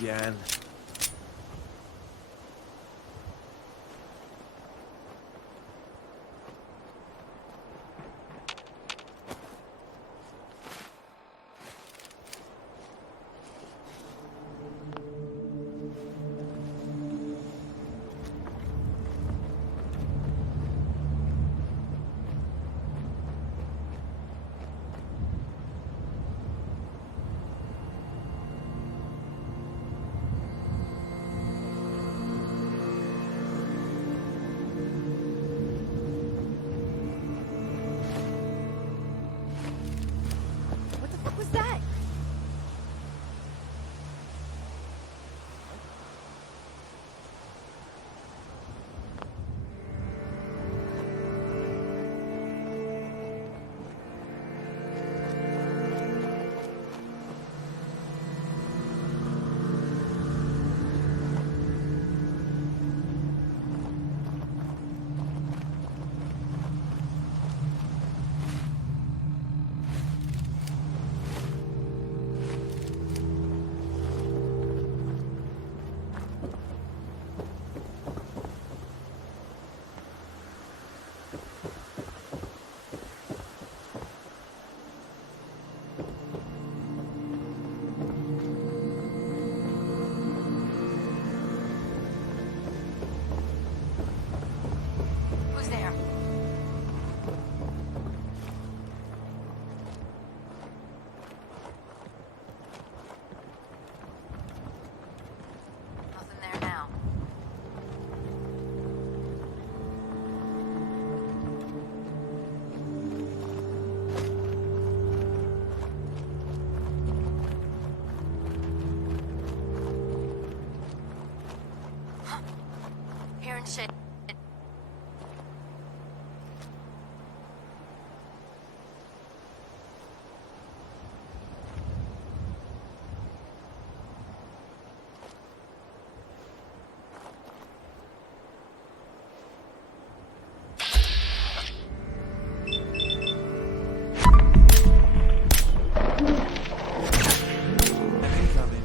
Again. What the fuck was that? Who's there? Nothing there now. Hearing shit. Incoming.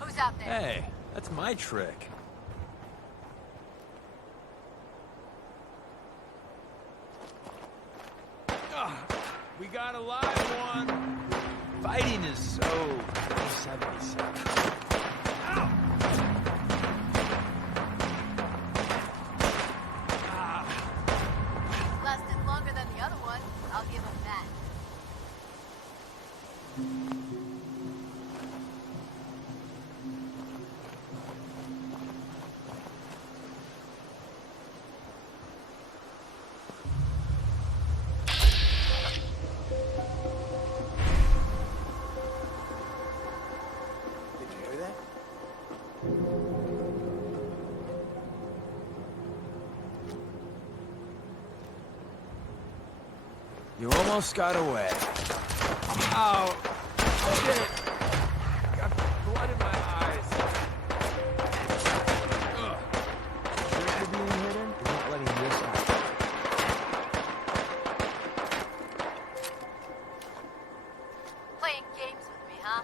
Who's out there? Hey, that's my trick. We got a live one. Fighting is so 77. Ow! Lasted longer than the other one. I'll give him that. Did you hear that? You almost got away. Ow! Shit! Got blood in my eyes. Ugh. Sure you're being hidden? You're not letting this happen. Playing games with me, huh?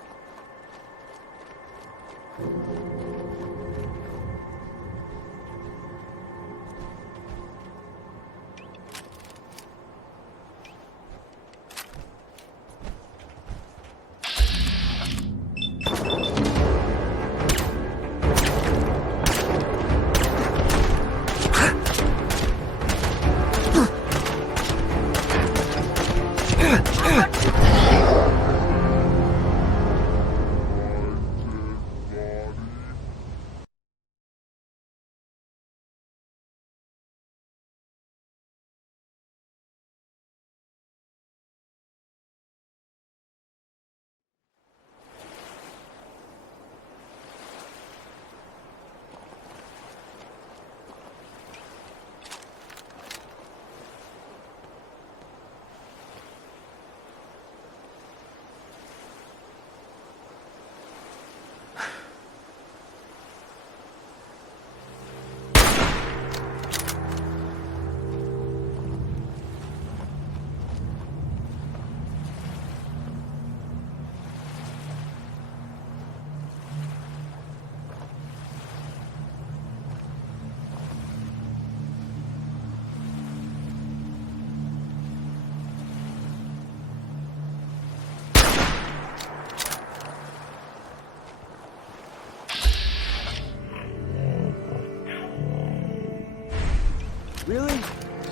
Really?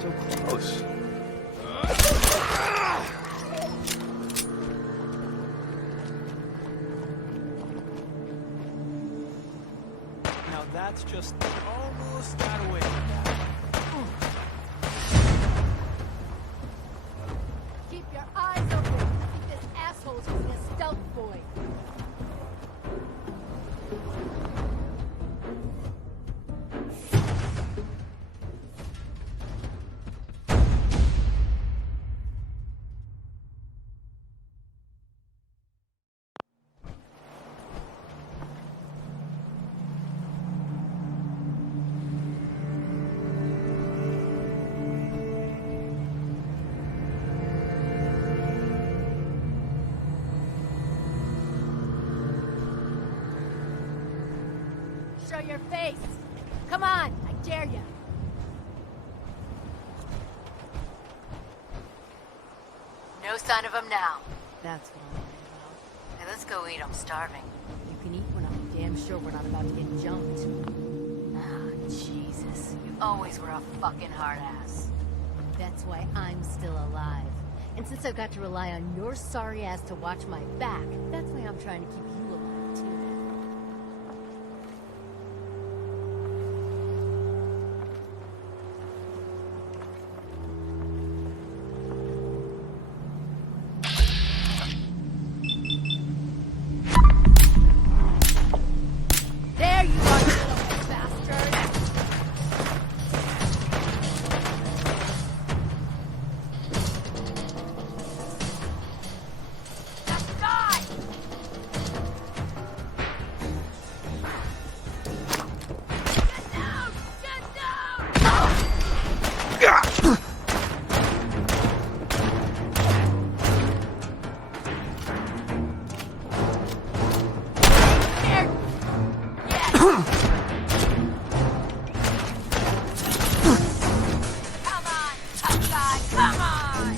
So close. Now that's just almost got away from that. Keep your eyes open. I think this asshole's using a stealth boy. Show your face. Come on, I dare you. No sign of him now. That's what I'm worried about. Hey, let's go eat. I'm starving. You can eat when I'm damn sure we're not about to get jumped. Ah, Jesus. You always were a fucking hard ass. That's why I'm still alive. And since I've got to rely on your sorry ass to watch my back, that's why I'm trying to keep you alive, too. There you are, you little bastard! Just die! Get down! Get down! Here! Yes! Come on, tough guy, come on!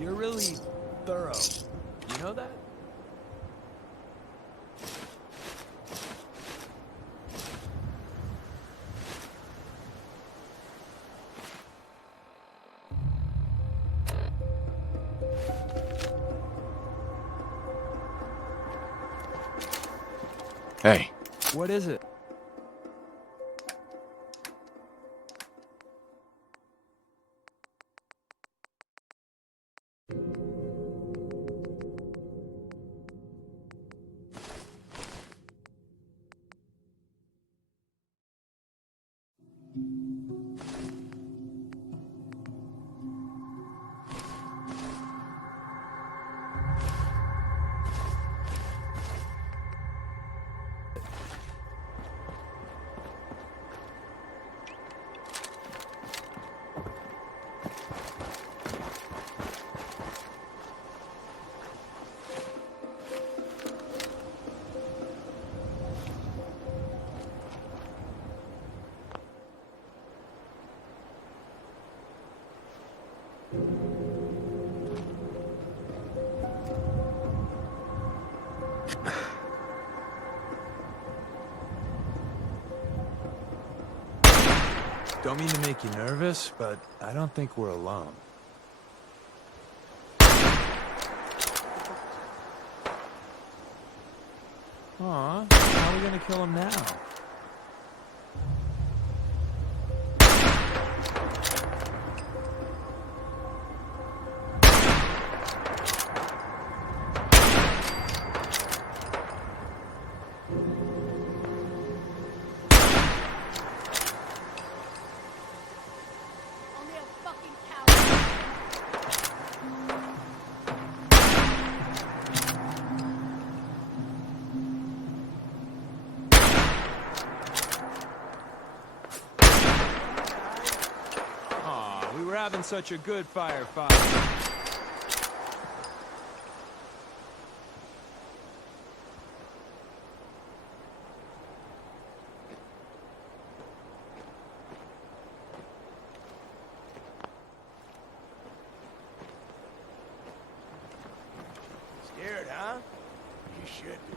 You're really thorough. You know that? Hey, What is it? Don't mean to make you nervous, but I don't think we're alone. Aw, how are we gonna kill him now? Only a fucking coward. Aw, we were having such a good firefight. Scared, huh? You should be.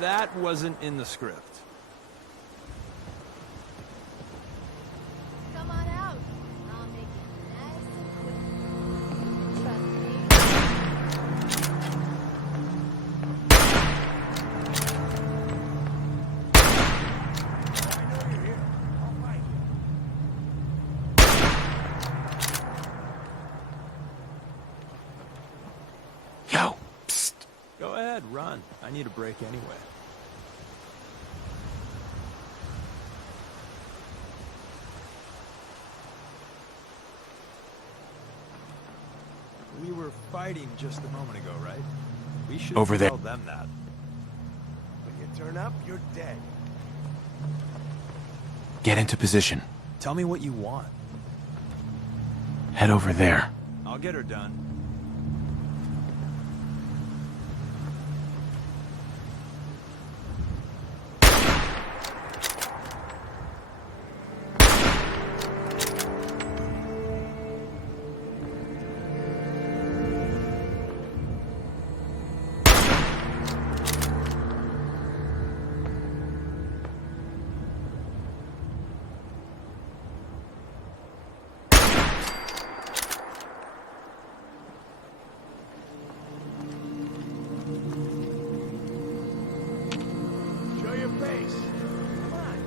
That wasn't in the script. Come on out. I'll make it nice and quick. Trust me. I know you're here. I'll find you. Yo, psst. Go ahead, run. I need a break anyway. We were fighting just a moment ago, right? We should Over there. tell them that. When you turn up, you're dead. Get into position. Tell me what you want. Head over there. I'll get her done. Show your face. Come on.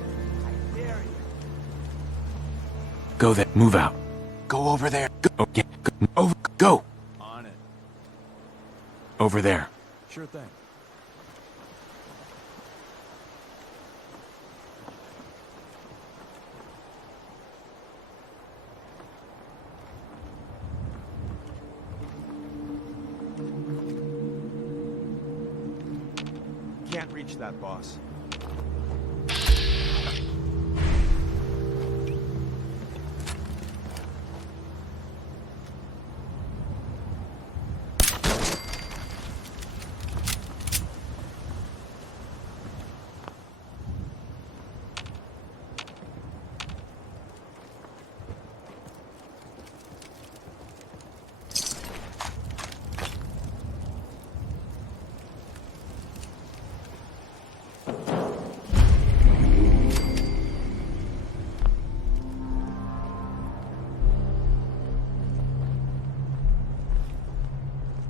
I dare you. Go there. Move out. Go over there. Go. Okay. Go. Over. Go. On it. Over there. Sure thing. Can't reach that, boss.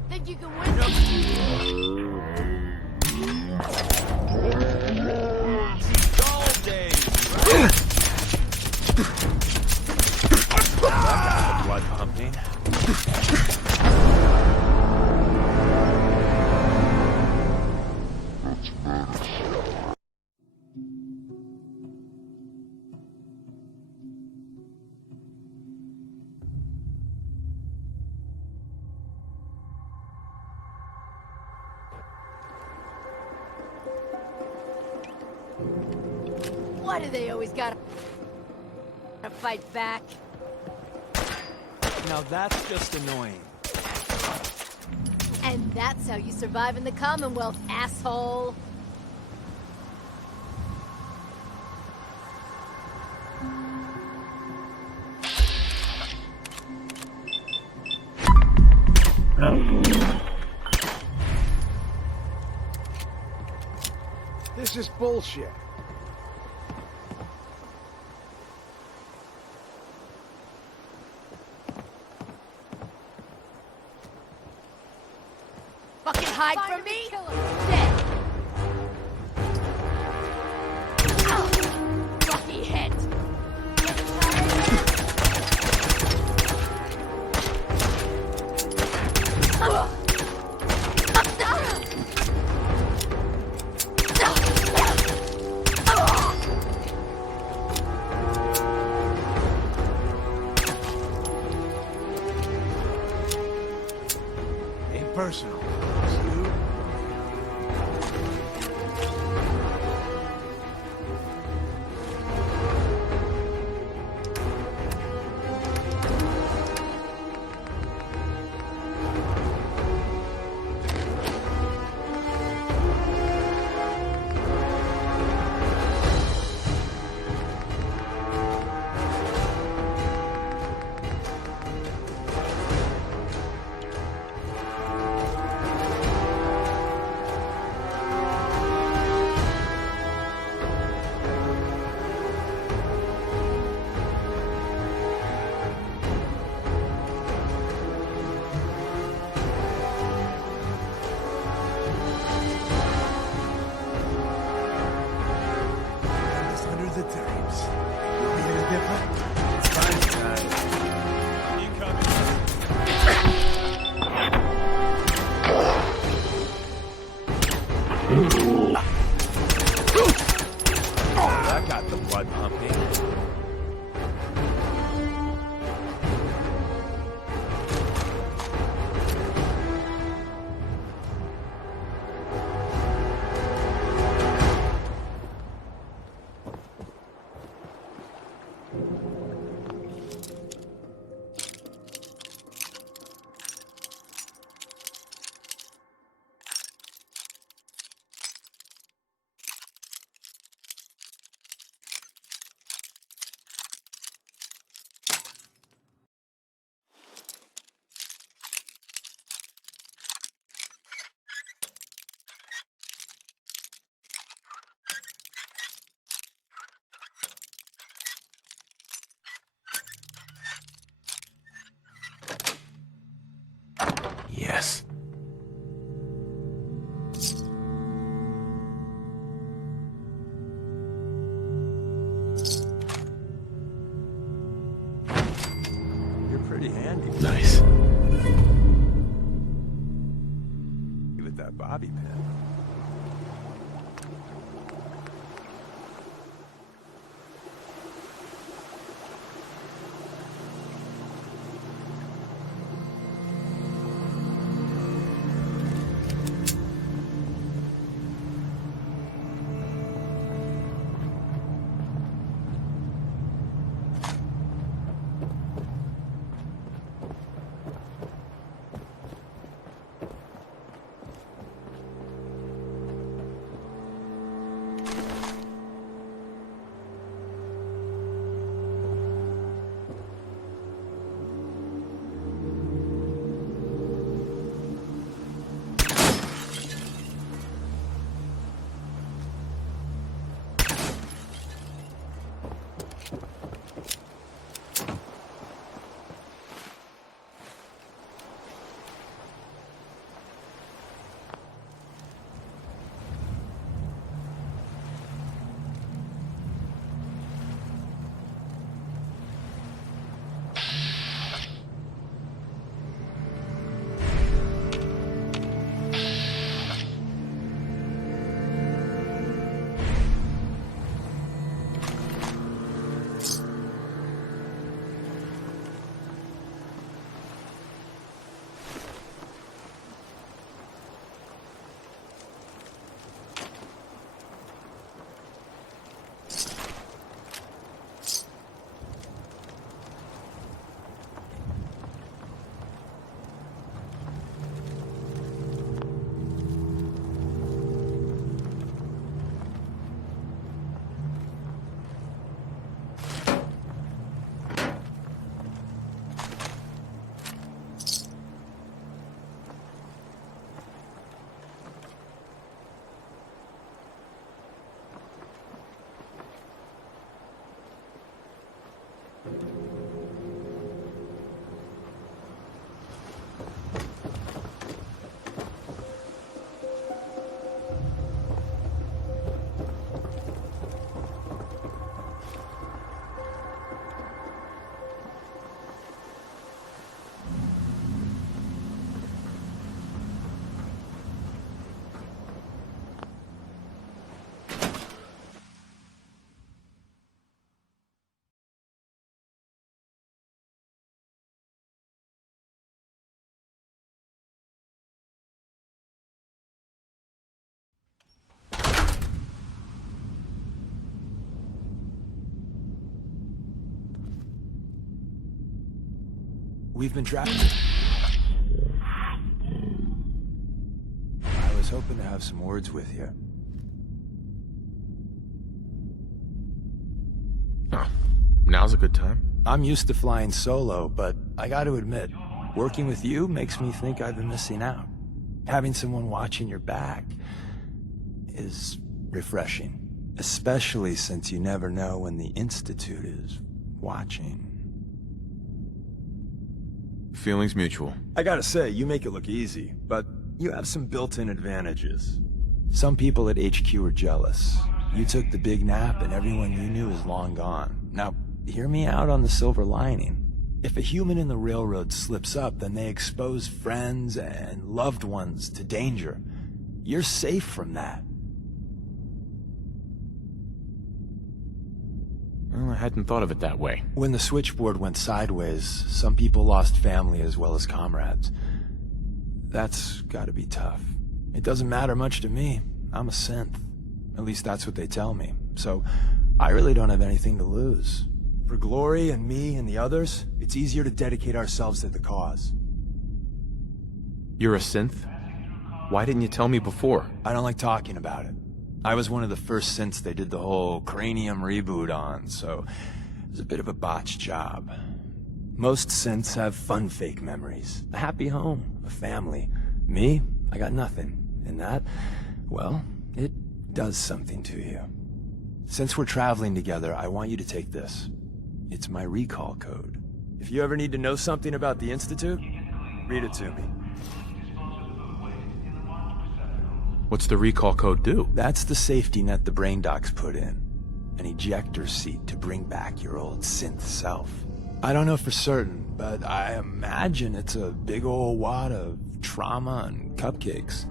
Think you can win? All days, right? That got the blood pumping. Why do they always gotta fight back? Now that's just annoying. And that's how you survive in the Commonwealth, asshole. This is bullshit. Fucking hide from me? Dead. Lucky hit. Ain't personal. It's you. The times. You need a different? It's fine, guys. Incoming. That got the blood pumping. Yes. You're pretty handy. Nice. With that bobby pin. We've been trapped. I was hoping to have some words with you. Huh. Now's a good time. I'm used to flying solo, but I gotta admit, working with you makes me think I've been missing out. Having someone watching your back is refreshing. Especially since you never know when the Institute is watching. Feelings mutual. I gotta say, you make it look easy, but you have some built-in advantages. Some people at HQ are jealous. You took the big nap and everyone you knew is long gone. Now, hear me out on the silver lining. If a human in the railroad slips up, then they expose friends and loved ones to danger. You're safe from that. Well, I hadn't thought of it that way. When the switchboard went sideways, some people lost family as well as comrades. That's gotta be tough. It doesn't matter much to me. I'm a synth. At least that's what they tell me. So, I really don't have anything to lose. For Glory and me and the others, it's easier to dedicate ourselves to the cause. You're a synth? Why didn't you tell me before? I don't like talking about it. I was one of the first synths they did the whole cranium reboot on, so it was a bit of a botched job. Most synths have fun fake memories. A happy home, a family. Me, I got nothing. And that, well, it does something to you. Since we're traveling together, I want you to take this. It's my recall code. If you ever need to know something about the Institute, read it to me. What's the recall code do? That's the safety net the brain docs put in. An ejector seat to bring back your old synth self. I don't know for certain, but I imagine it's a big old wad of trauma and cupcakes.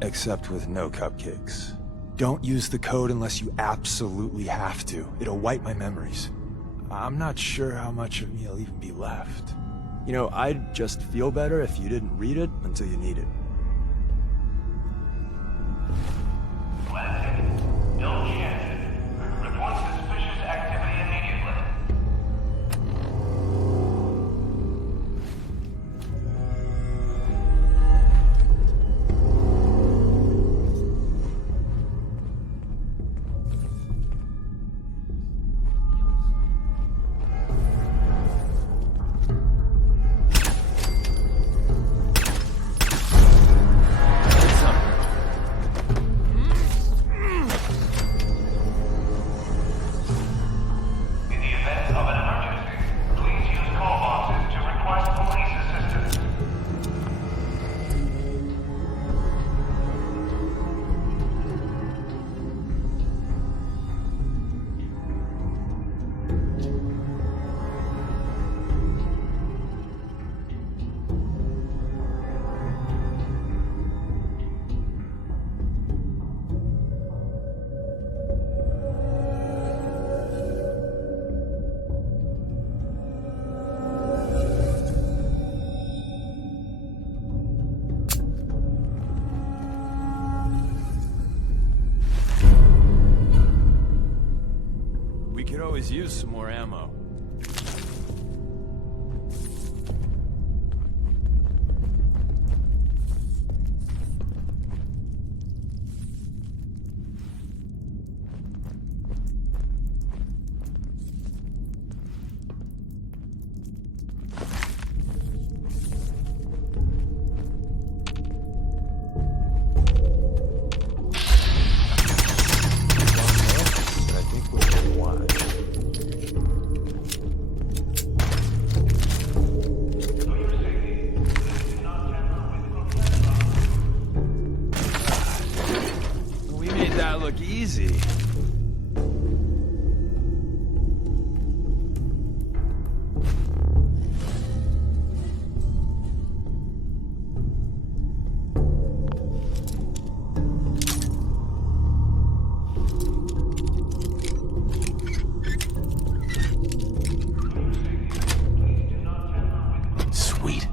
Except with no cupcakes. Don't use the code unless you absolutely have to. It'll wipe my memories. I'm not sure how much of me will even be left. You know, I'd just feel better if you didn't read it until you need it. Don't change it. Report suspicious activity immediately. Always use some more ammo. Look easy. Sweet.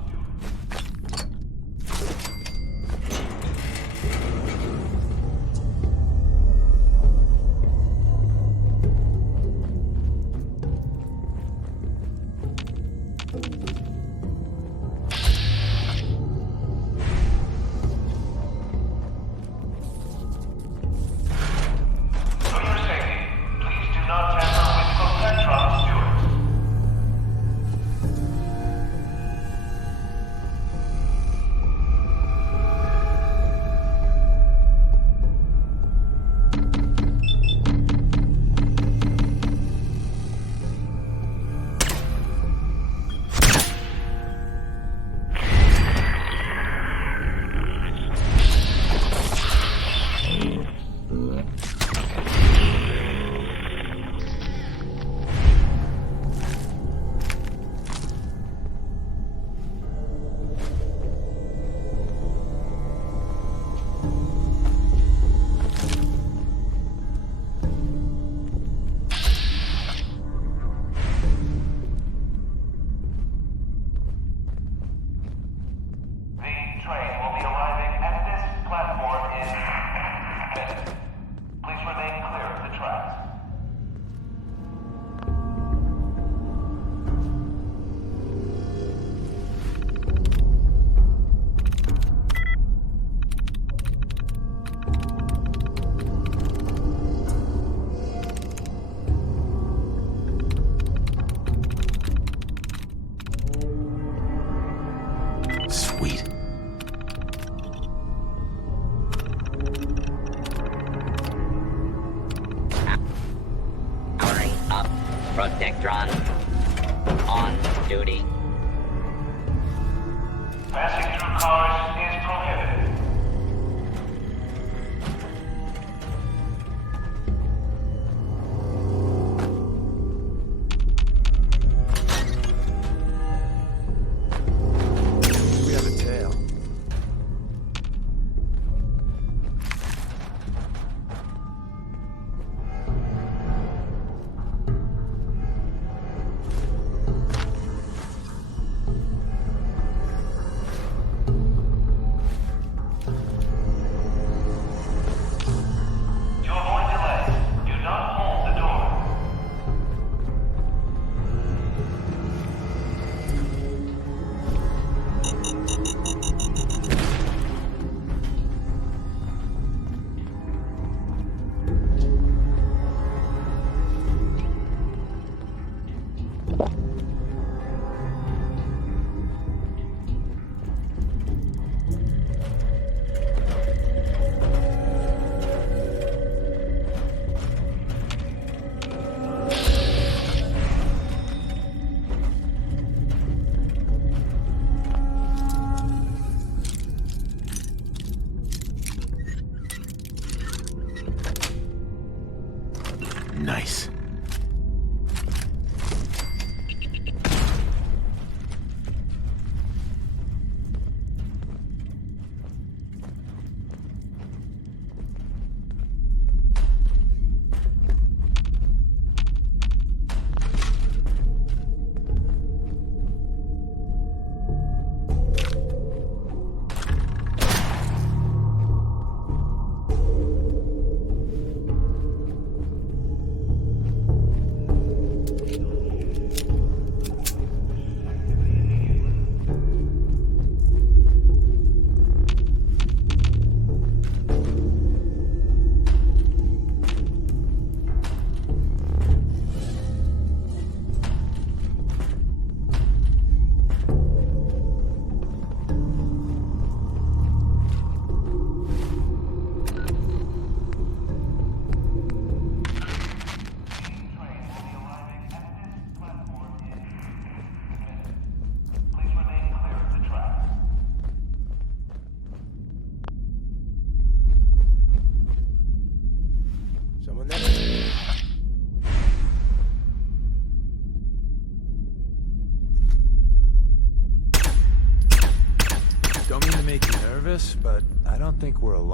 Sweet. Powering up. Protectron on duty. Passing through cars is prohibited. We have a tail. To avoid delay, do not hold the door. Nice. Please remain clear of the tracks. Someone there? Don't mean to make you nervous, but I don't think we're alone.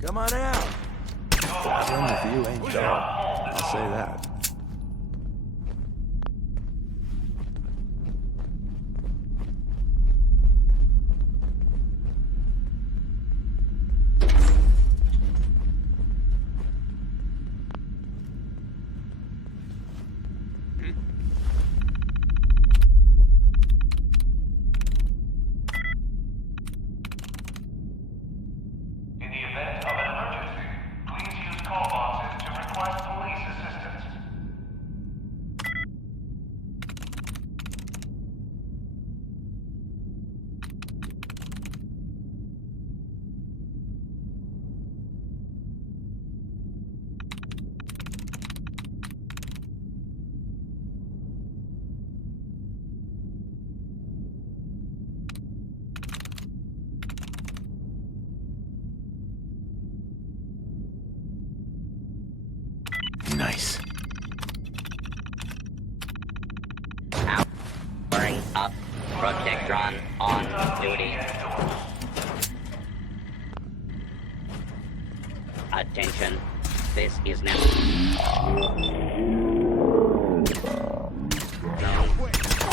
Come on out! Traveling with you ain't dull. I'll say that. In the event of an emergency, please use call boxes to request police assistance. Nice. Powering up. Protectron on duty. Attention. This is now.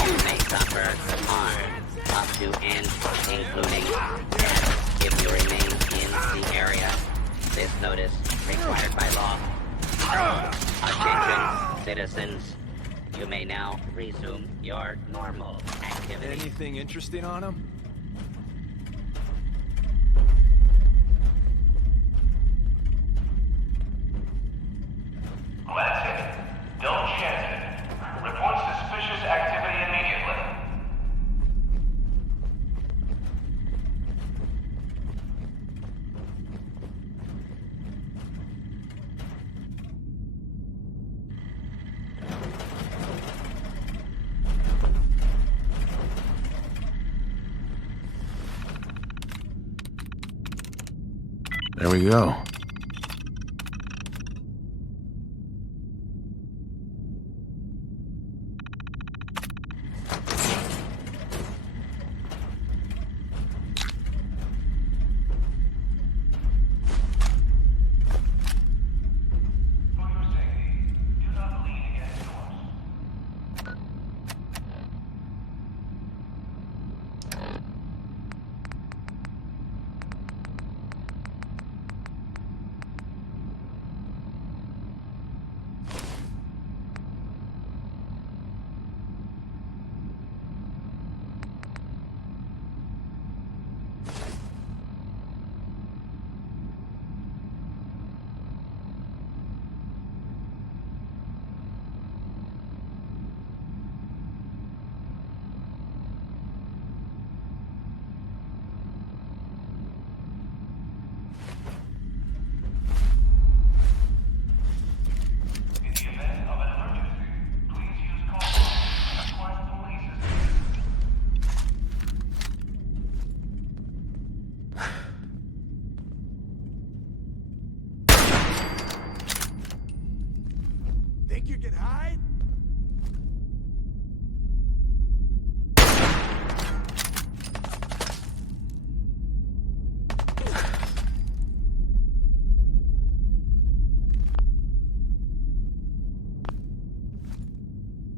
You may suffer harm up to and including death if you remain in the area. This notice required by law. Attention, citizens. You may now resume your normal activity. Anything interesting on him? That's it. Don't chance it. Report suspicious activity immediately. There we go. For your safety, do not lean against doors. In the event of an emergency, please use call boxes to request police assistance. Think you can hide?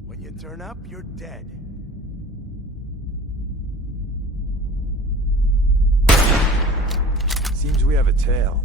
When you turn up, you're dead. Seems we have a tail.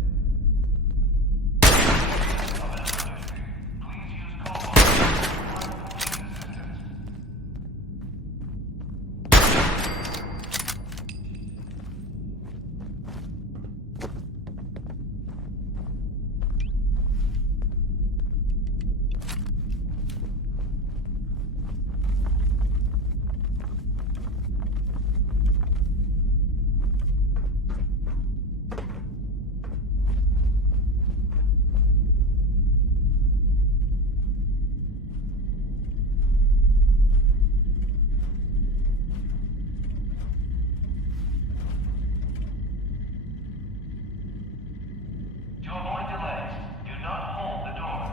To avoid delays, do not hold the door.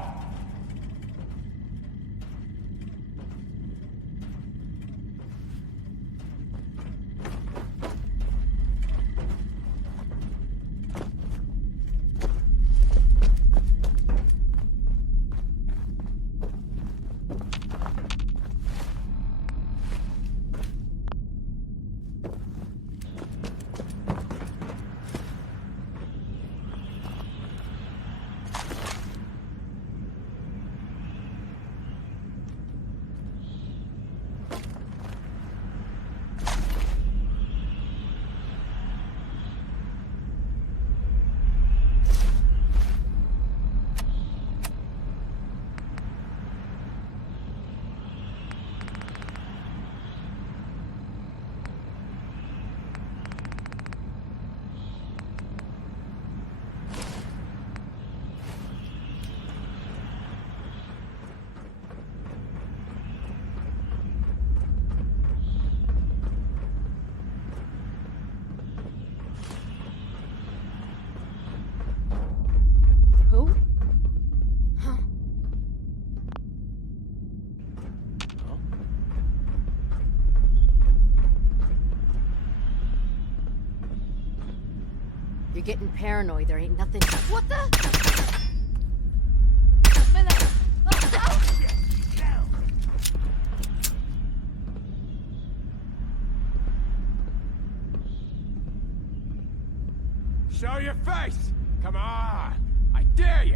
Who? You're getting paranoid. There ain't nothing. What the? Show your face! Come on! I dare you!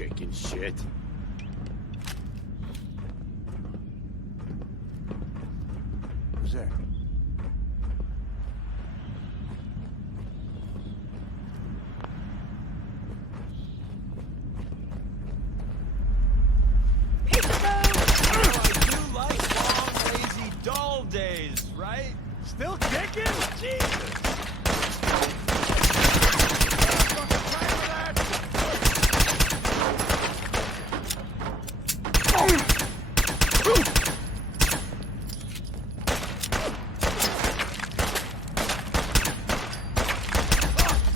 chicken shit. Who's there? Dull days, right? Still kicking? Jesus!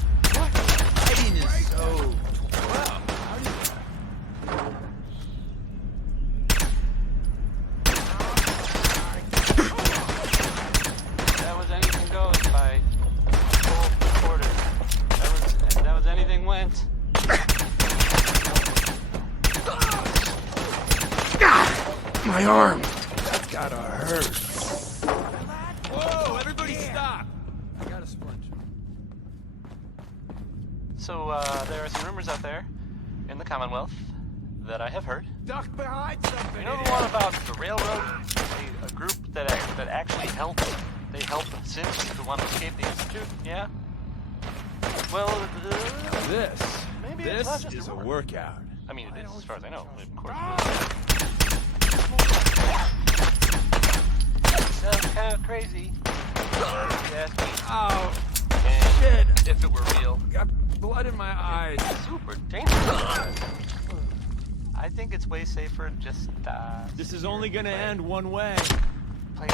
Fighting is so... Well, That was anything goes by full reporter. That was anything went. my arm! That's gotta hurt. Whoa, everybody stop! I got a splint. So, there are some rumors out there in the Commonwealth that I have heard. Duck behind something! You know the one about the railroad? A group that actually helped. They help synths who want to escape the Institute? Yeah? Well, This maybe it's not just is a rumor. workout. I mean, it is as far as I know, of course. Sounds kind of crazy. If you ask me. Oh, And shit. if it were real, Got blood in my eyes. super dangerous. I think it's way safer just This is only gonna end one way. play.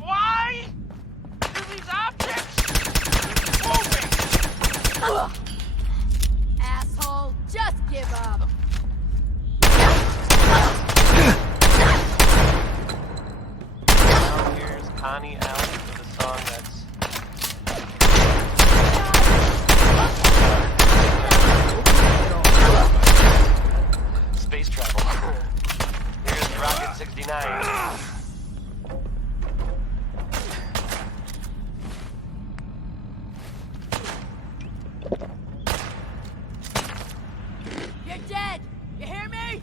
Why do these objects keep moving? Asshole, just give up. Now here's Connie Allen with a song that's space travel. Here's Rocket 69. You're dead. You hear me?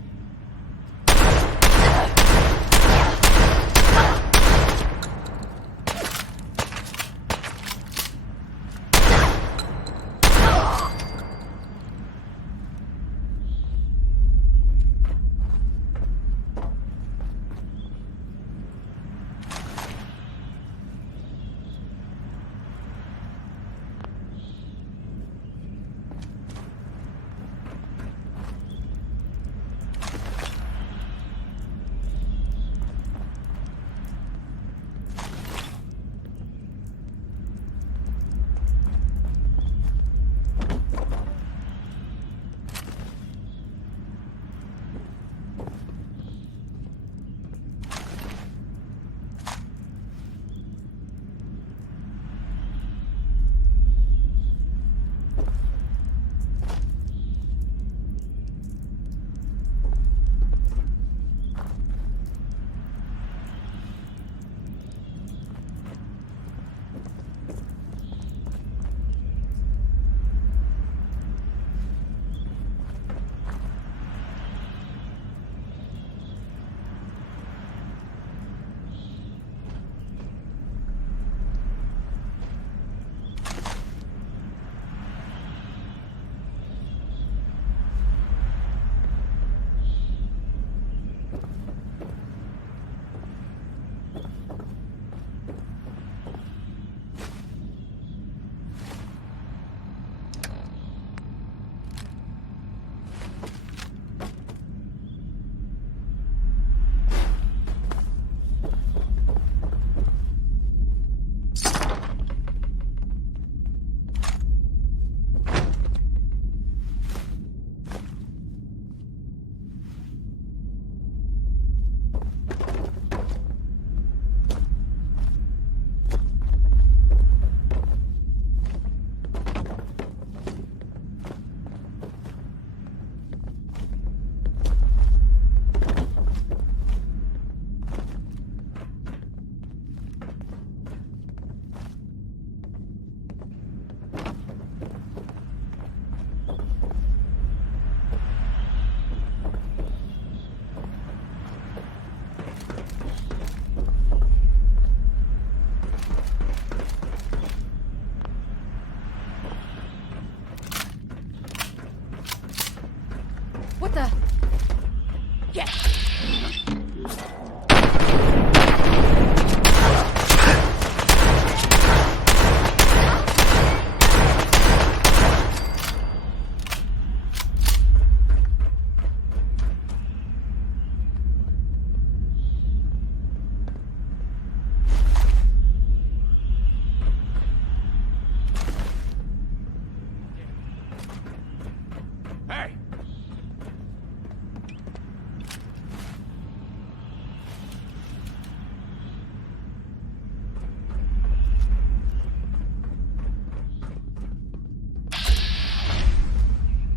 Hey!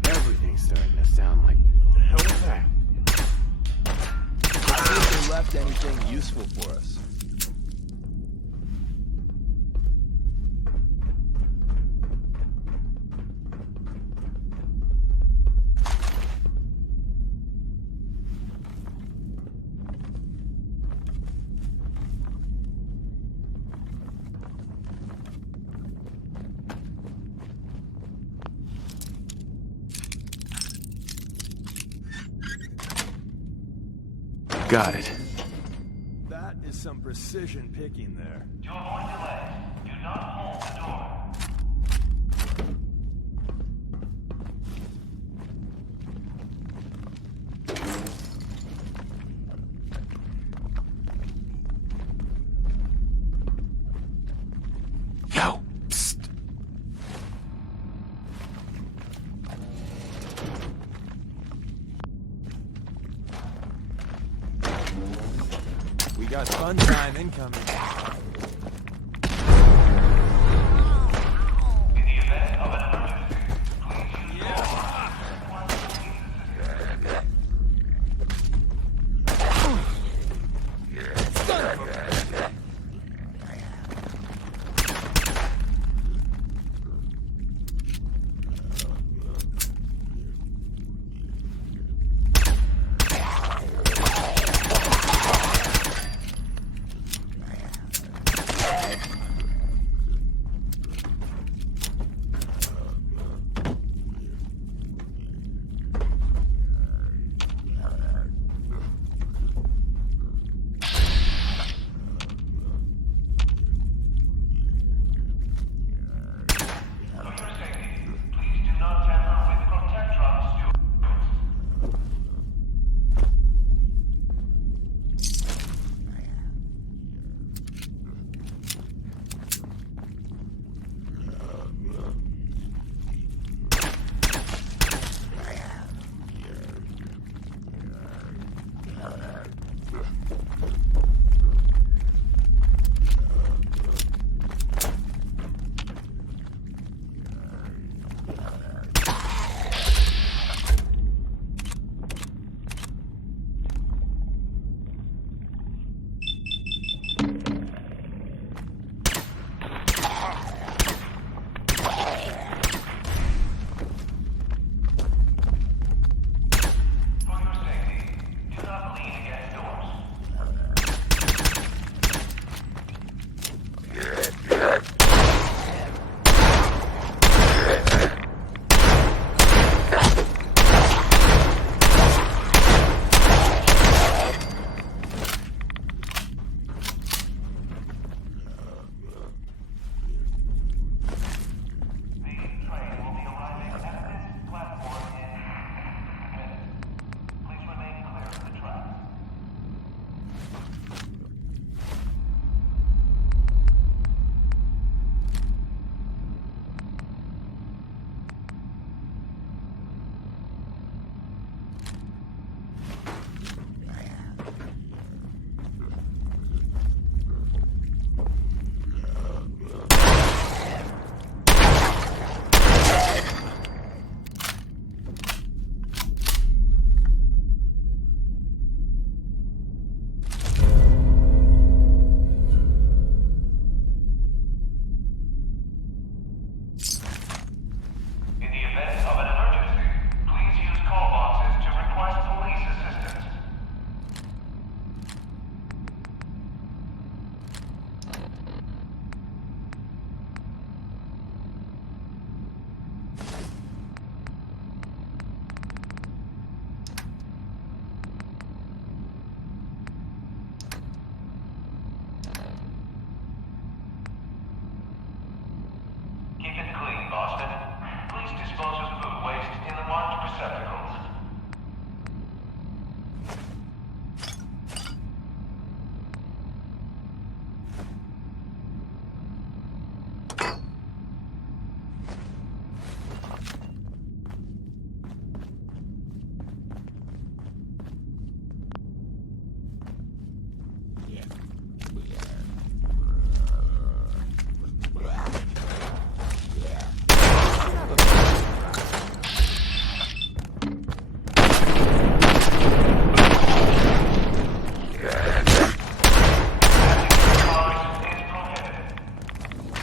Everything's starting to sound like... What the hell was that? Let's see if they left anything useful for us. Got it. That is some precision picking there. To avoid delays, do not hold the door. Yo, psst. We got fun time incoming. In the event of an emergency, please use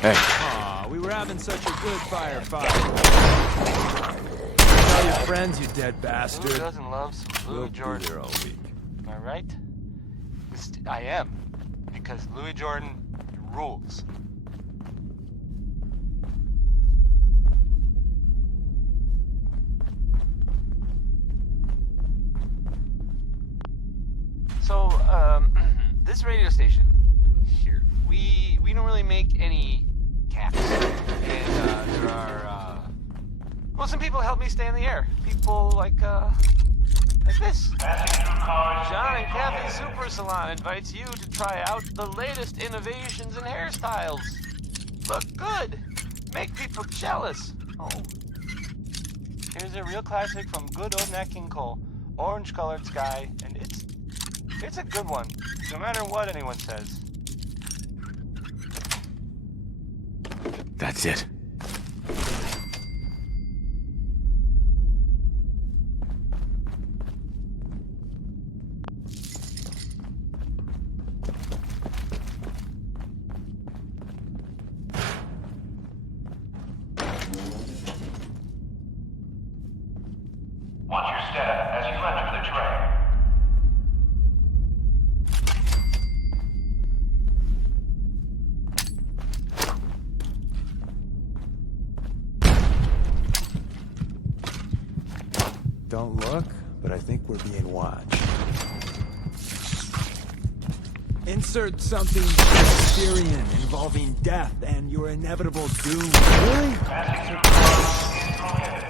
Hey, Aw, we were having such a good firefight. Tell your friends, you dead Who bastard. doesn't love some We'll Louis be Jordan? here all week. Am I right? I am. Because Louis Jordan rules. So, this radio station here, we don't really make any caps. And, there are, well, some people help me stay in the air. People like this. Passing through cars. John and Kathy Super Salon invites you to try out the latest innovations in hairstyles. Look good. Make people jealous. Oh. Here's a real classic from good old Nat King Cole. Orange-colored sky, and it's a good one, no matter what anyone says. that's it. Watch your step as you enter the train. Don't look, but I think we're being watched. Insert something Shakespearean involving death and your inevitable doom. Really? Passing through cars is prohibited.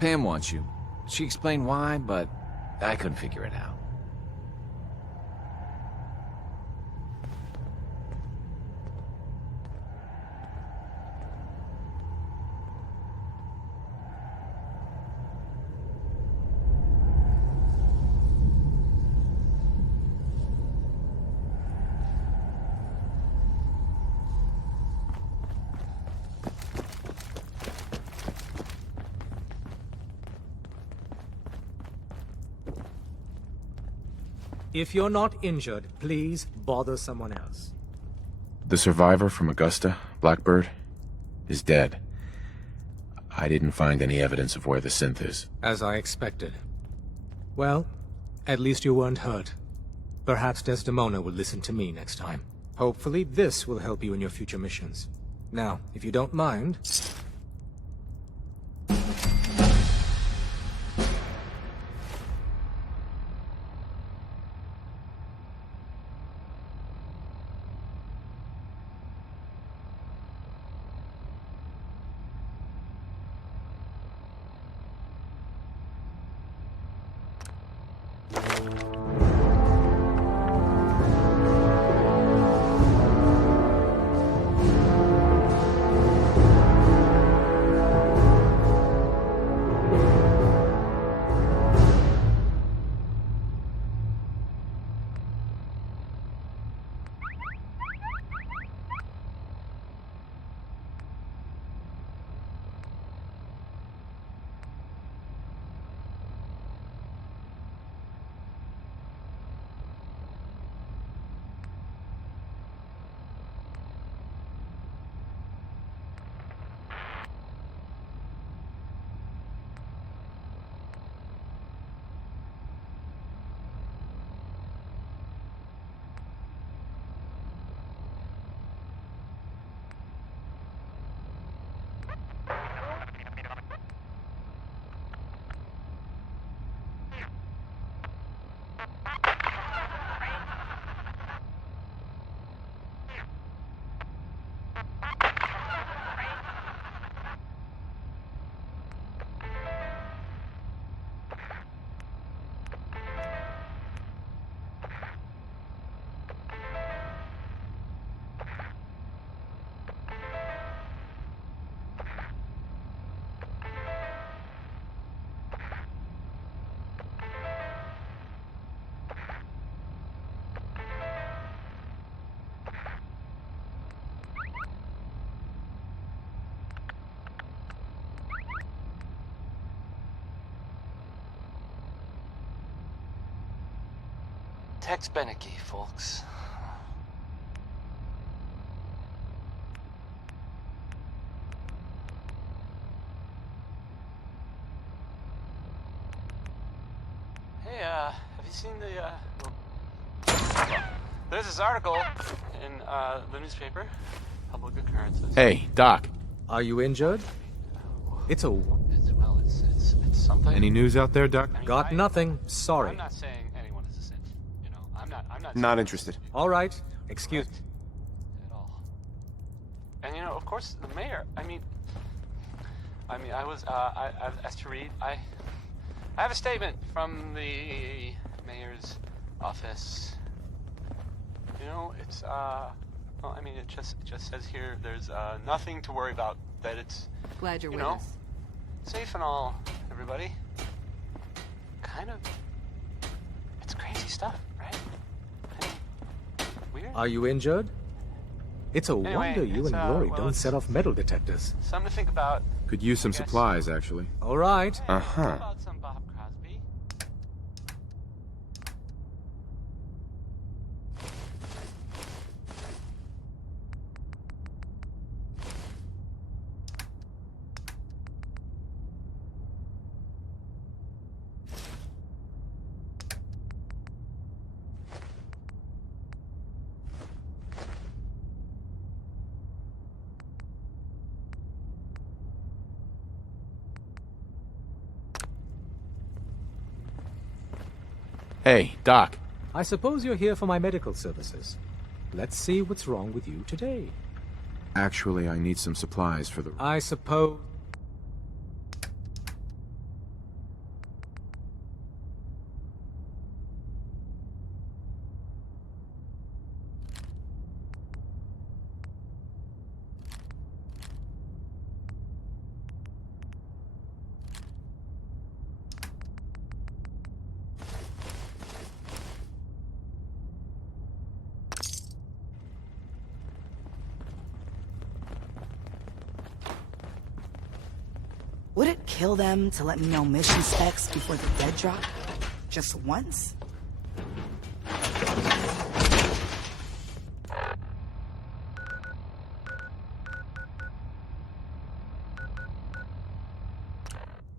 Pam wants you. She explained why, but I couldn't figure it out. If you're not injured, please bother someone else. The survivor from Augusta, Blackbird, is dead. I didn't find any evidence of where the synth is. As I expected. Well, at least you weren't hurt. Perhaps Desdemona will listen to me next time. Hopefully this will help you in your future missions. Now, if you don't mind... Tex Beneke, folks. Hey, have you seen the, there's this article in, the newspaper. Public occurrences. Hey, Doc. Are you injured? It's It's something. Any news out there, Doc? Got nothing. Sorry. I'm not saying anyone is a sin. You know, I'm not Not interested. All right. Excuse me. at all. And you know, of course, the mayor. I mean, I was I asked to read. I have a statement from the mayor's office. You know, it's well, I mean, it just says here there's nothing to worry about. That it's Glad you're you with know us. safe and all. Everybody, kind of. It's crazy stuff, right? I mean, weird. Are you injured? It's a Anyway, wonder you it's, and Glory well, don't it's- set off metal detectors. Something to think about. Could use some Yes. supplies, actually. All right. How Uh-huh. about some Bob Crosby? Hey, Doc. I suppose you're here for my medical services. Let's see what's wrong with you today. Actually, I need some supplies for the... I suppose... kill them to let me know mission specs before the dead drop? Just once?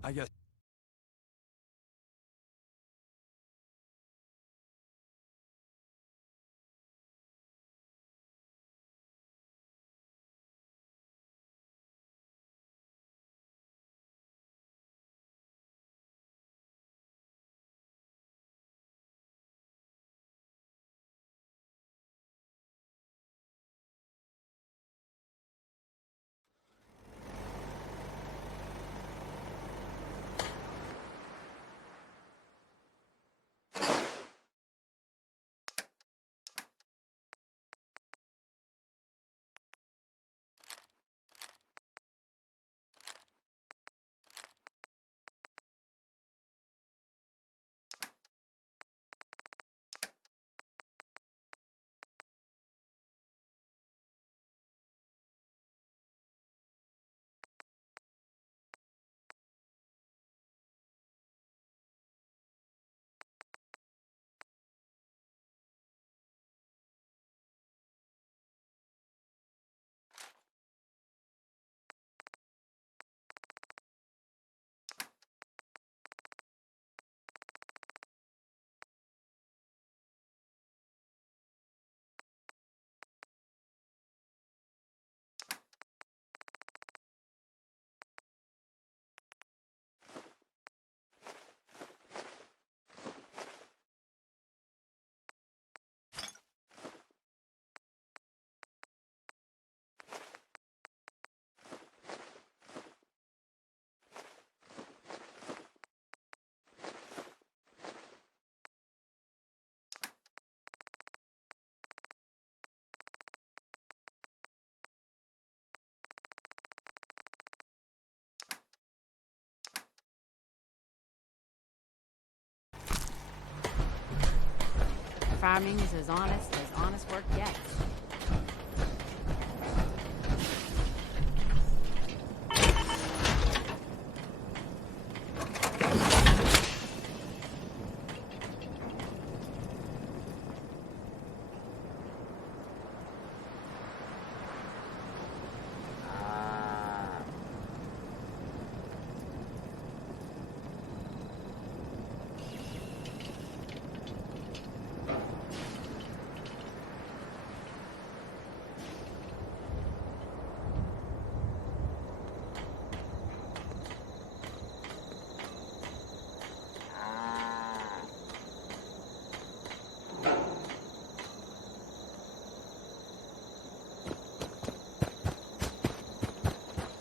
I guess. Farming is as honest work gets.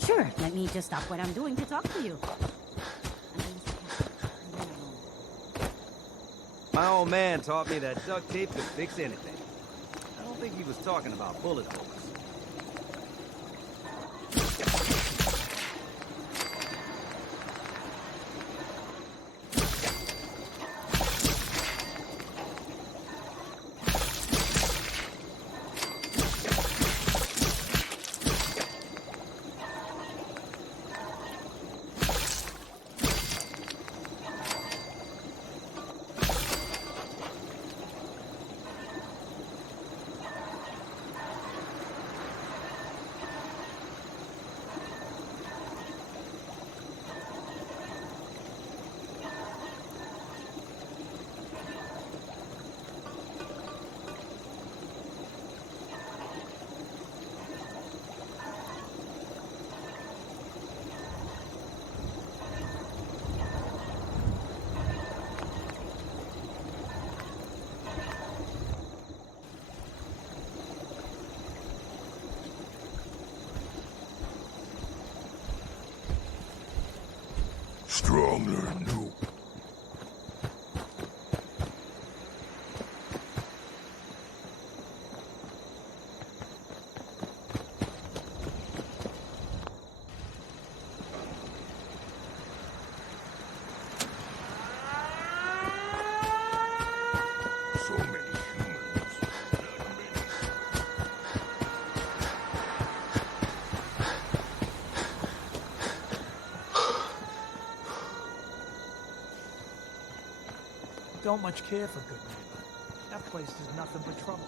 Sure, let me just stop what I'm doing to talk to you. My old man taught me that duct tape could fix anything. I don't think he was talking about bullet holes. Stronger, noob. So many humans, not many. don't much care for good neighbor. That place is nothing but trouble.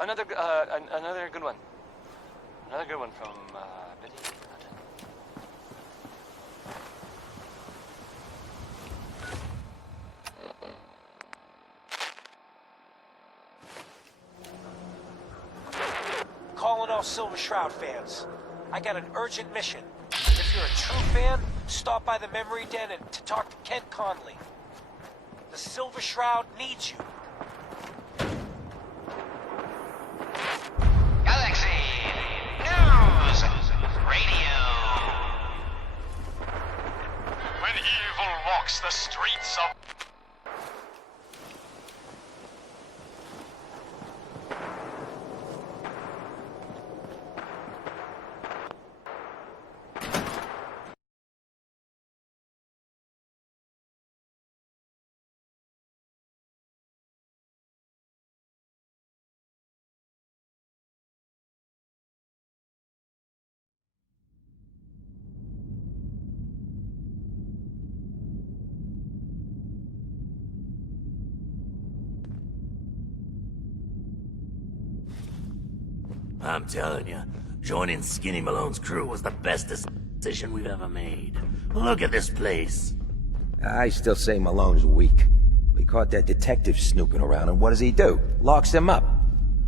Another good one. Another good one from Betty. Calling all Silver Shroud fans. I got an urgent mission. If you're a true fan, stop by the Memory Den and to talk to Kent Conley. The Silver Shroud needs you. Galaxy News Radio. When evil walks the streets of... I'm telling you, joining Skinny Malone's crew was the best decision we've ever made. Look at this place. I still say Malone's weak. We caught that detective snooping around, and what does he do? Locks him up.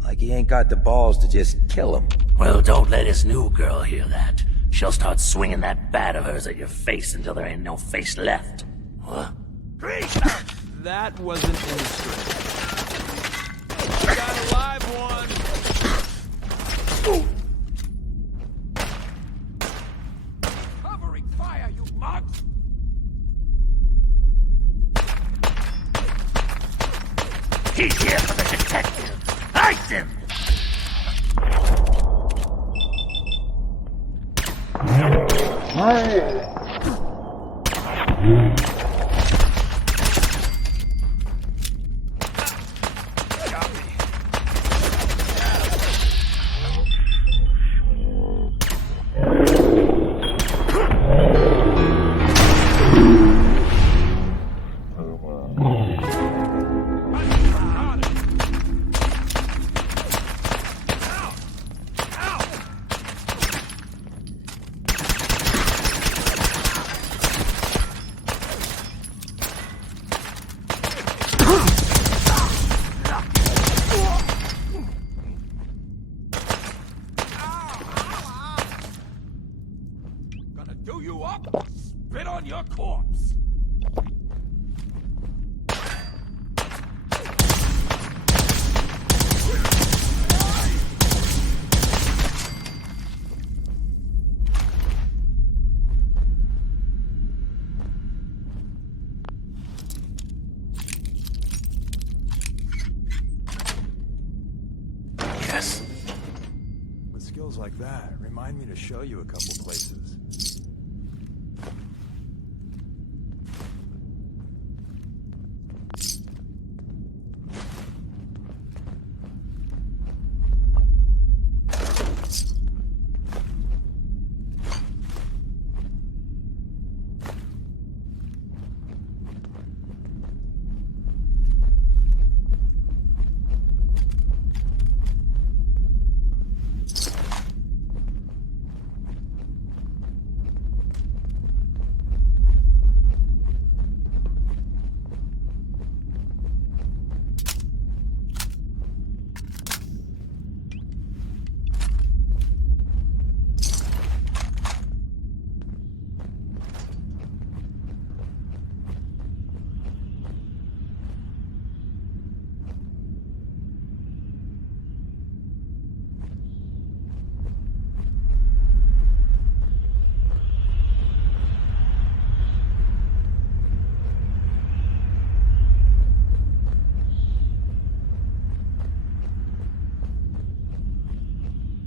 Like he ain't got the balls to just kill him. Well, don't let his new girl hear that. She'll start swinging that bat of hers at your face until there ain't no face left. What? That wasn't any string. We got a live one! Covering fire, you mugs! He's here for the detective! Ice him! Do you up? Spit on your corpse! Yes. With skills like that, remind me to show you a couple places.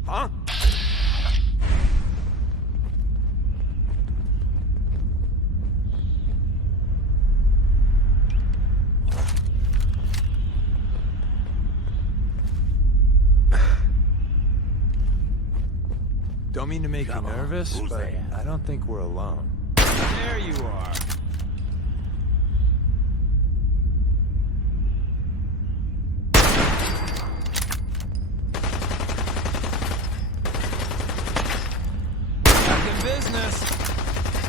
Huh? Don't mean to make you nervous, but I don't think we're alone. There you are. Back in business.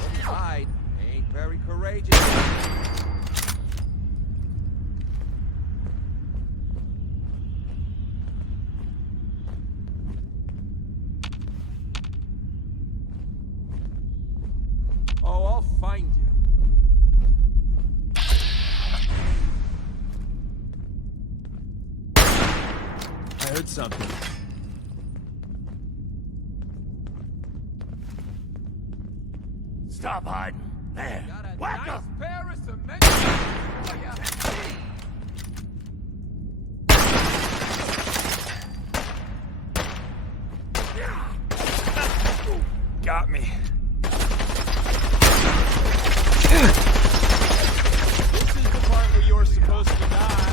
Wouldn't hide. Ain't very courageous. Oh, I'll find you. I heard something. Stop hiding. There. Whack him! Pair of cement. Got me. This is the part where you're supposed to die.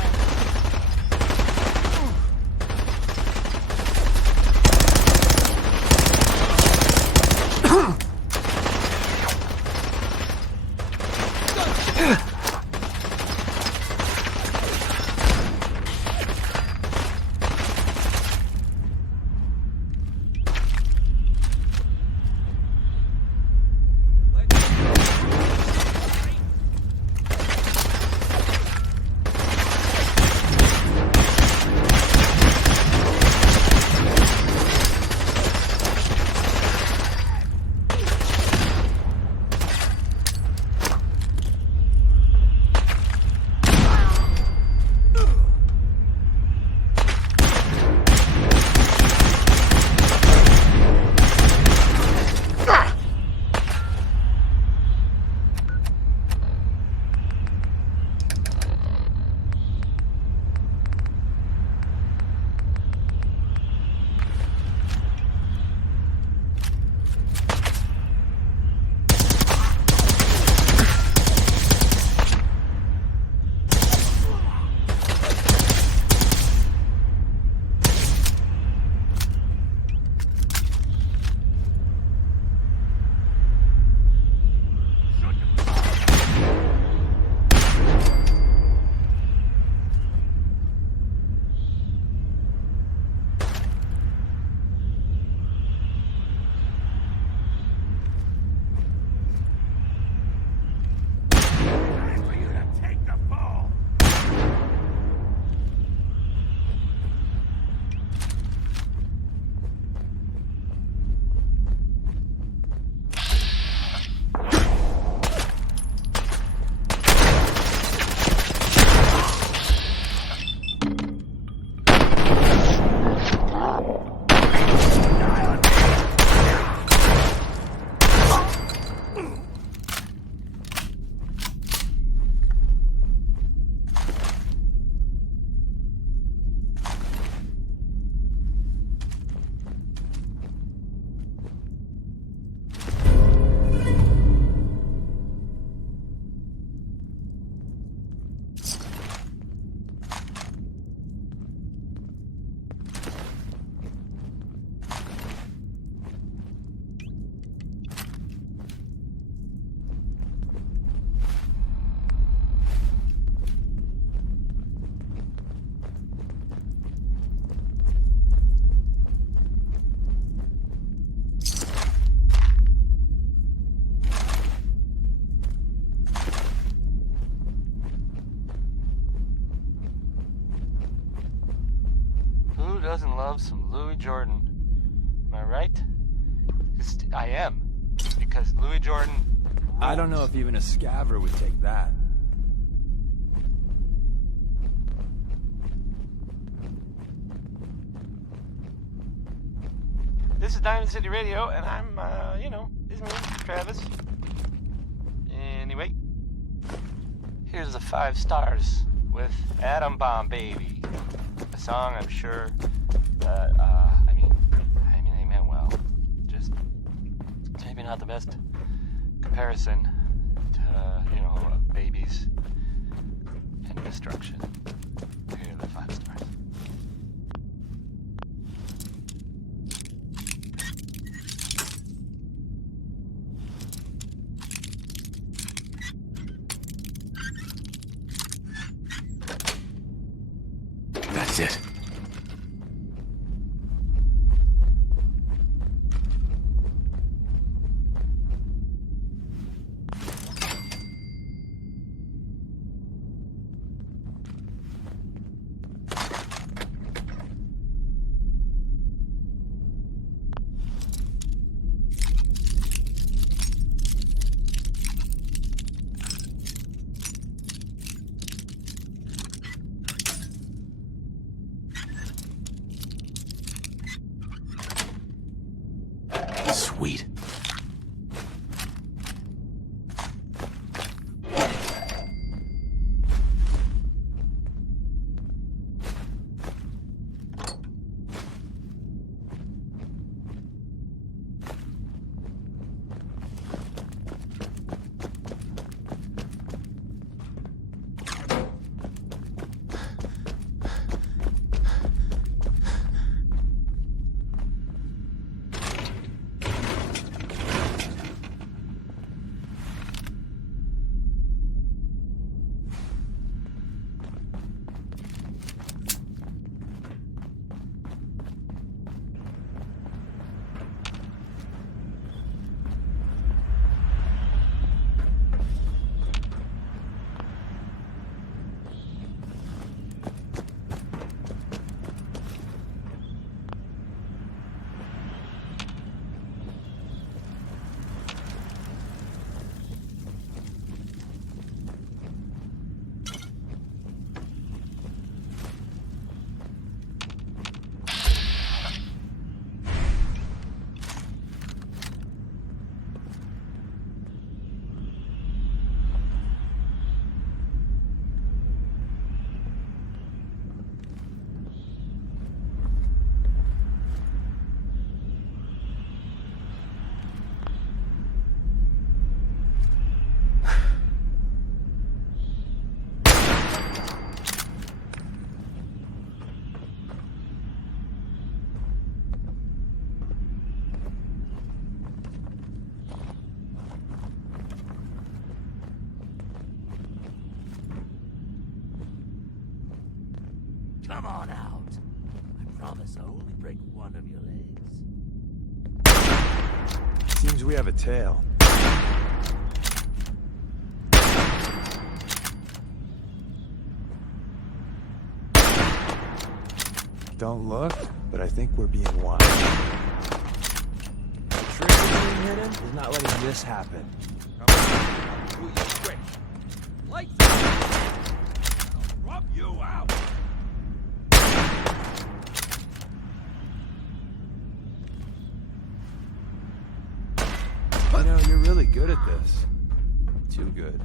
Am I right? I am. Because Louis Jordan... I don't know if even a scaver would take that. This is Diamond City Radio, and I'm, it's me, Travis. Anyway, here's the 5 stars with Atom Bomb Baby. A song I'm sure that, they meant well. Just maybe not the best comparison to, babies and destruction. Here are the 5 stars. That's it. Sweet. Come on out. I promise I'll only break one of your legs. Seems we have a tail. Don't look, but I think we're being watched. The trick of being hidden is not letting this happen. Come on. Do you quick. Lights out. I'll rub you out. You know, you're really good at this. Too good.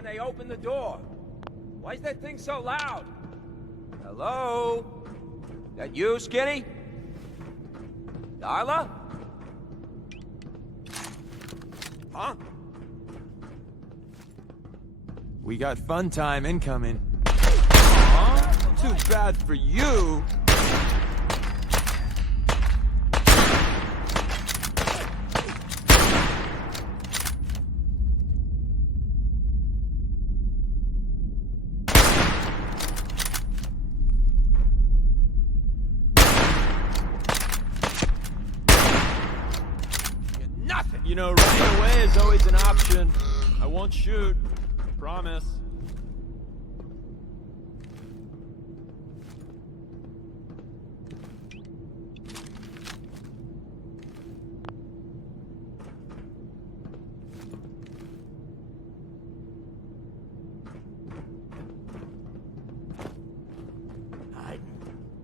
when they open the door. Why is that thing so loud? Hello? That you, Skinny? Darla? Huh? We got fun time incoming. Aw, too bad for you. You know, running away is always an option. I won't shoot. Promise.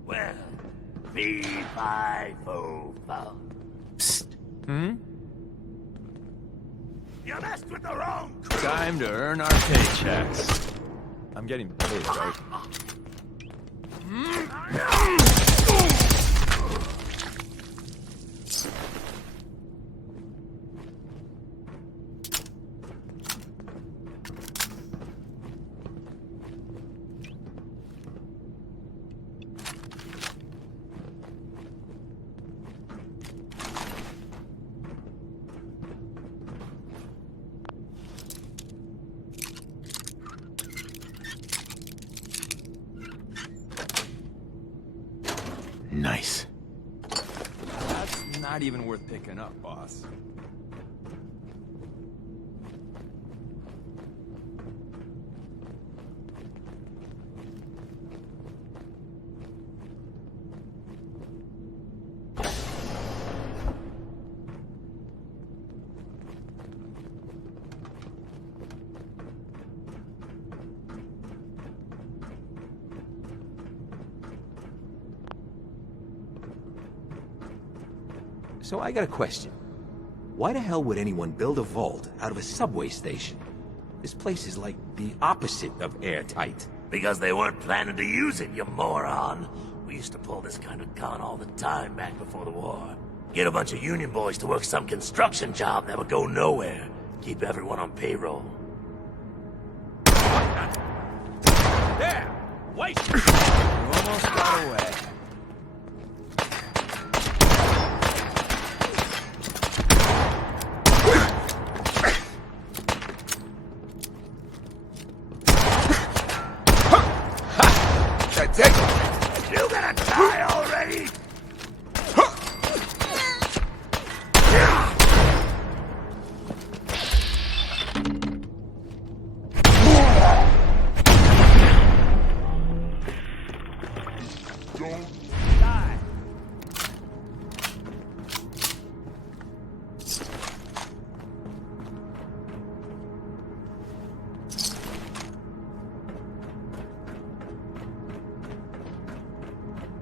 Well, fee-fi-fo-fum. Psst. Hmm? You messed with the wrong crew. Time to earn our paychecks. I'm getting paid, right? Nice. That's not even worth picking up, boss. So I got a question. Why the hell would anyone build a vault out of a subway station? This place is like the opposite of airtight. Because they weren't planning to use it, you moron. We used to pull this kind of con all the time back before the war. Get a bunch of union boys to work some construction job that would go nowhere. Keep everyone on payroll. There! Wait! You almost got away. You gonna die already?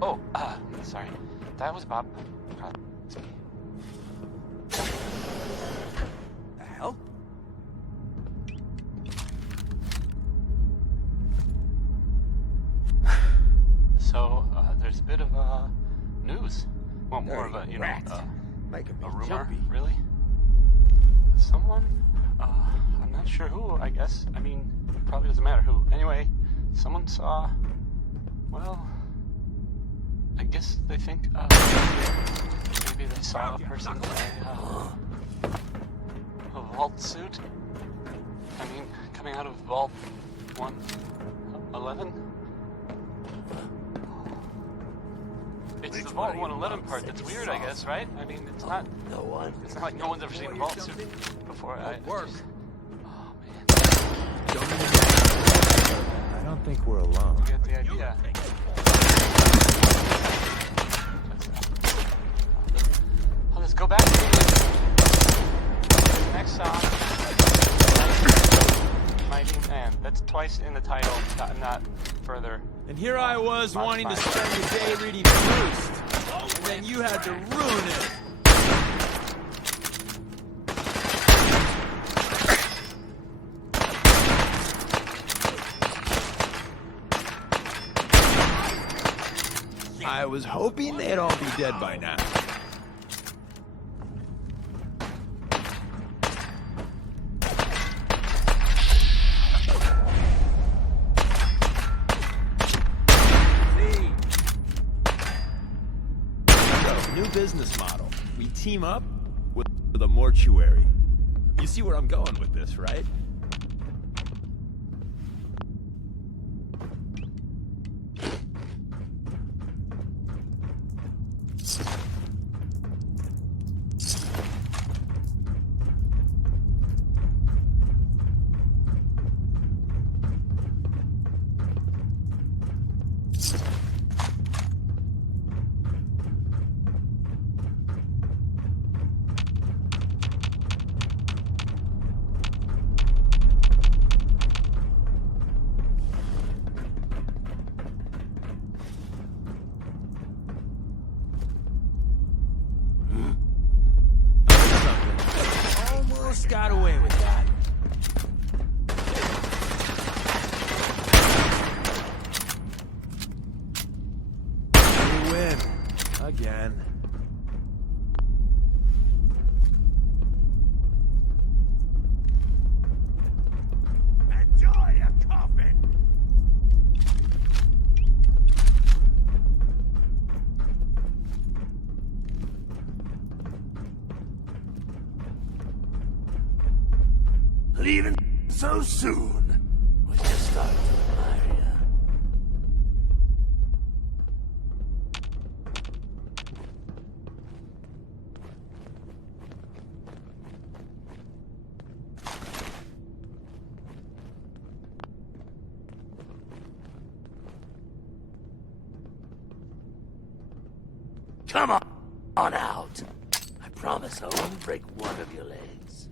Oh, sorry. That was Bob. It's me. The hell? So, there's a bit of, news. Well, more of a, you know, Making me a rumor, jumpy. really? Someone, I'm not sure who, I guess. I mean, probably doesn't matter who. Anyway, someone saw, well, I guess they think, maybe they saw a person in a vault suit. I mean, coming out of Vault 111? It's the Vault 111 part that's weird, I guess, right? I mean, it's not... No one. It's not like no one's ever seen a vault suit before. Oh, man. I don't think we're alone. You get the idea. Let's go back to the next song. Mighty Man. That's twice in the title, not further. And here I was wanting to spend the day reading Proust, and then you had to ruin it. I was hoping they'd all be dead by now. So, new business model. We team up with a mortuary. You see where I'm going with this, right? Almost got away with that. We win. Again. Enjoy your coffin! Leaving so soon? Was just starting to admire ya. Come on out. I promise I won't break one of your legs.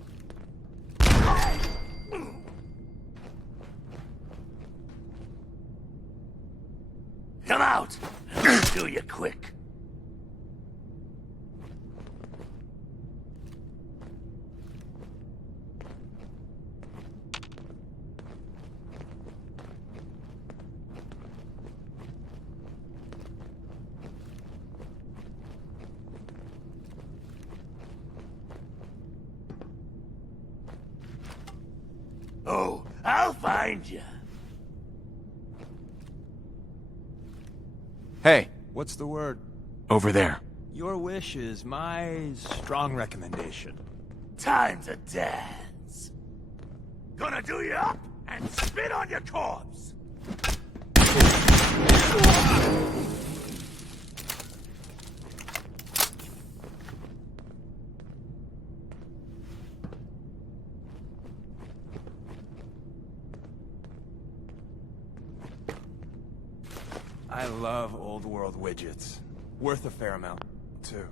Come out! And I'll do you quick. Oh, I'll find you. Hey, what's the word? Over there. Your wish is my strong recommendation. Time to dance. Gonna do you up and spit on your corpse. I love old world widgets. Worth a fair amount, too.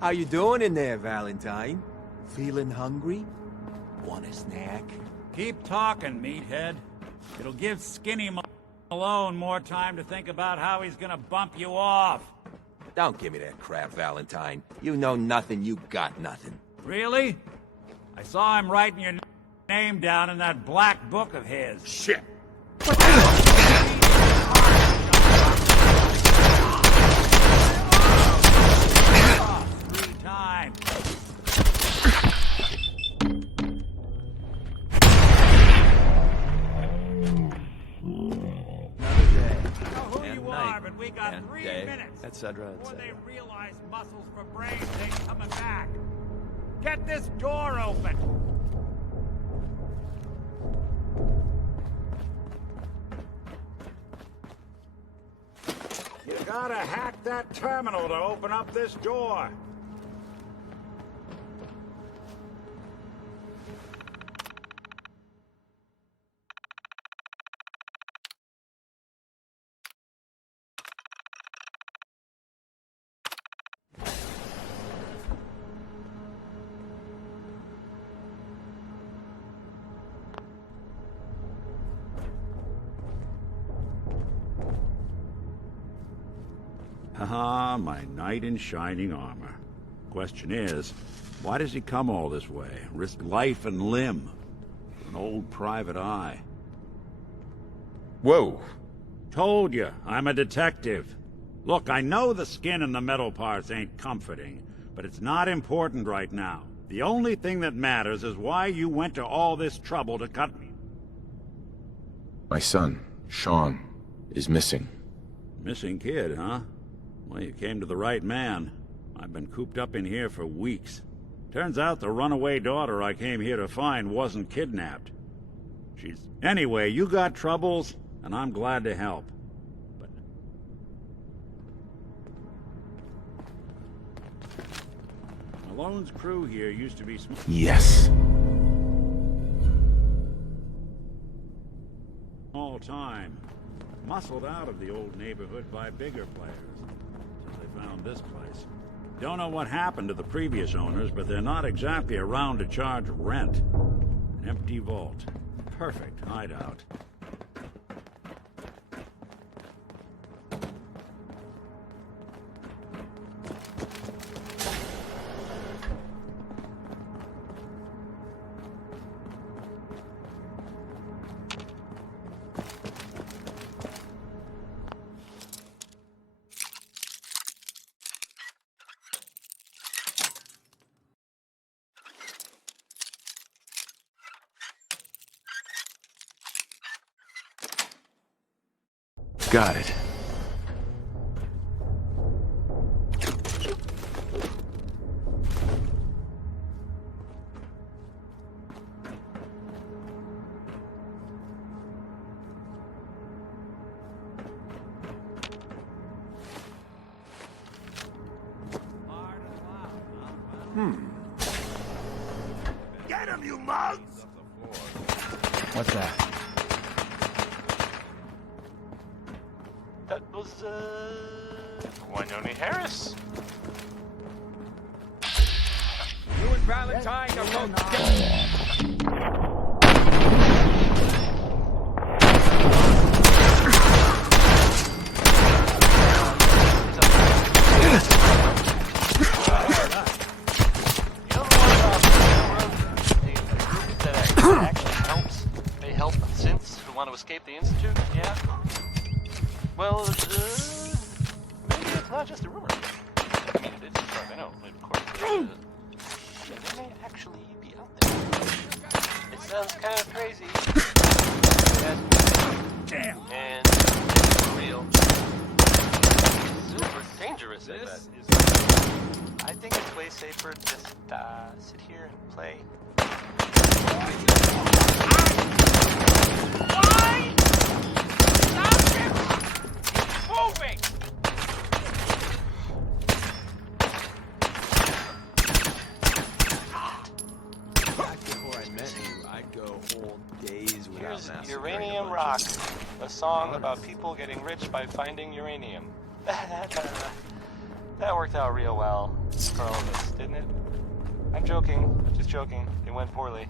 How you doing in there, Valentine? Feeling hungry? Want a snack? Keep talking, meathead. It'll give Skinny Malone more time to think about how he's gonna bump you off. Don't give me that crap, Valentine. You know nothing, you got nothing. Really? I saw him writing your name down in that black book of his. Shit. Three times. Who And you night, are, but we got and 3 day, minutes etc., before etc. they realize muscles for brains ain't coming back. Get this door open. You gotta hack that terminal to open up this door. Ah, my knight in shining armor. Question is, why does he come all this way? Risk life and limb for an old private eye. Whoa. Told you, I'm a detective. Look, I know the skin and the metal parts ain't comforting, but it's not important right now. The only thing that matters is why you went to all this trouble to cut me. My son, Sean, is missing. Missing kid, huh? Well, you came to the right man. I've been cooped up in here for weeks. Turns out the runaway daughter I came here to find wasn't kidnapped. Anyway, you got troubles, and I'm glad to help. But... Malone's crew here used to be Yes. small time. Muscled out of the old neighborhood by bigger players. They found this place. Don't know what happened to the previous owners, but they're not exactly around to charge rent. An empty vault. Perfect hideout. Got it. Get him, you mugs! What's that? That was, Wynonie Harris. You and Valentine are both dead. They help synths who want to escape the Institute? Yeah? Well, maybe it's not just a rumor. I mean, it's as far as I know, of course. They may actually be out there. It sounds kind of crazy. Damn! And it's real. Super dangerous, I bet. I think it's way safer to just sit here and play. Why? Stop him! Moving! Back before I met you, I'd go whole days without Here's massacring Uranium a bunch Rock, of- a song about people getting rich by finding uranium. That worked out real well for all of us, didn't it? I'm joking, just joking. It went poorly.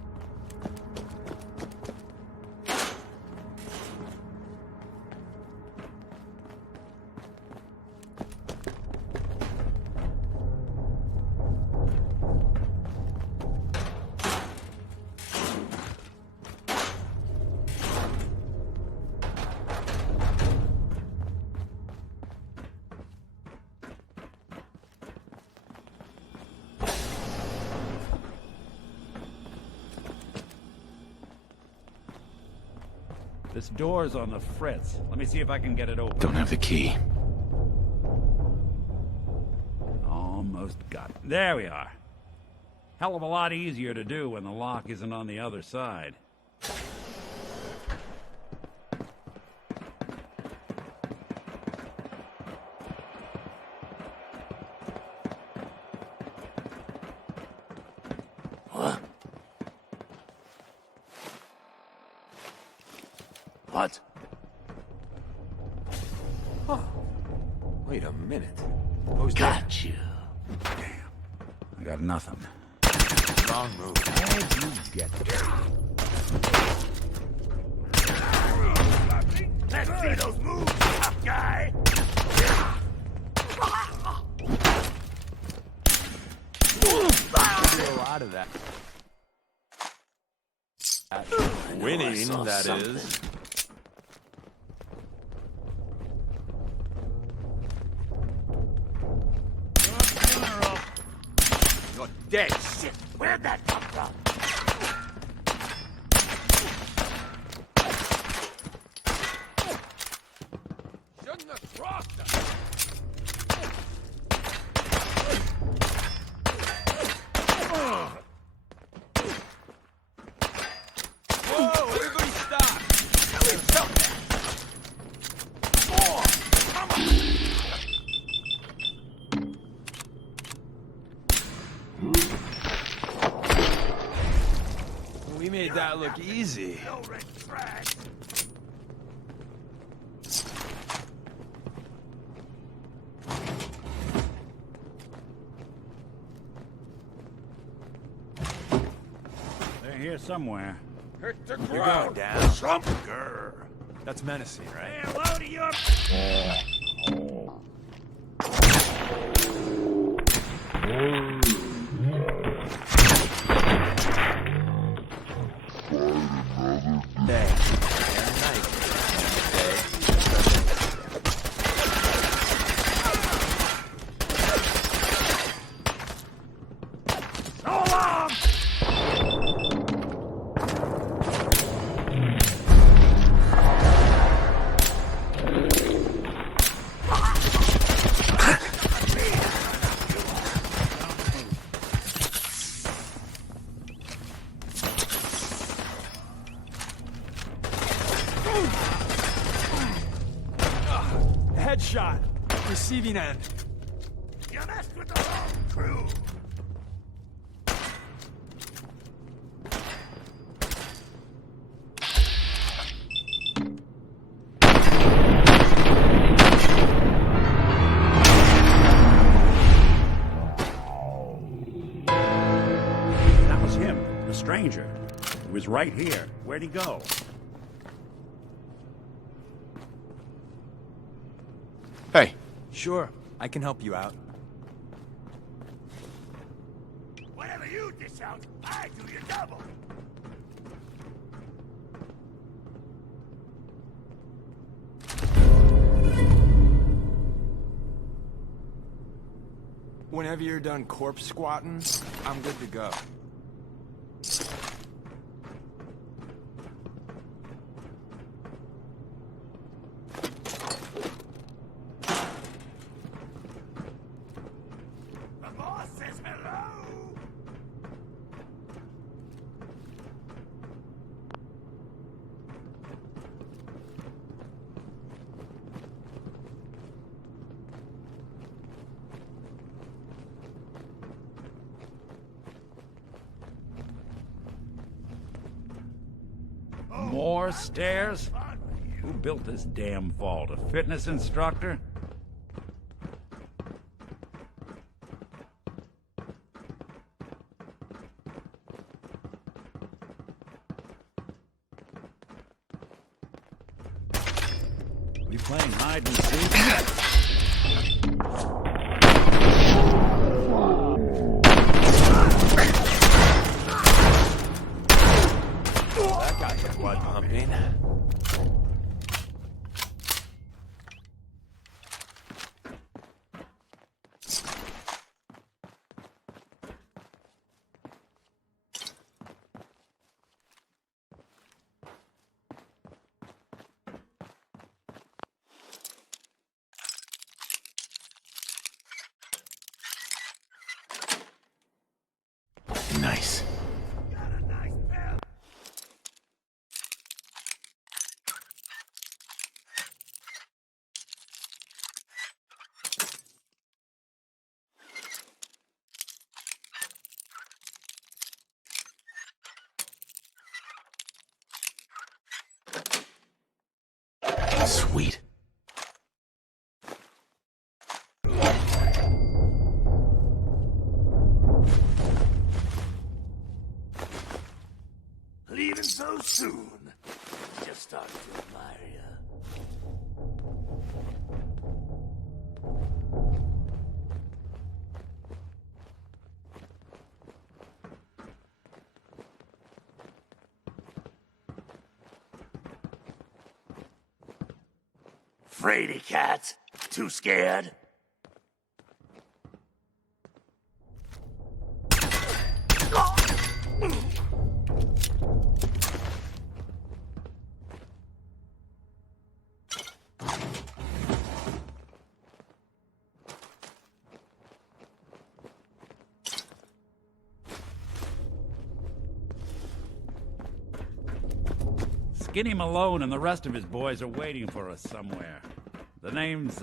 This door's on the fritz. Let me see if I can get it open. Don't have the key. Almost got it. There we are. Hell of a lot easier to do when the lock isn't on the other side. What? Huh. Wait a minute. Got you. I got nothing. Wrong move. How'd you get there? Let's see those moves, tough guy. Do a lot of that. Winning, that is. You're dead. Shit, where'd that come from? Shouldn't have crossed us. Whoa, everybody stop! We made that look easy. No red flags. They're here somewhere. Hit the You're ground. going down. Slump. Grr. That's menacing, right? Say hello to your... Day. So long! Headshot. Receiving end. You messed with the wrong crew. That was him, the stranger. He was right here. Where'd he go? Hey. Sure, I can help you out. Whatever you dish out, I do your double. Whenever you're done corpse squatting, I'm good to go. The boss says hello. More stairs? Who built this damn vault? A fitness instructor? We playing hide and seek? That got your blood pumping. Sweet. Leaving so soon. Just starting to admire you. Fraidy cat. Too scared? Skinny Malone and the rest of his boys are waiting for us somewhere. The name's,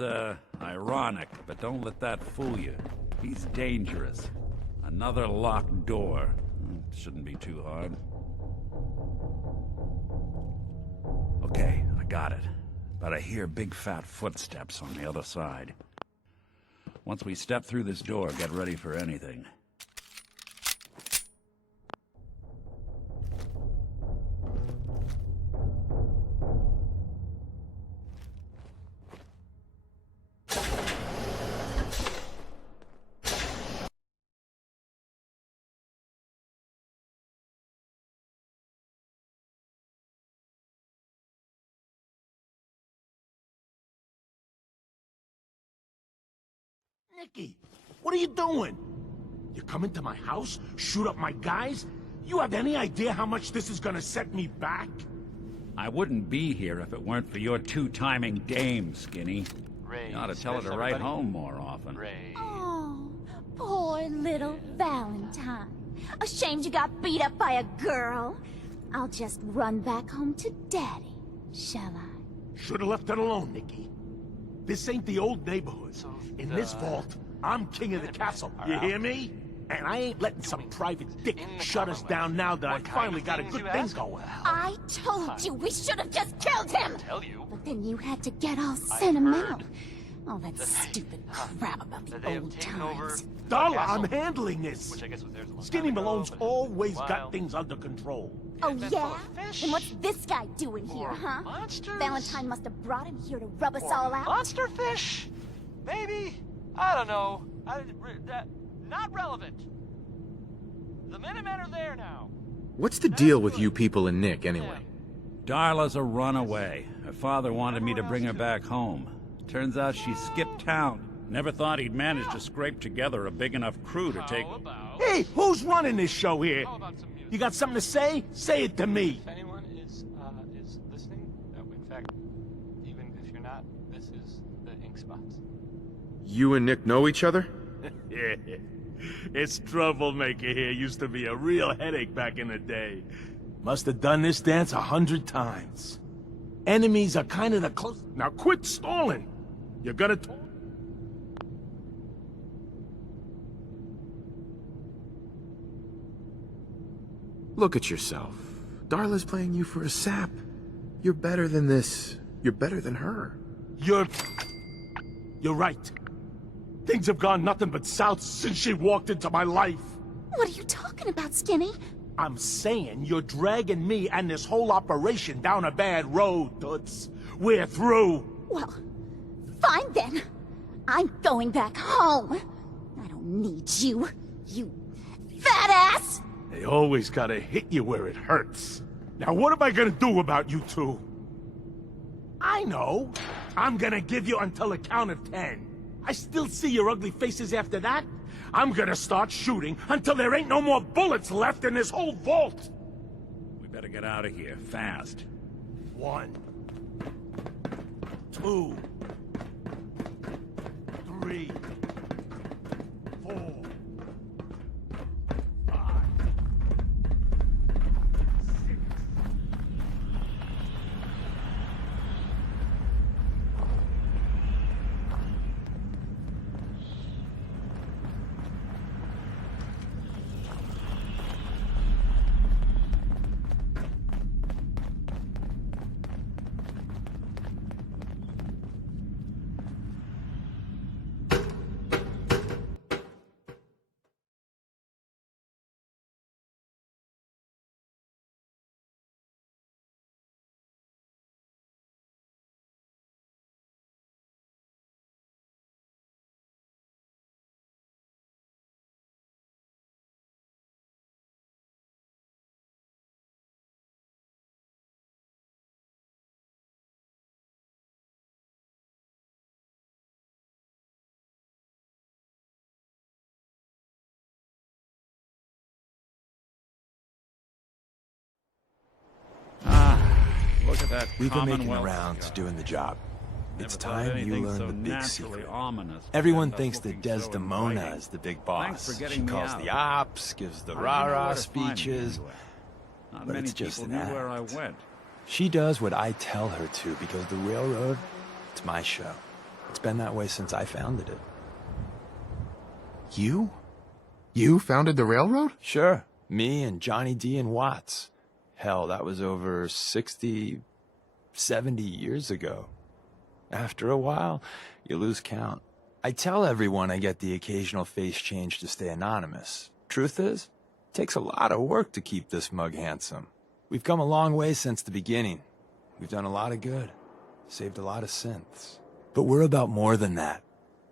ironic, but don't let that fool you. He's dangerous. Another locked door. Shouldn't be too hard. Okay, I got it. But I hear big fat footsteps on the other side. Once we step through this door, get ready for anything. Nicky, what are you doing? You come into my house, shoot up my guys? You have any idea how much this is gonna set me back? I wouldn't be here if it weren't for your two-timing dame, Skinny. Ray, You ought to tell her to write home more often. Ray. Oh, poor little Valentine. Ashamed you got beat up by a girl. I'll just run back home to Daddy, shall I? Should've left it alone, Nicky. This ain't the old neighborhood. In this vault, I'm king of the castle. You hear me? And I ain't letting some private dick shut us down now that I finally got a good thing going. I told you we should have just killed him! Tell you? But then you had to get all sentimental. All that stupid crap about the old times. Darla, I'm handling this. Which I guess was theirs a long Skinny time ago, Malone's but always wow. got things under control. Oh yeah? Then what's this guy doing here, huh? Monsters? Valentine must have brought him here to rub us all out. Monster fish? Maybe? I don't know. Not relevant. The Minutemen are there now. What's the deal with you people and Nick, anyway? Darla's a runaway. Her father wanted me to bring her back home. Turns out she skipped town. Never thought he'd manage to scrape together a big enough crew to take... Hey, who's running this show here? You got something to say? Say it to me. If anyone is listening, in fact, even if you're not, this is the ink spots. You and Nick know each other? Yeah. It's troublemaker here used to be a real headache back in the day. Must have done this dance 100 times. Enemies are kind of the close... Now quit stalling! You gotta talk. Look at yourself. Darla's playing you for a sap. You're better than this. You're better than her. You're right. Things have gone nothing but south since she walked into my life. What are you talking about, Skinny? I'm saying you're dragging me and this whole operation down a bad road, Toots. We're through. Well, fine then. I'm going back home. I don't need you, you fat ass! They always gotta hit you where it hurts. Now what am I gonna do about you two? I know. I'm gonna give you until the count of 10. I still see your ugly faces after that. I'm gonna start shooting until there ain't no more bullets left in this whole vault. We better get out of here, fast. 1, 2, 3, 4. that We've been making Commonwealth rounds guy. doing the job. It's Never thought time you anything learn so the big naturally secret. ominous would Everyone end up thinks that looking so Desdemona inviting. is the big Thanks for boss. getting She me calls out. the ops, gives the How did you know rah-rah where to find me speeches. anyway? Not But many it's just people an knew where I act. went. She does what I tell her to because the railroad, it's my show. It's been that way since I founded it. You? You founded the railroad? Sure. Me and Johnny D and Watts. Hell, that was over 60, 70 years ago. After a while, you lose count. I tell everyone I get the occasional face change to stay anonymous. Truth is, it takes a lot of work to keep this mug handsome. We've come a long way since the beginning. We've done a lot of good. Saved a lot of synths. But we're about more than that.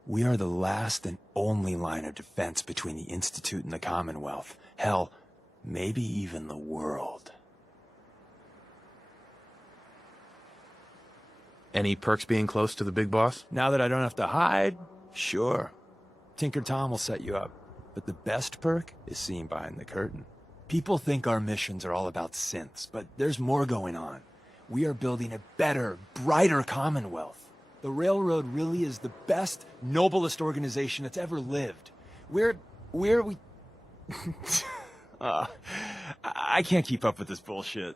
We are the last and only line of defense between the Institute and the Commonwealth. Hell, maybe even the world. Any perks being close to the big boss? Now that I don't have to hide, sure. Tinker Tom will set you up. But the best perk is seeing behind the curtain. People think our missions are all about synths, but there's more going on. We are building a better, brighter Commonwealth. The Railroad really is the best, noblest organization that's ever lived. I can't keep up with this bullshit.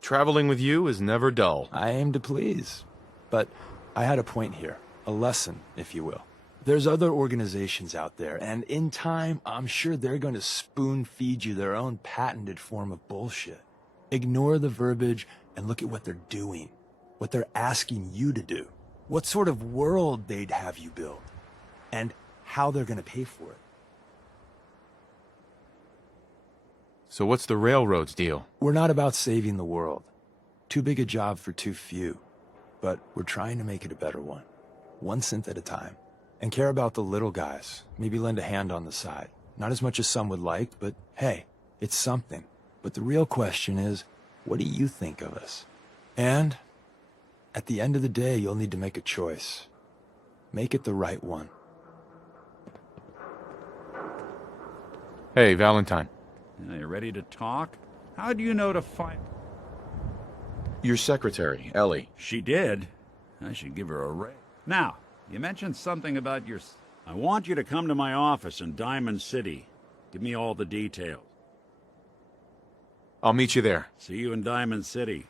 Traveling with you is never dull. I aim to please. But I had a point here. A lesson, if you will. There's other organizations out there, and in time, I'm sure they're going to spoon-feed you their own patented form of bullshit. Ignore the verbiage and look at what they're doing. What they're asking you to do. What sort of world they'd have you build. And how they're going to pay for it. So what's the railroad's deal? We're not about saving the world. Too big a job for too few. But we're trying to make it a better one. One synth at a time. And care about the little guys. Maybe lend a hand on the side. Not as much as some would like, but hey, it's something. But the real question is, what do you think of us? And at the end of the day, you'll need to make a choice. Make it the right one. Hey, Valentine. Are you ready to talk? How do you know to find... Your secretary, Ellie. She did. I should give her a raise. Now, you mentioned something about your... I want you to come to my office in Diamond City. Give me all the details. I'll meet you there. See you in Diamond City.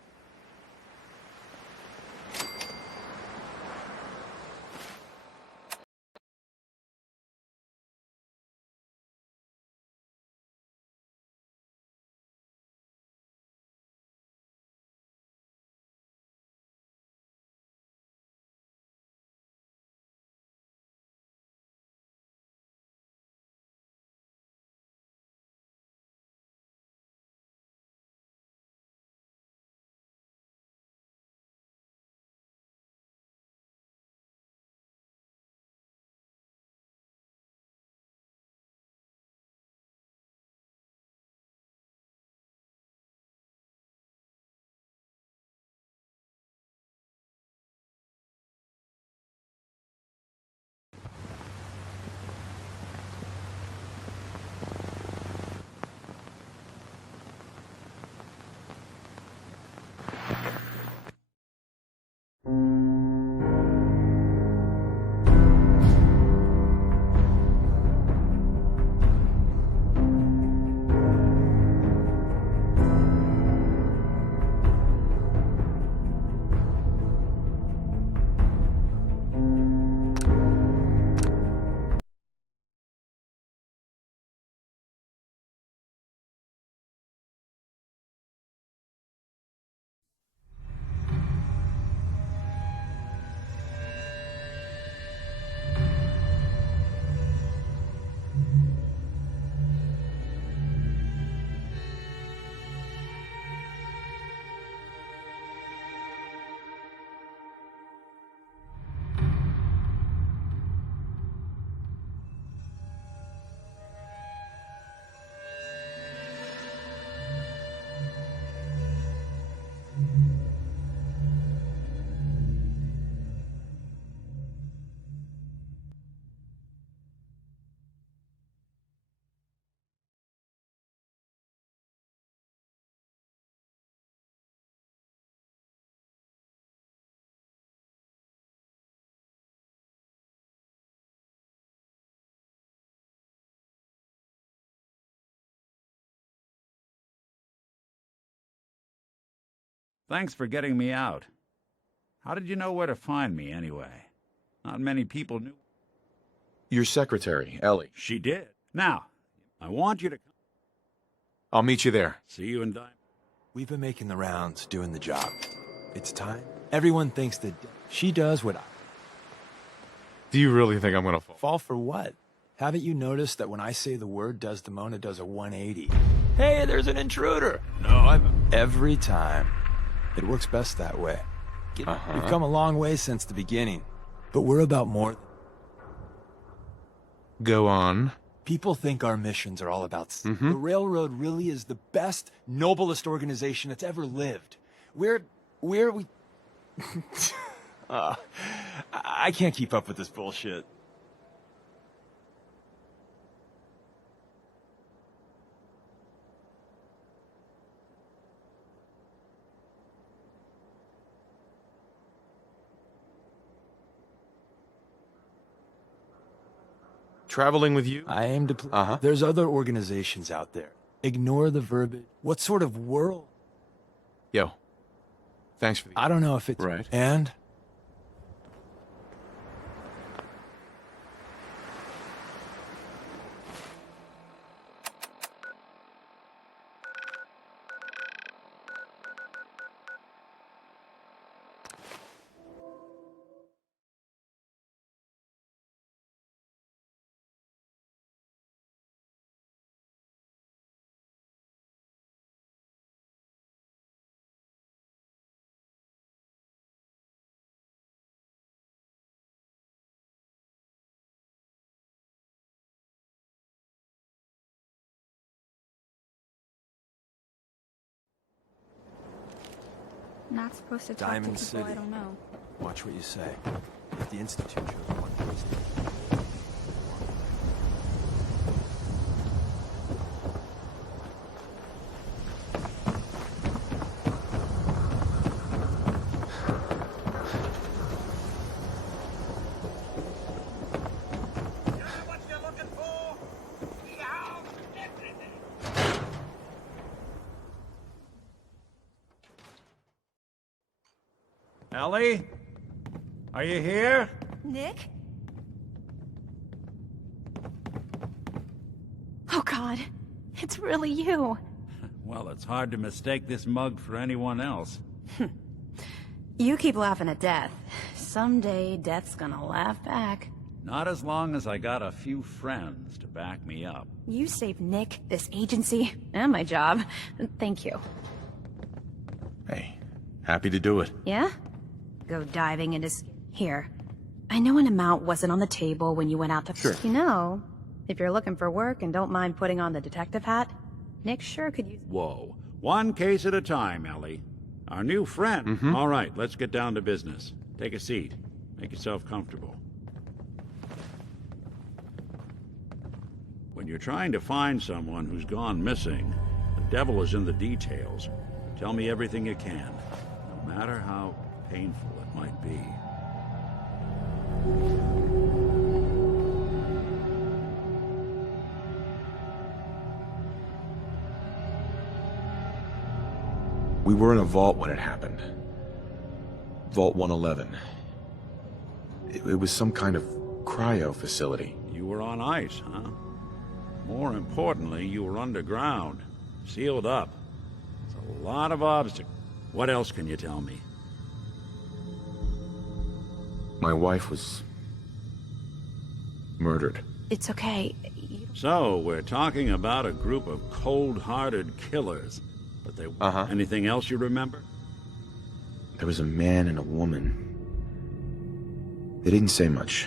Thanks for getting me out. How did you know where to find me, anyway? Not many people knew. Your secretary, Ellie. She did. Now, I want you to... I'll meet you there. See you in Diamond. We've been making the rounds, doing the job. It's time. Everyone thinks that she does what I... Do you really think I'm gonna fall? Fall for what? Haven't you noticed that when I say the word, Desdemona does a 180? Hey, there's an intruder! No, Every time. It works best that way. We've come a long way since the beginning, but we're about more... Go on. People think our missions are all about... The Railroad really is the best, noblest organization that's ever lived. We... I can't keep up with this bullshit. Traveling with you? I aim to... There's other organizations out there. Ignore the verbiage. What sort of world? Yo. Thanks for the... I don't know if it's... Right. And? Not supposed to talk Diamond to people City. I don't know. Watch what you say. If the Institute chose one place... Ellie? Are you here? Nick? Oh God, it's really you. Well, it's hard to mistake this mug for anyone else. You keep laughing at death. Someday, death's gonna laugh back. Not as long as I got a few friends to back me up. You saved Nick, this agency, and my job. Thank you. Hey, happy to do it. Yeah? Go diving into... Here. I know an amount wasn't on the table when you went out to... Sure. You know, if you're looking for work and don't mind putting on the detective hat, Nick sure could use... Whoa. One case at a time, Ellie. Our new friend. All right, let's get down to business. Take a seat. Make yourself comfortable. When you're trying to find someone who's gone missing, the devil is in the details. Tell me everything you can, no matter how painful it might be. We were in a vault when it happened. Vault 111. It was some kind of cryo facility. You were on ice, huh? More importantly, you were underground, sealed up. It's a lot of obstacles. What else can you tell me? My wife was... murdered. It's okay. So, we're talking about a group of cold-hearted killers. But they... Anything else you remember? There was a man and a woman. They didn't say much.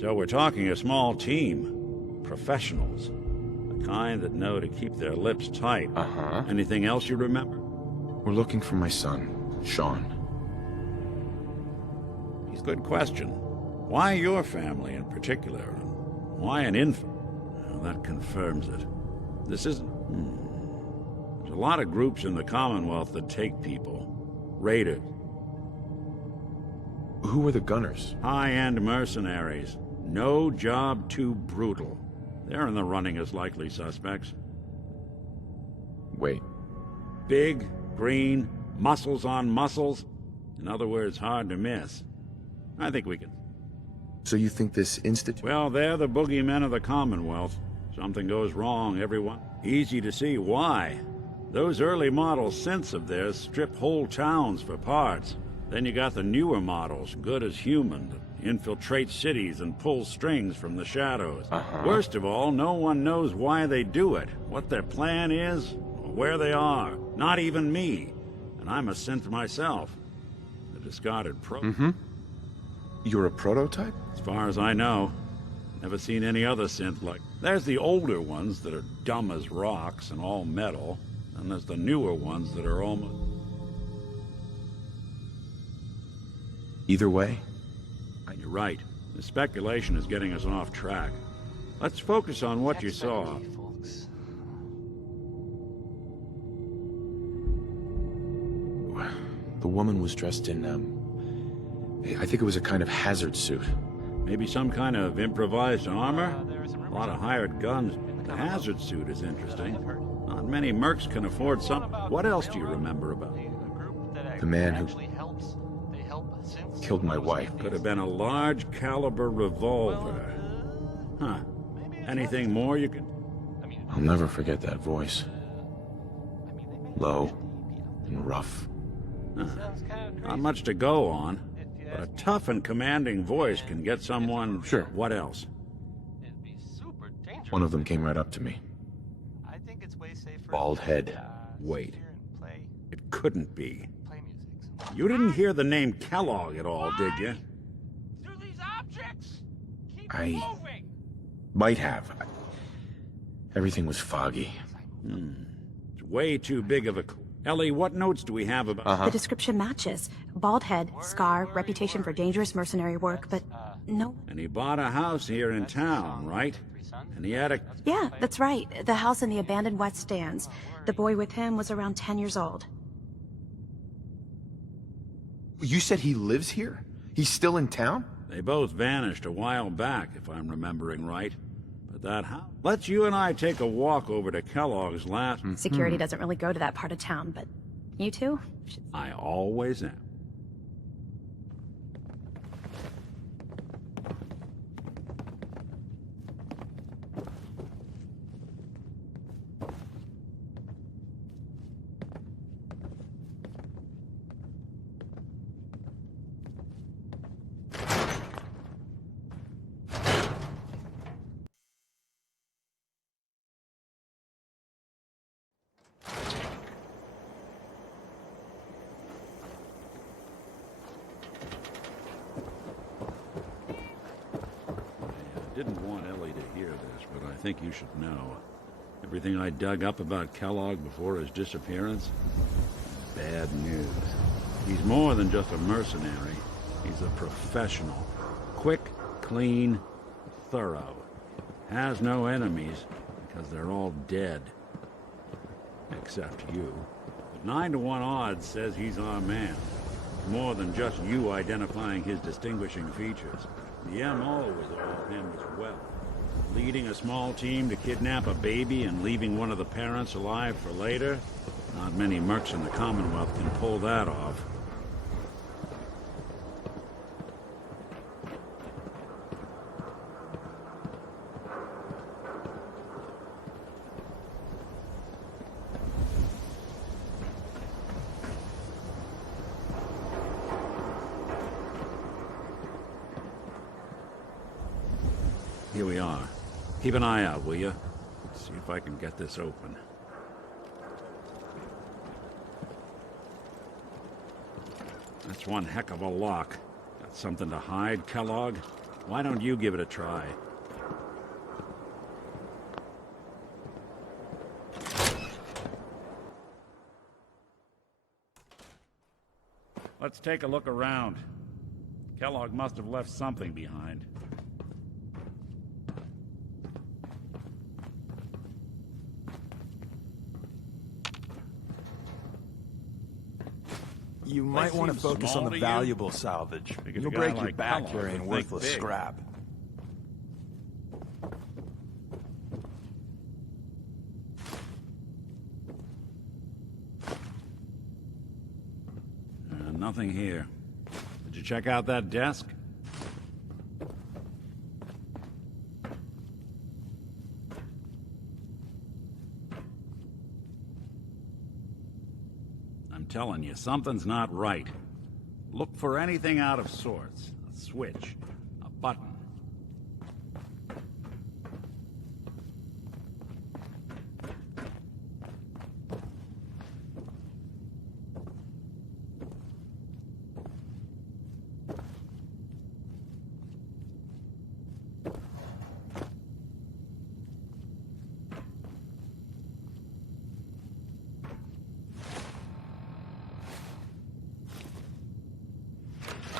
So we're talking a small team. Professionals. The kind that know to keep their lips tight. Anything else you remember? We're looking for my son, Sean. Good question. Why your family in particular? And why an infant? Well, that confirms it. This isn't... There's a lot of groups in the Commonwealth that take people. Raiders. Who were the gunners? High-end mercenaries. No job too brutal. They're in the running as likely suspects. Wait. Big, green, Muscles on muscles. In other words, hard to miss. I think we can. So you think this institute... Well, they're the boogeymen of the Commonwealth. Something goes wrong, everyone. Easy to see why. Those early model synths of theirs strip whole towns for parts. Then you got the newer models, good as human, that infiltrate cities and pull strings from the shadows. Worst of all, no one knows why they do it, what their plan is, or where they are. Not even me. And I'm a synth myself. A discarded You're a prototype? As far as I know. Never seen any other synth like... There's the older ones that are dumb as rocks and all metal. And there's the newer ones that are almost... Either way? You're right. The speculation is getting us off track. Let's focus on what you saw. The woman was dressed in, I think it was a kind of hazard suit. Maybe some kind of improvised armor? A lot of hired guns. The hazard suit is interesting. Not many mercs can afford some... What else do you remember about it? The man who killed my wife. Could have been a large caliber revolver. Huh. Anything more you can... I'll never forget that voice. Low and rough. Not much to go on, but a tough and commanding voice can get someone... Sure. What else? One of them came right up to me. Bald head. Wait. It couldn't be. You didn't hear the name Kellogg at all, did you? I might have. Everything was foggy. It's way too big of a... Ellie, what notes do we have about... The description matches. Bald head, scar, reputation for dangerous mercenary work, but no... And he bought a house here in town, right? And he had a... Yeah, that's right. The house in the abandoned West Stands. The boy with him was around 10 years old. You said he lives here? He's still in town? They both vanished a while back, if I'm remembering right. But that house... Let's you and I take a walk over to Kellogg's last... Security doesn't really go to that part of town, but you two? I always am. Didn't want Ellie to hear this, but I think you should know. Everything I dug up about Kellogg before his disappearance? Bad news. He's more than just a mercenary. He's a professional. Quick, clean, thorough. Has no enemies, because they're all dead. Except you. But 9-to-1 odds says he's our man. More than just you identifying his distinguishing features. The MO was all him as well. Leading a small team to kidnap a baby and leaving one of the parents alive for later? Not many mercs in the Commonwealth can pull that off. Here we are. Keep an eye out, will you? See if I can get this open. That's one heck of a lock. Got something to hide, Kellogg? Why don't you give it a try? Let's take a look around. Kellogg must have left something behind. You might want to focus on the valuable salvage. You'll break your back carrying worthless scrap. Nothing here. Did you check out that desk? I'm telling you, something's not right. Look for anything out of sorts. A switch, a button.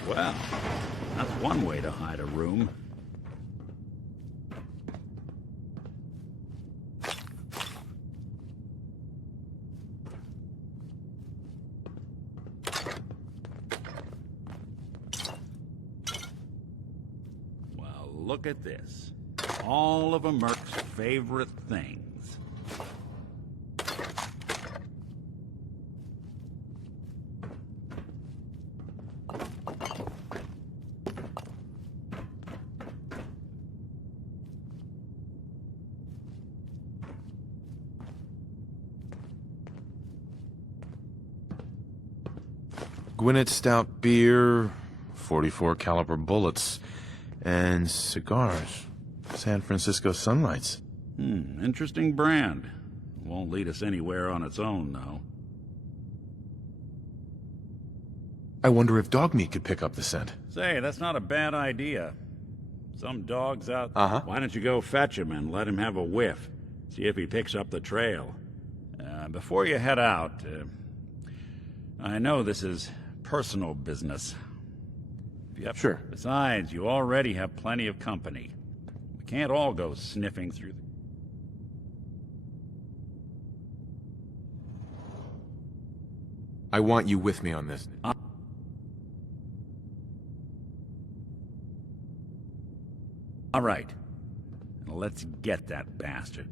Well, that's one way to hide a room. Well, look at this. All of a merc's favorite things. Gwinnett Stout beer, 44 caliber bullets, and cigars. San Francisco Sunlights. Interesting brand. Won't lead us anywhere on its own, though. I wonder if dog meat could pick up the scent. Say, that's not a bad idea. Some dog's out. Why don't you go fetch him and let him have a whiff? See if he picks up the trail. Before you head out, I know this is personal business. Sure. Besides, you already have plenty of company. We can't all go sniffing through the... I want you with me on this. All right. Let's get that bastard.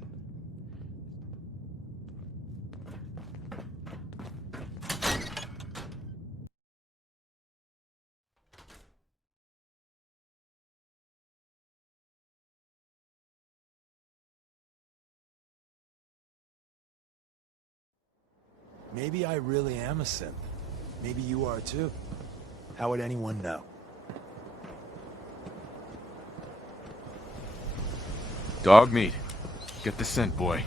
Maybe I really am a synth. Maybe you are too. How would anyone know? Dog meat. Get the scent, boy.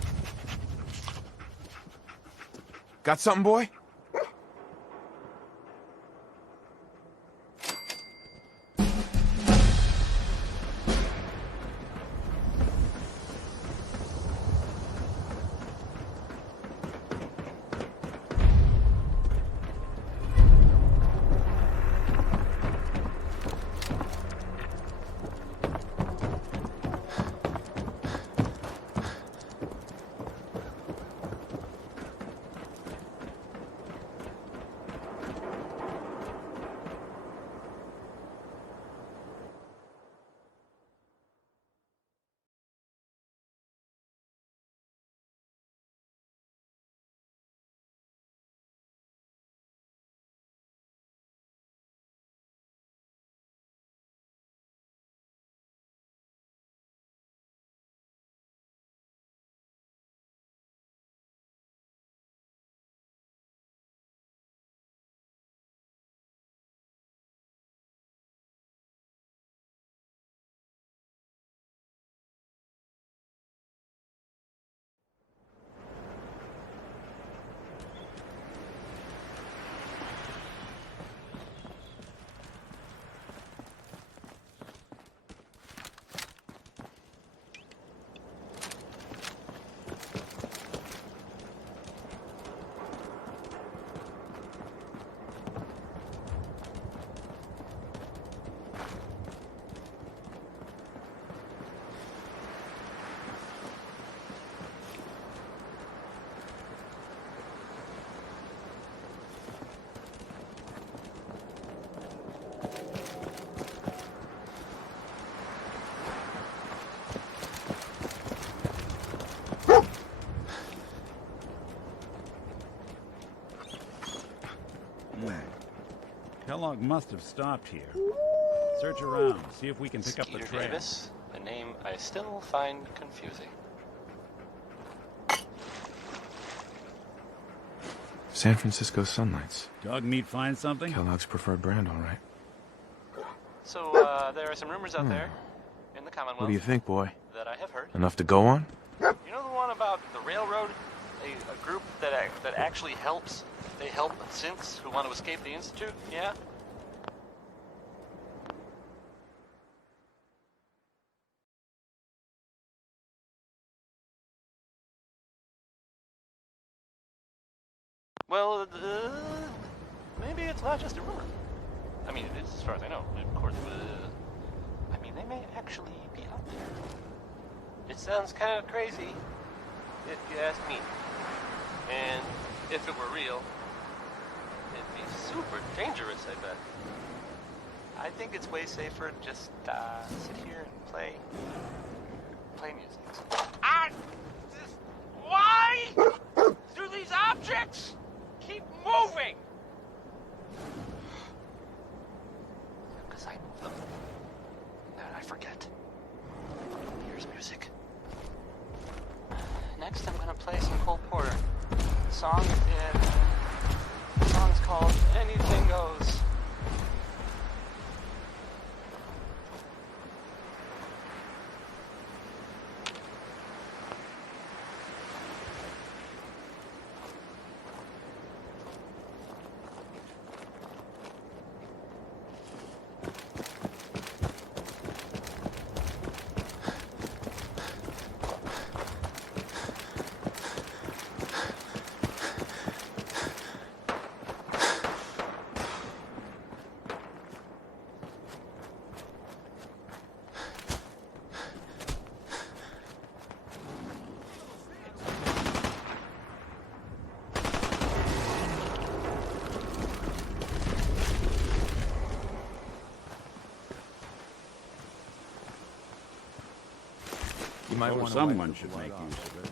Got something, boy? Kellogg must have stopped here. Search around, see if we can pick up the Skeeter trail. Davis, a name I still find confusing. San Francisco Sunlights. Dog meat find something? Kellogg's preferred brand, all right. So, there are some rumors out there in the Commonwealth. What do you think, boy? That I have heard. Enough to go on? You know the one about the railroad? A group that actually helps. They help synths who want to escape the Institute, yeah? Well, maybe it's not just a rumor. I mean, it is as far as I know. Of course, I mean, they may actually be out there. It sounds kind of crazy, if you ask me. And if it were real, it'd be super dangerous, I bet. I think it's way safer to just sit here and play music. Why do these objects keep moving? Because I move them. And I forget. Here's music. Next, I'm gonna play some Cole Porter. The song's called Anything Goes. You might want to someone should make use of it.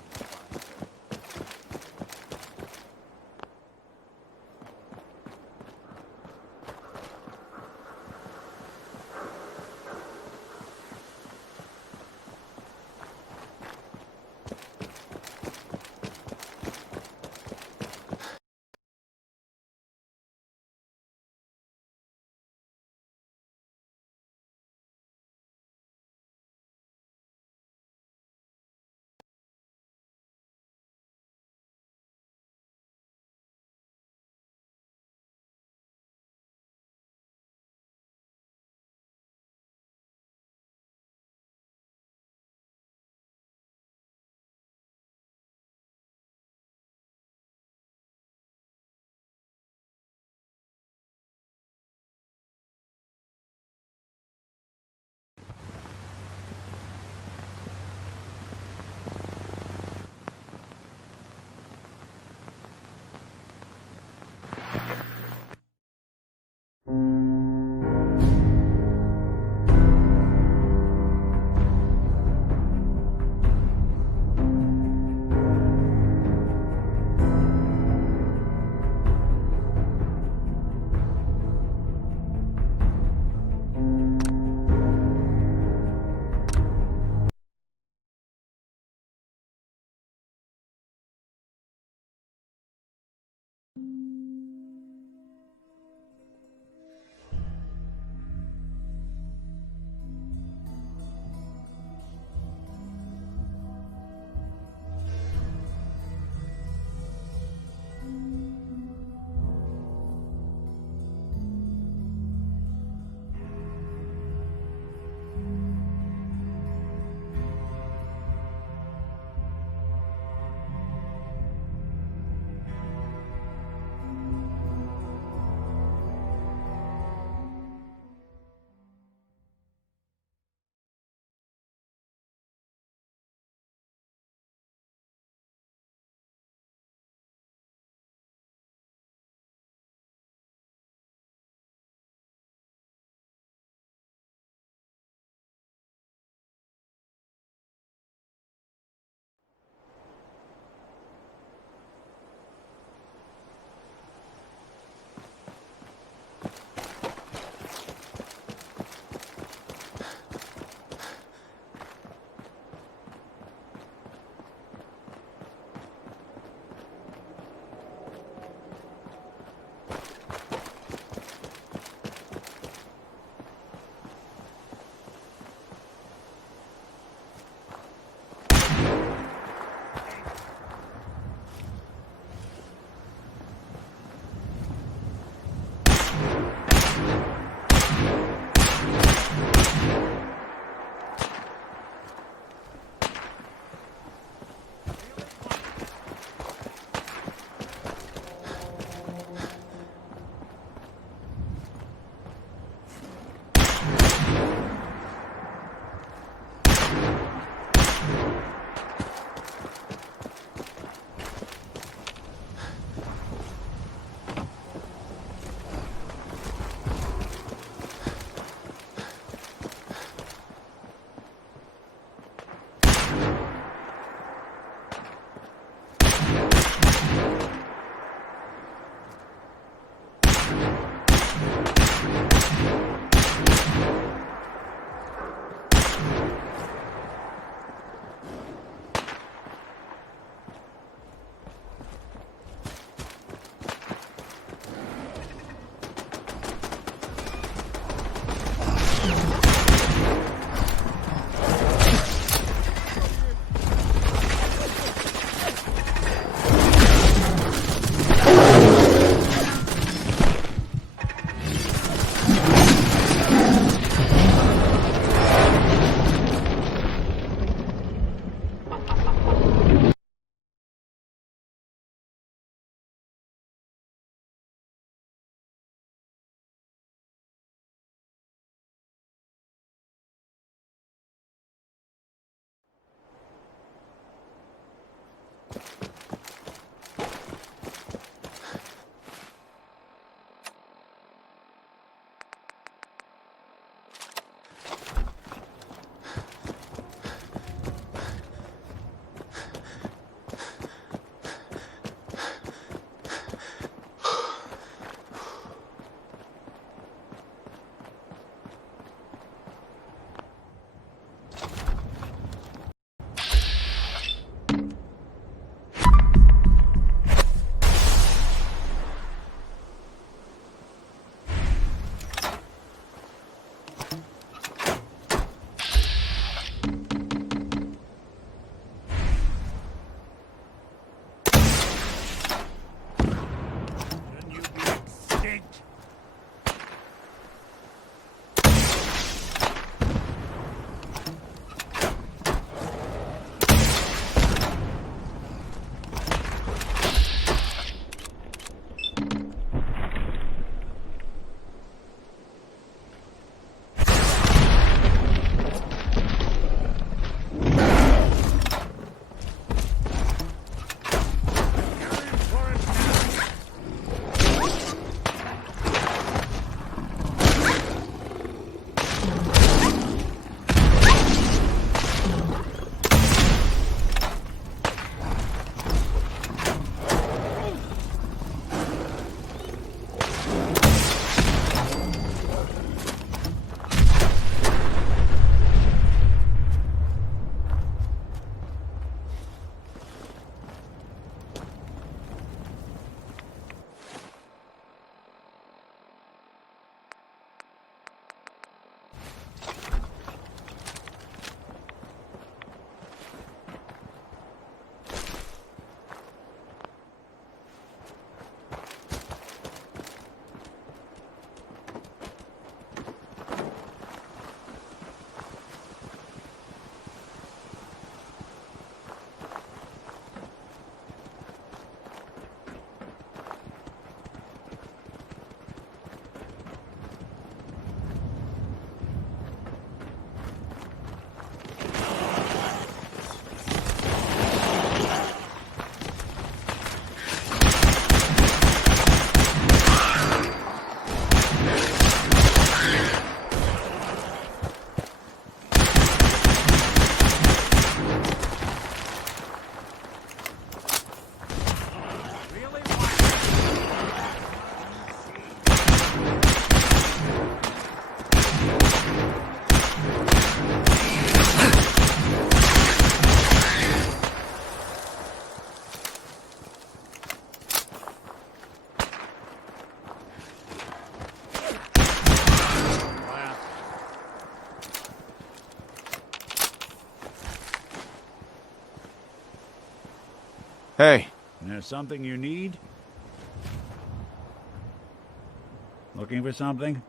Hey. There's something you need? Looking for something?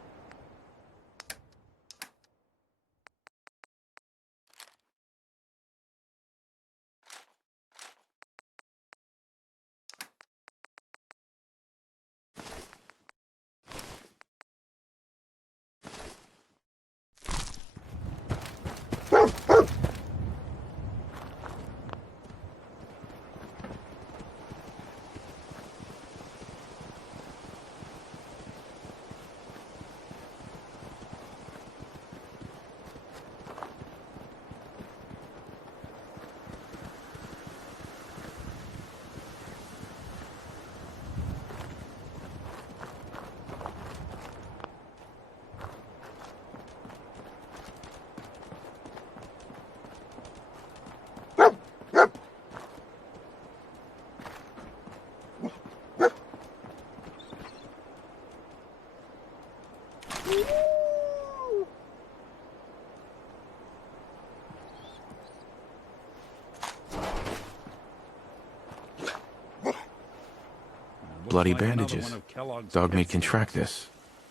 Bloody bandages. Dogmeat can track this.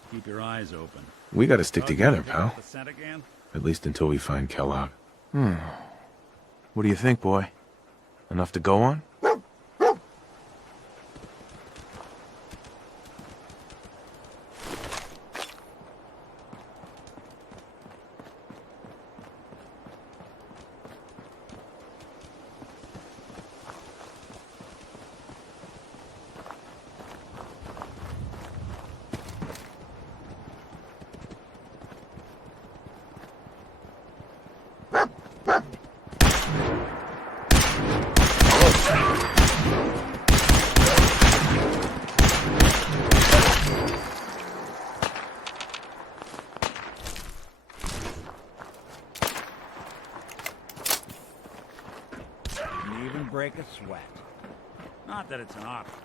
Keep your eyes open. We gotta stick together, pal. The scent again? At least until we find Kellogg. What do you think, boy? Enough to go on? Didn't even break a sweat. Not that it's an option.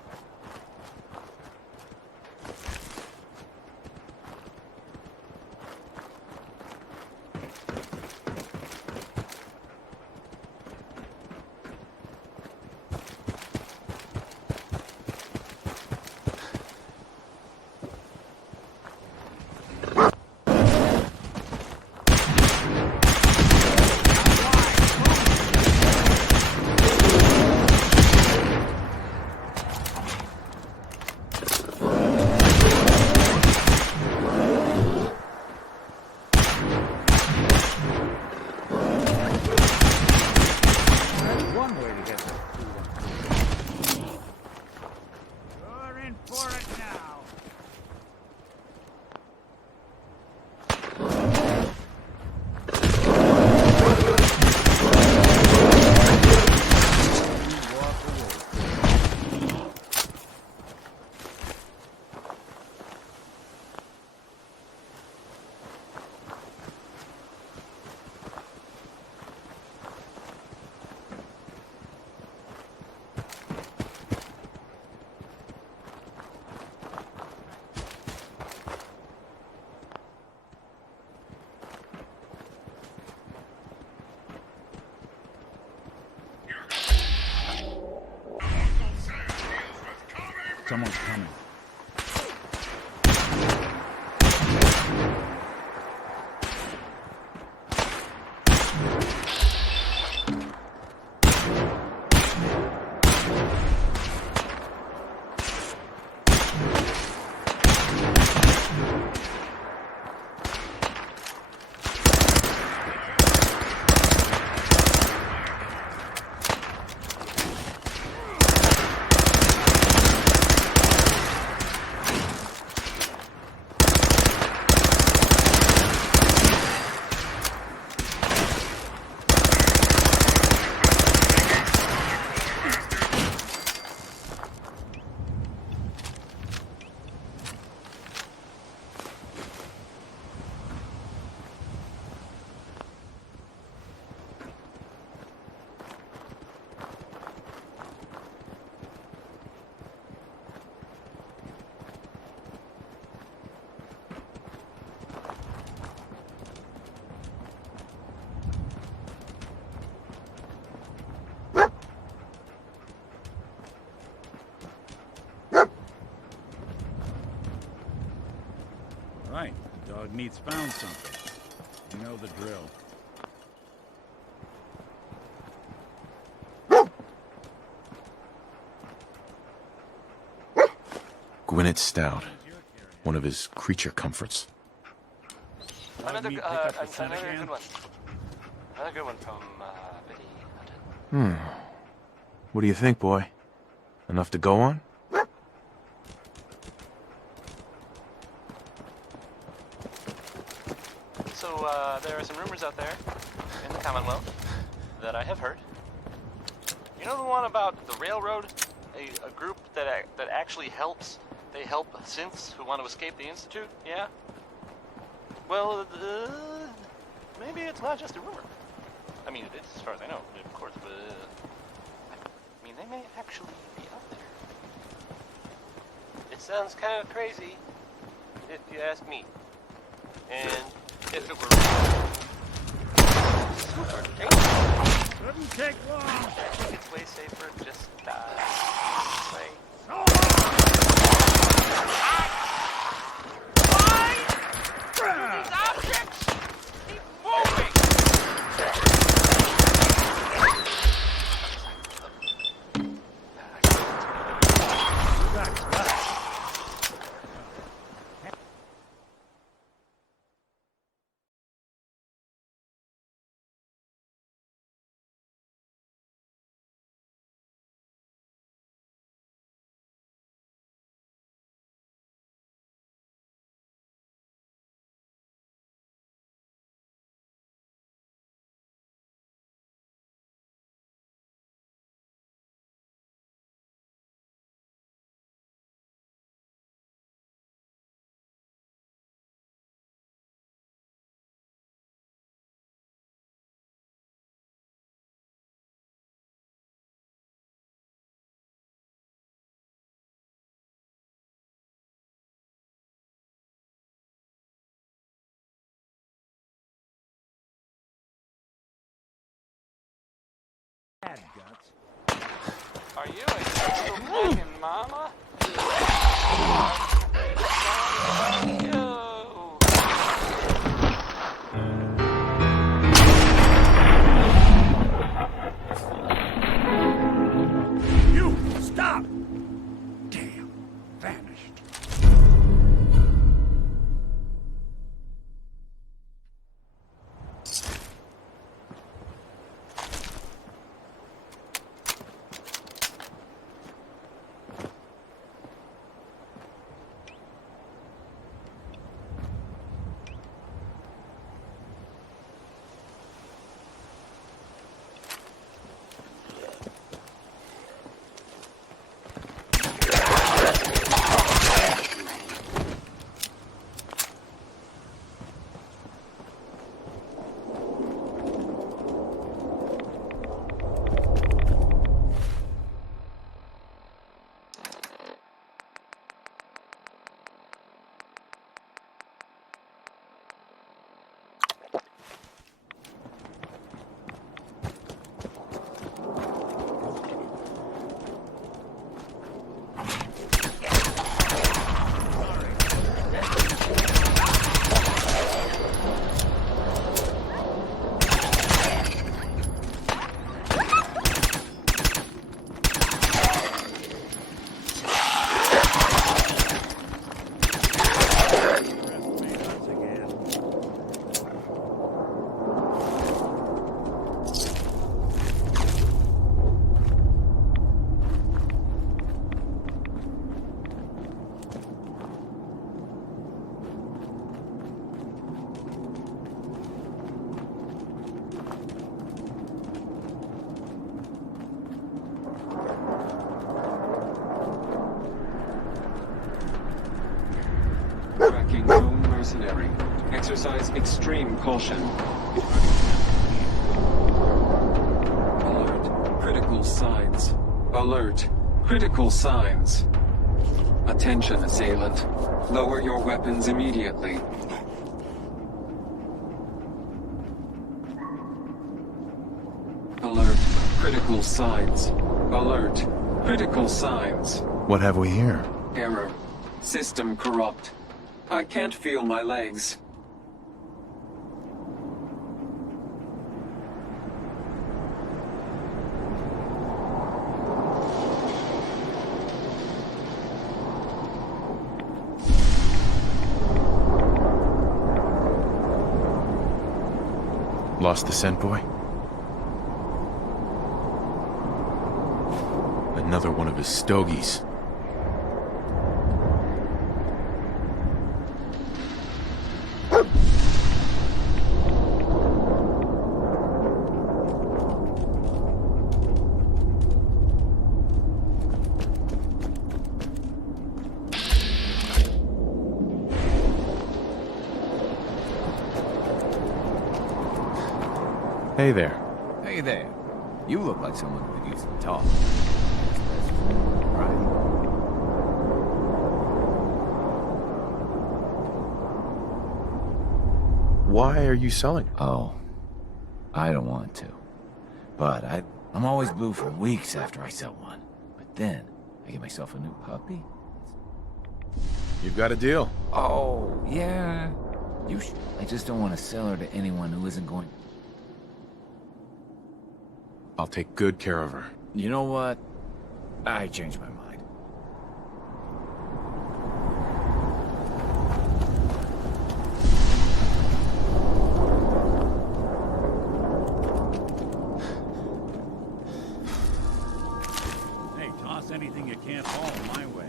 Someone's coming. Dog meat's found something. You know the drill. Gwyneth Stout. One of his creature comforts. Another good one. Another good one from Biddy. What do you think, boy? Enough to go on? So, there are some rumors out there in the Commonwealth that I have heard. You know the one about the railroad? A group that actually helps. They help synths who want to escape the Institute, yeah? Well, maybe it's not just a rumor. I mean, it is, as far as I know, of course, but... I mean, they may actually be out there. It sounds kind of crazy, if you ask me. And if it were super dangerous, Couldn't take long. I think it's way safer just die this way. These objects keep moving! Are you a still fucking mama? You! Stop! Damn. Vanished. Tracking known mercenary. Exercise extreme caution. Alert. Critical signs. Alert. Critical signs. Attention, assailant. Lower your weapons immediately. Alert. Critical signs. Alert. Critical signs. What have we here? Error. System corrupt. I can't feel my legs. lost the scent, boy? Another one of his stogies. Hey there. Hey there. You look like someone who could use some talk. Right. Why are you selling? Oh, I don't want to. But I'm always blue for weeks after I sell one. But then, I get myself a new puppy. You've got a deal. Oh, yeah. I just don't want to sell her to anyone who isn't going... I'll take good care of her. You know what? I changed my mind. Hey, toss anything you can't haul my way.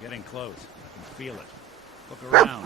Getting close. I can feel it. Look around.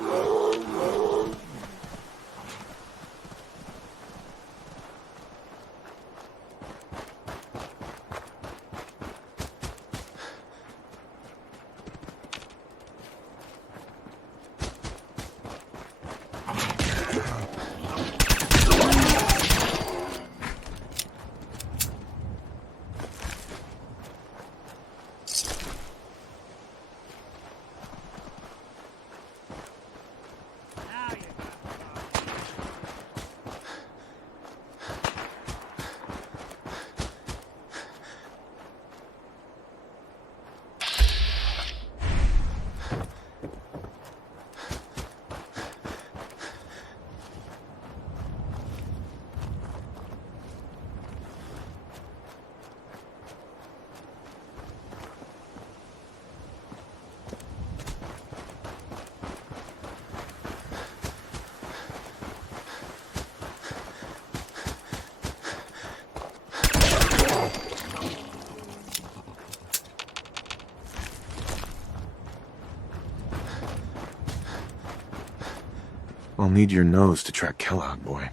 I'll need your nose to track Kellogg, boy.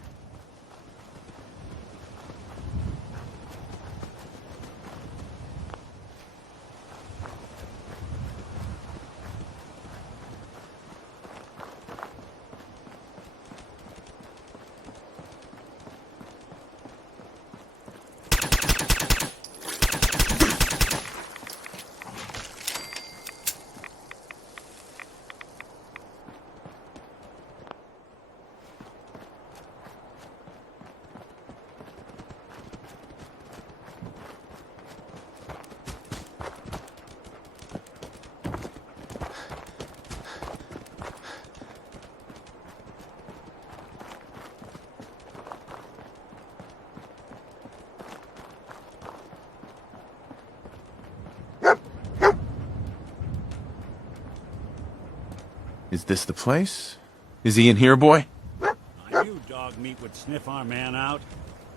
Is this the place? Is he in here, boy? I knew dog meat would sniff our man out.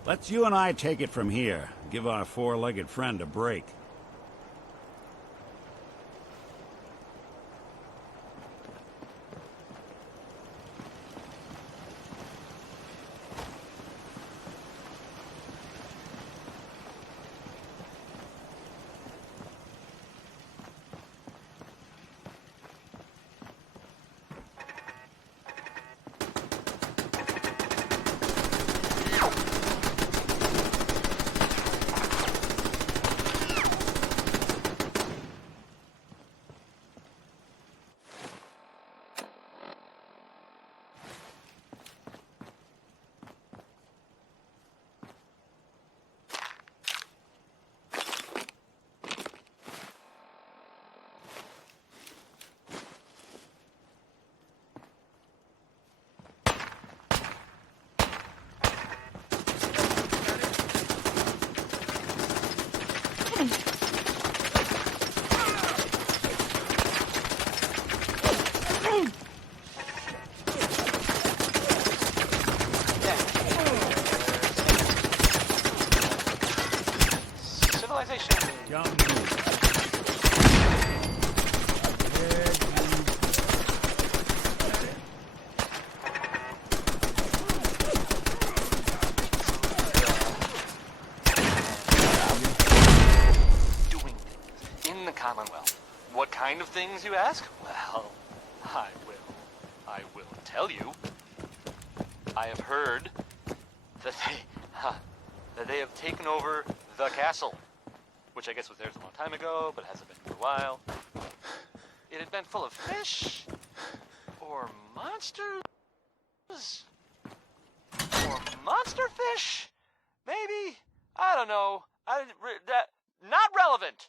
Let's you and I take it from here. Give our four-legged friend a break. What kind of things, you ask? Well, I will tell you. I have heard that they have taken over the castle, which I guess was theirs a long time ago, but hasn't been for a while. It had been full of fish, or monsters, or monster fish, maybe. I don't know. Not relevant.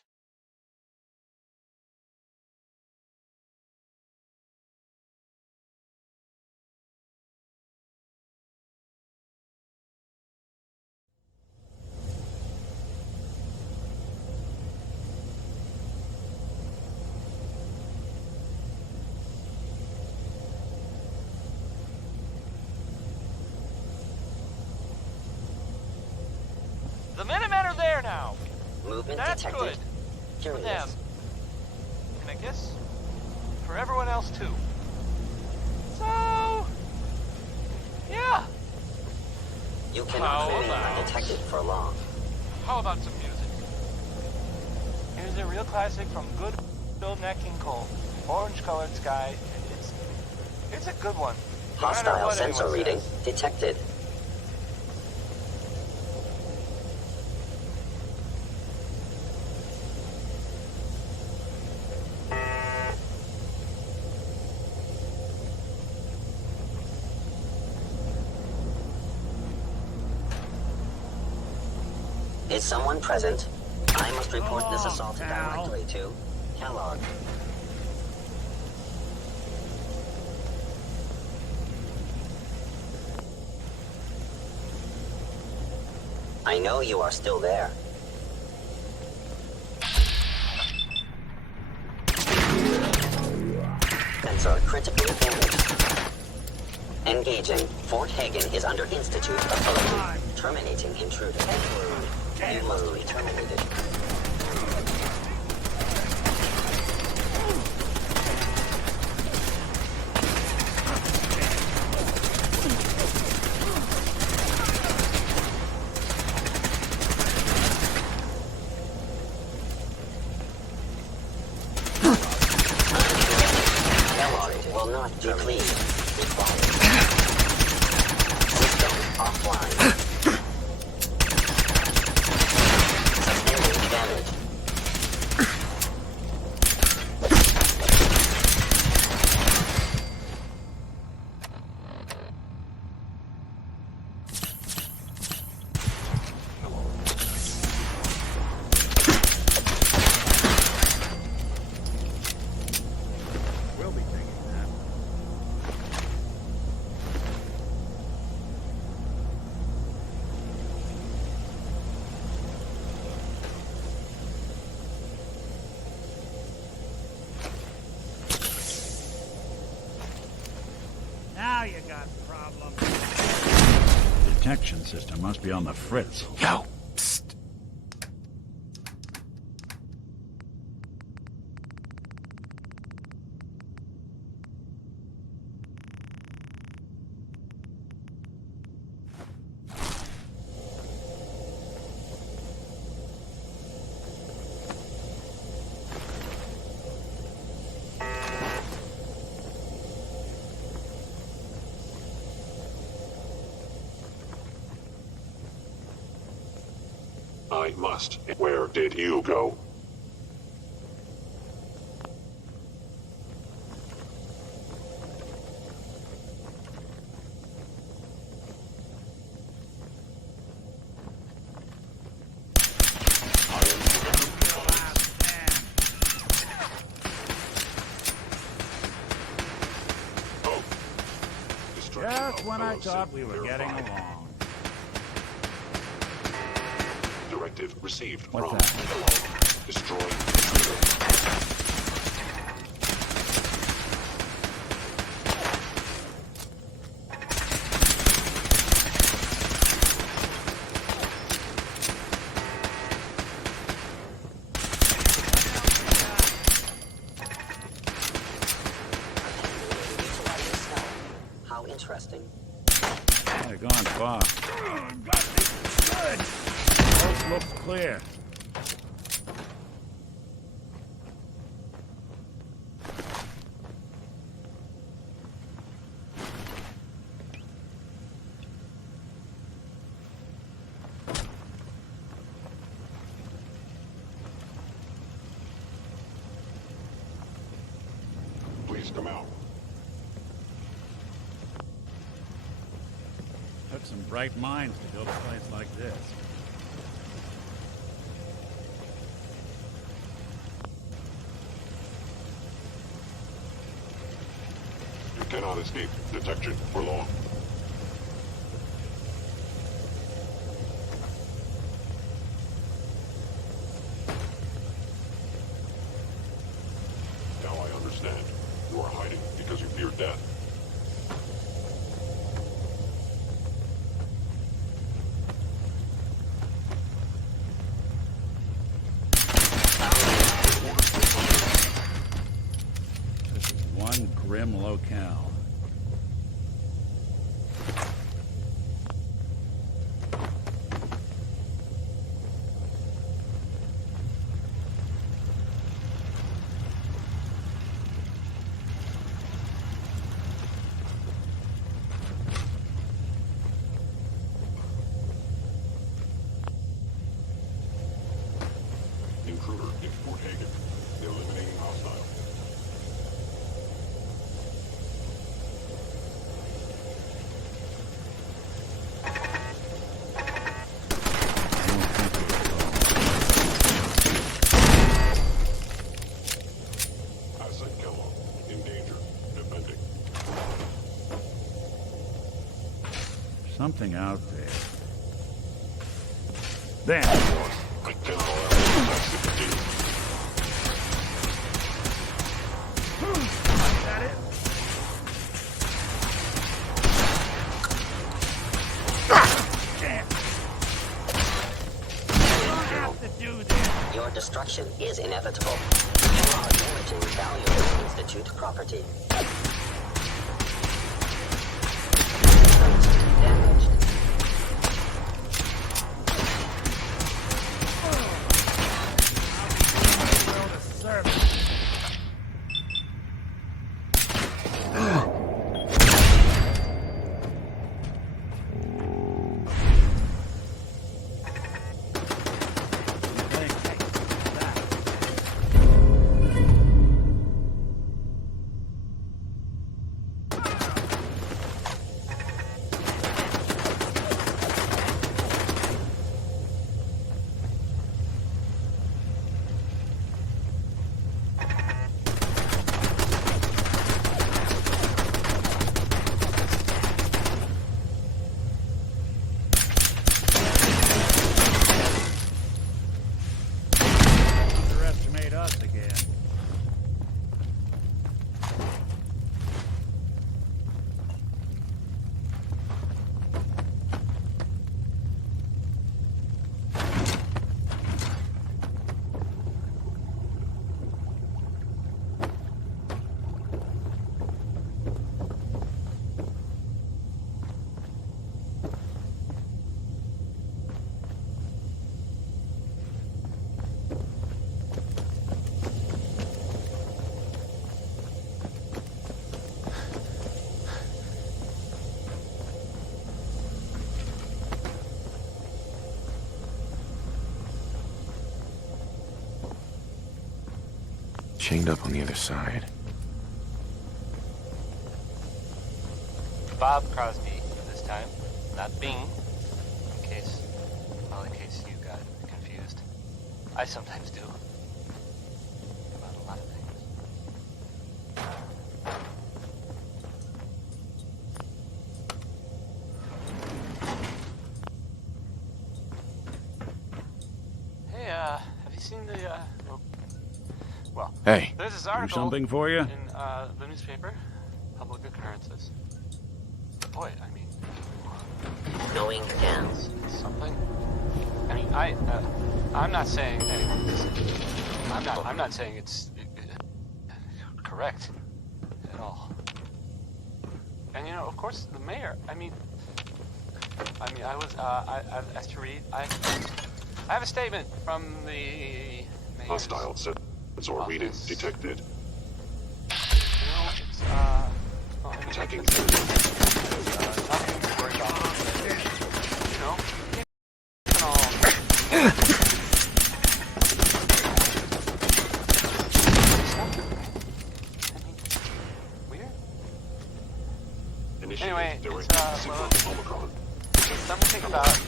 The Minutemen are there now. Movement That's detected. good. Curious. For them. And I guess for everyone else too. So, yeah. You cannot remain undetected for long. How about some music? Here's a real classic from good old Nat King Cole. Orange-colored sky. It's a good one. No matter Hostile what sensor anyone reading says. detected. Is someone present? I must report this assault directly to Kellogg. I know you are still there. Sensor critically damaged. Engaging. Fort Hagen is under Institute authority. Terminating intruder. You must be terminated. Kellogg will not be pleased. System offline. Suspending detection system must be on the fritz. Yo, psst. I must. Where did you go? Just when I thought we were getting along. Directive received. What's from that? Destroy intruder. How interesting. I've gone far. Good. Coast looks clear. Please come out. Took some bright minds to build a place like this. You cannot escape detection for long. Now I understand. You are hiding because you fear death. This is one grim locale. Intruder in Fort Hagen. Eliminating hostile. Asset Kellogg. In danger. Defending. Something out there. There. I cannot have the That it? Damn. You don't have to do this. Your destruction is inevitable. You are damaging valuable Institute property. Damaged. Well, the service. chained up on the other side. Bob Crosby this time, not Bing. In case you got confused. I sometimes do. About a lot of things. Hey, have you seen the, well, Hey, there's this do article something for you? in, the newspaper, Public Occurrences. Boy, I mean, Going scans. something. I mean, I'm not saying I'm not saying it's correct at all. And you know, of course, the mayor. I mean, I was I've asked to read. I have a statement from the mayor's Hostile sensor reading detected. You know, it's well, Attacking nothing to worry about. You know, anyway, it's well, it's something to think about,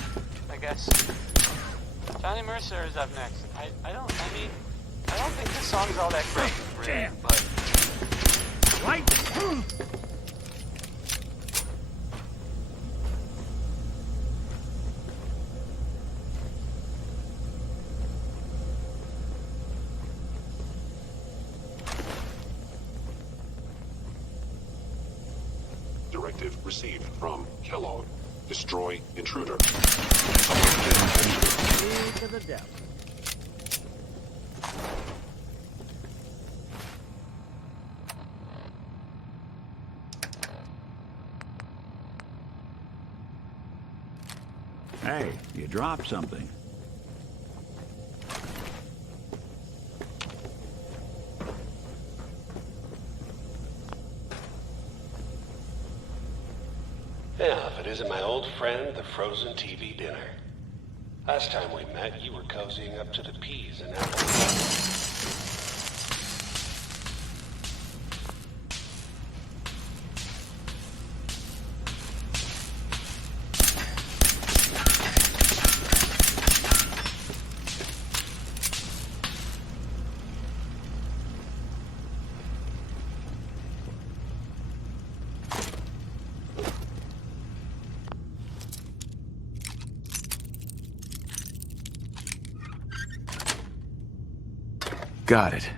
I guess. Johnny Mercer is up next. I don't think this song's all that great, really, but Directive received from Kellogg. Destroy intruder. To the devil. Hey, you dropped something. Yeah, if it isn't my old friend, the frozen TV dinner. Last time we met, you were cozying up to the peas and apples. Got it.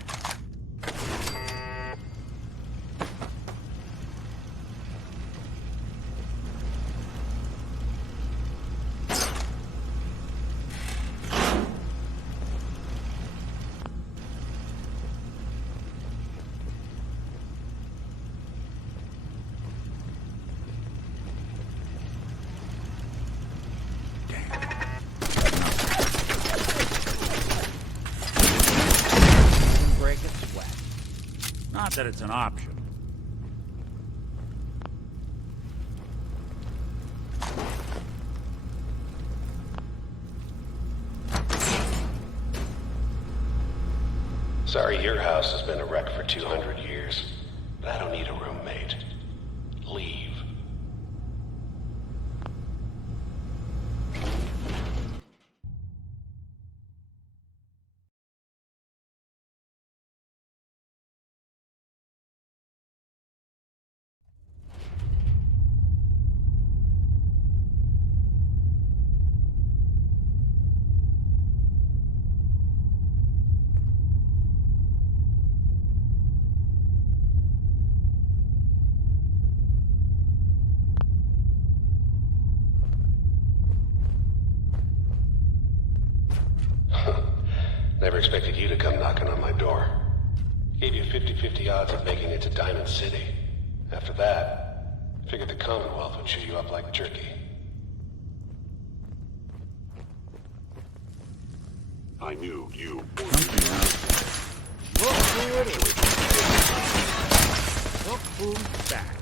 Not that it's an option. Sorry, your house has been a wreck for 200 years, but I don't need a roommate. Leave. Never expected you to come knocking on my door. Gave you 50-50 odds of making it to Diamond City. After that, figured the Commonwealth would chew you up like jerky. I knew you. Look who it is. Look who's back.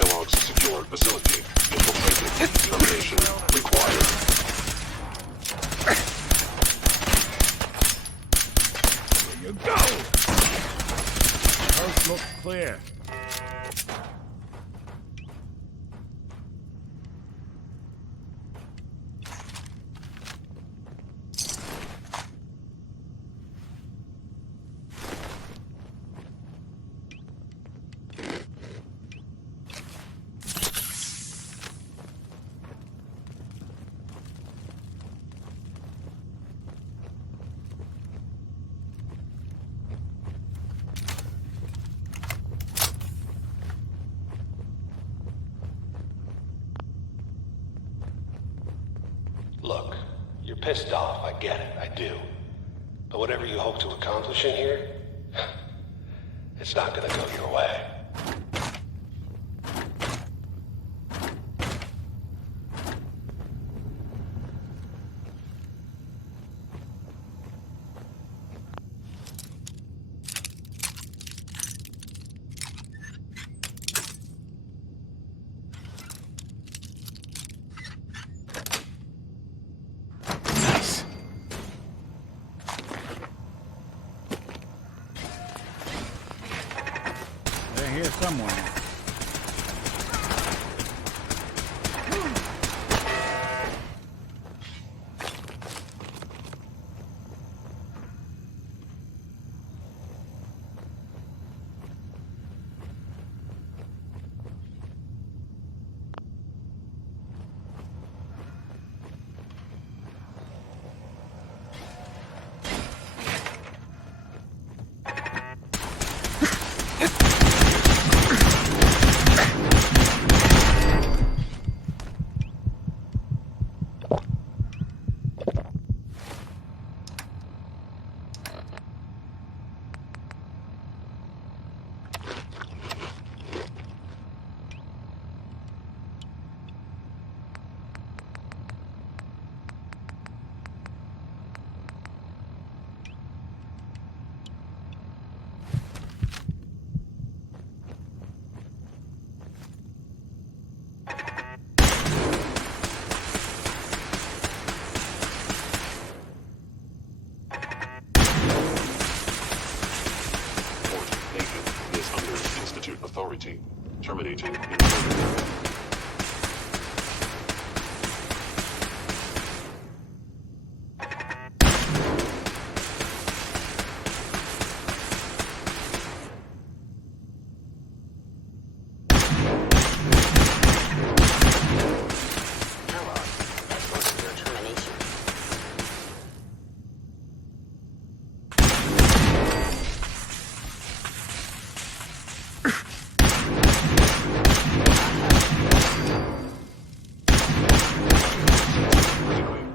Kellogg's secure facility. Infiltrated. Termination required. There you go! Coast looks clear. Look, you're pissed off, I get it, I do. But whatever you hope to accomplish in here, it's not gonna go your way. Nice. They're here somewhere. Authority. Terminating.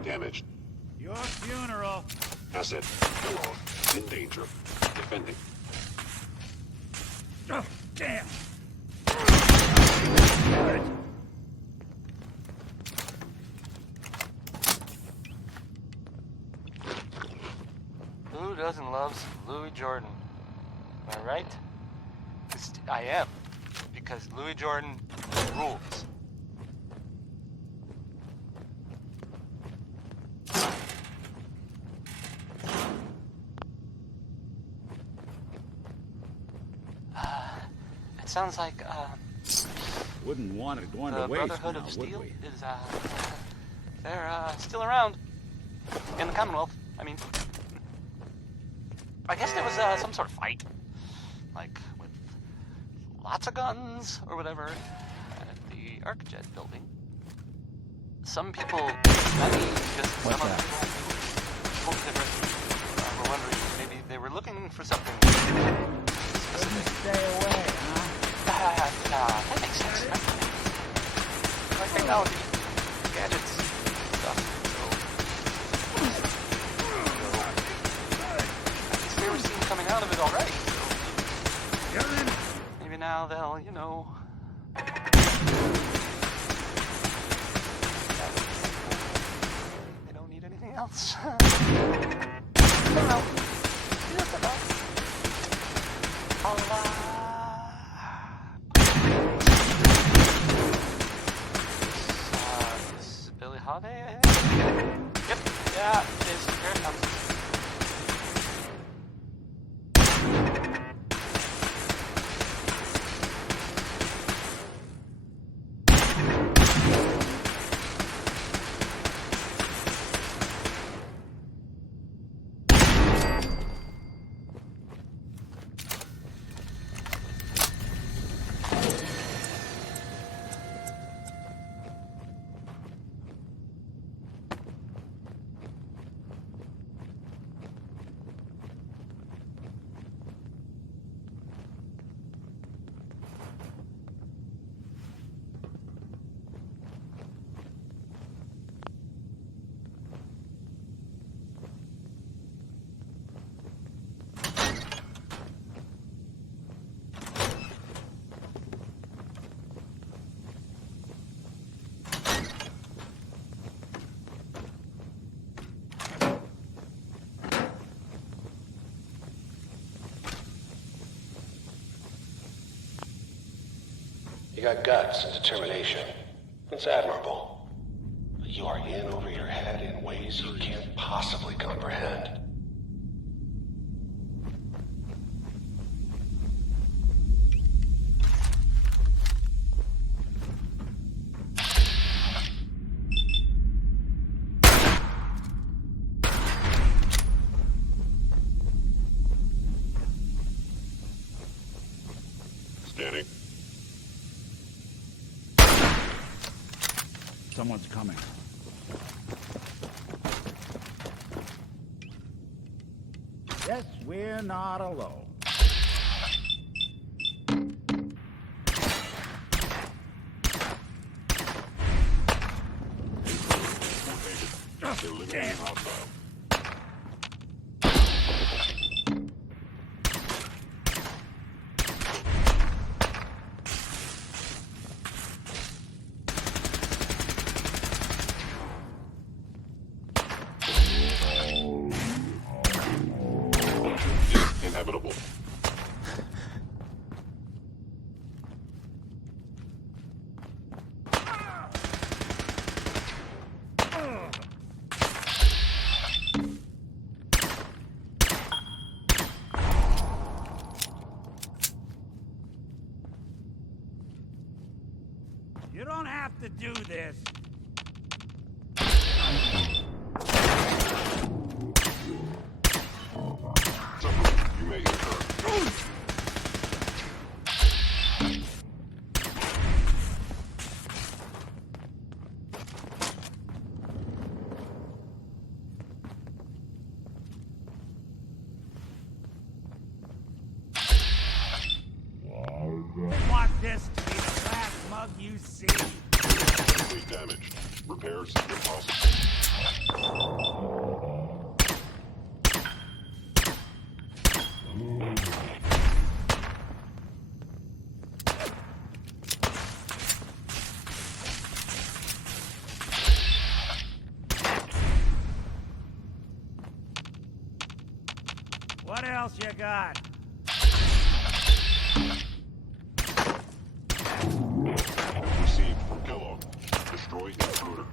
Damaged. Your funeral. Asset. Kellogg. In danger. Defending. Oh, damn. Who doesn't love Louis Jordan? Am I right? I am. Because Louis Jordan rules. It sounds like, Wouldn't want it going the to waste Brotherhood now, of would Steel we? is, they're, still around. In the Commonwealth, I mean. I guess there was, some sort of fight. Like, with lots of guns, or whatever, at the Arcjet building. Some people, maybe just some other people, different, were wondering maybe they were looking for something specific. Stay away, huh? That makes sense, right? Like technology, gadgets, stuff, so... I guess they were seen coming out of it already, so... now they'll, you know... They don't need anything else. I don't know. Just about. This is Billie Holiday, I think? Yep, yeah, it is. Here it comes. You got guts and determination. It's admirable. But you are in over your head in ways you can't possibly comprehend. Scanning. Someone's coming. Yes, we're not alone. Eliminating hostile. Inevitable. You don't have to do this. You may hit her. You want this to be the last mug you see? Badly damaged. Repairs impossible. What else you got? Received from Kellogg. Destroy intruder.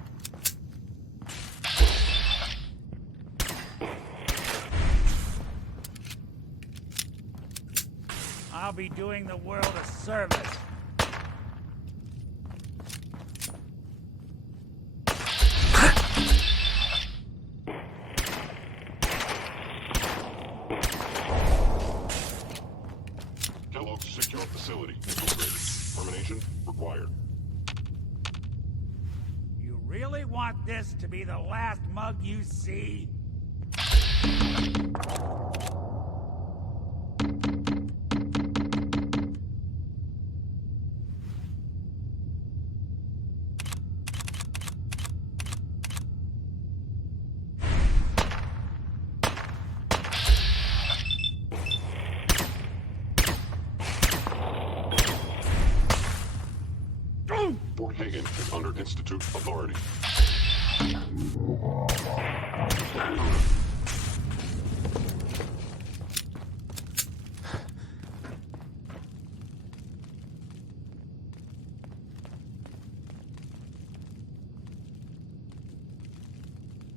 I'll be doing the world a service. Kellogg's secure facility infiltrated. Termination required. You really want this to be the last mug you see? Fort Hagen is under Institute authority.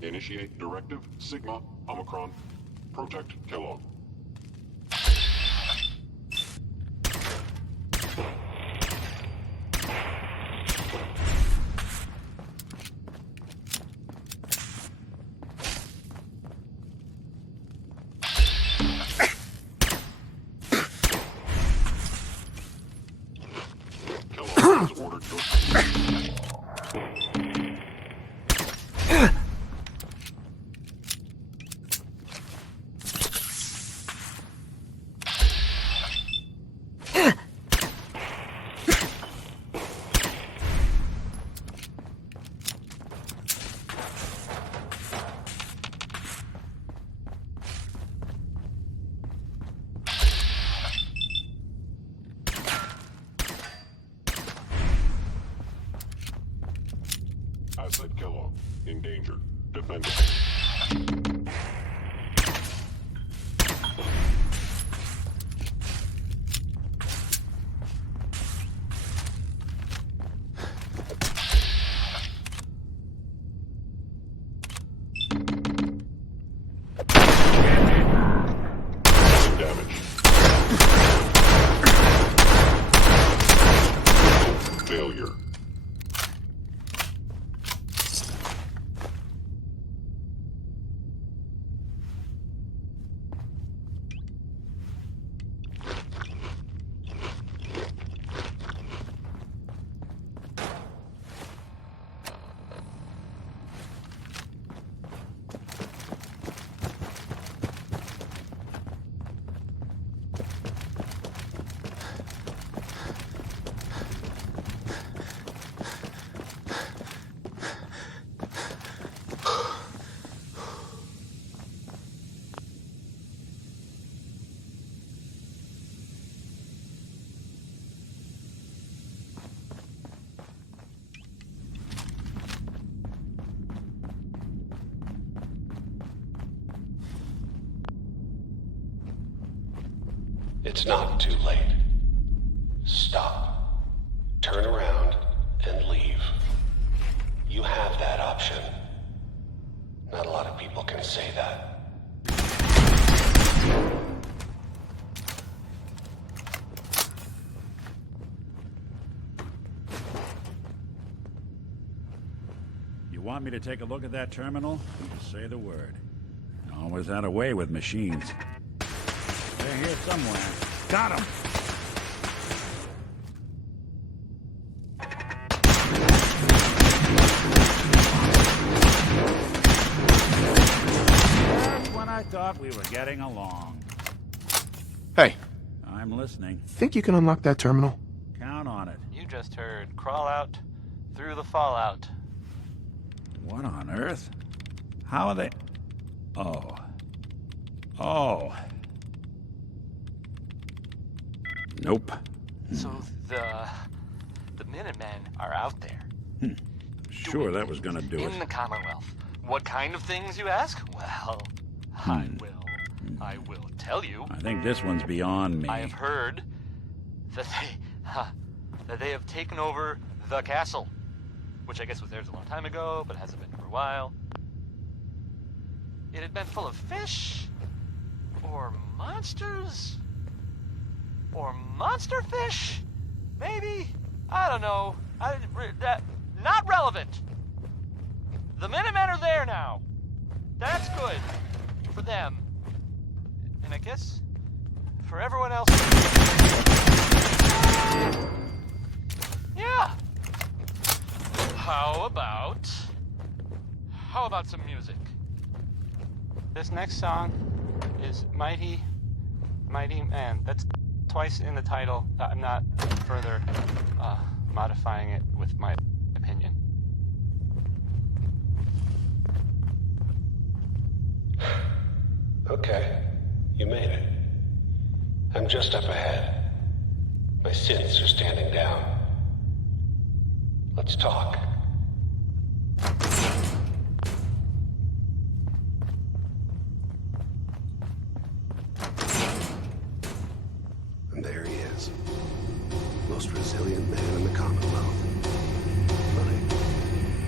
Initiate Directive Sigma Omicron. Protect Kellogg. Kellogg is ordered to... Asset Kellogg. In danger. Defend it. Damage. Failure. It's not too late. Stop. Turn around and leave. You have that option. Not a lot of people can say that. You want me to take a look at that terminal? You just say the word. Always had a way with machines. They're here somewhere. Got him! That's when I thought we were getting along. Hey. I'm listening. Think you can unlock that terminal? Count on it. You just heard crawl out through the fallout. What on earth? How are they... Oh. Oh. Nope. So the Minutemen are out there. Sure, that was gonna do it. In the Commonwealth. What kind of things, you ask? Well, I will tell you. I think this one's beyond me. I have heard that they have taken over the castle, which I guess was theirs a long time ago, but hasn't been for a while. It had been full of fish, or monsters, or monster fish, maybe. I don't know. Not relevant. The Minutemen are there now. That's good for them, and I guess for everyone else. Yeah. How about some music? This next song is Mighty Man. That's twice in the title. I'm not further modifying it with my opinion. Okay, you made it. I'm just up ahead. My synths are standing down. Let's talk. And there he is. Most resilient man in the Commonwealth. Funny.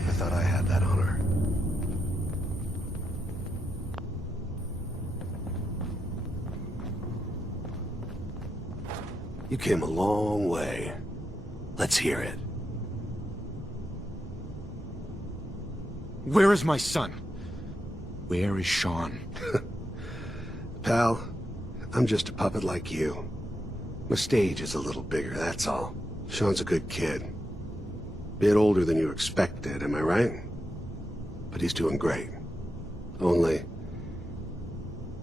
I thought I had that honor. You came a long way. Let's hear it. Where is my son? Where is Sean? Pal, I'm just a puppet like you. My stage is a little bigger, that's all. Sean's a good kid. Bit older than you expected, am I right? But he's doing great. Only,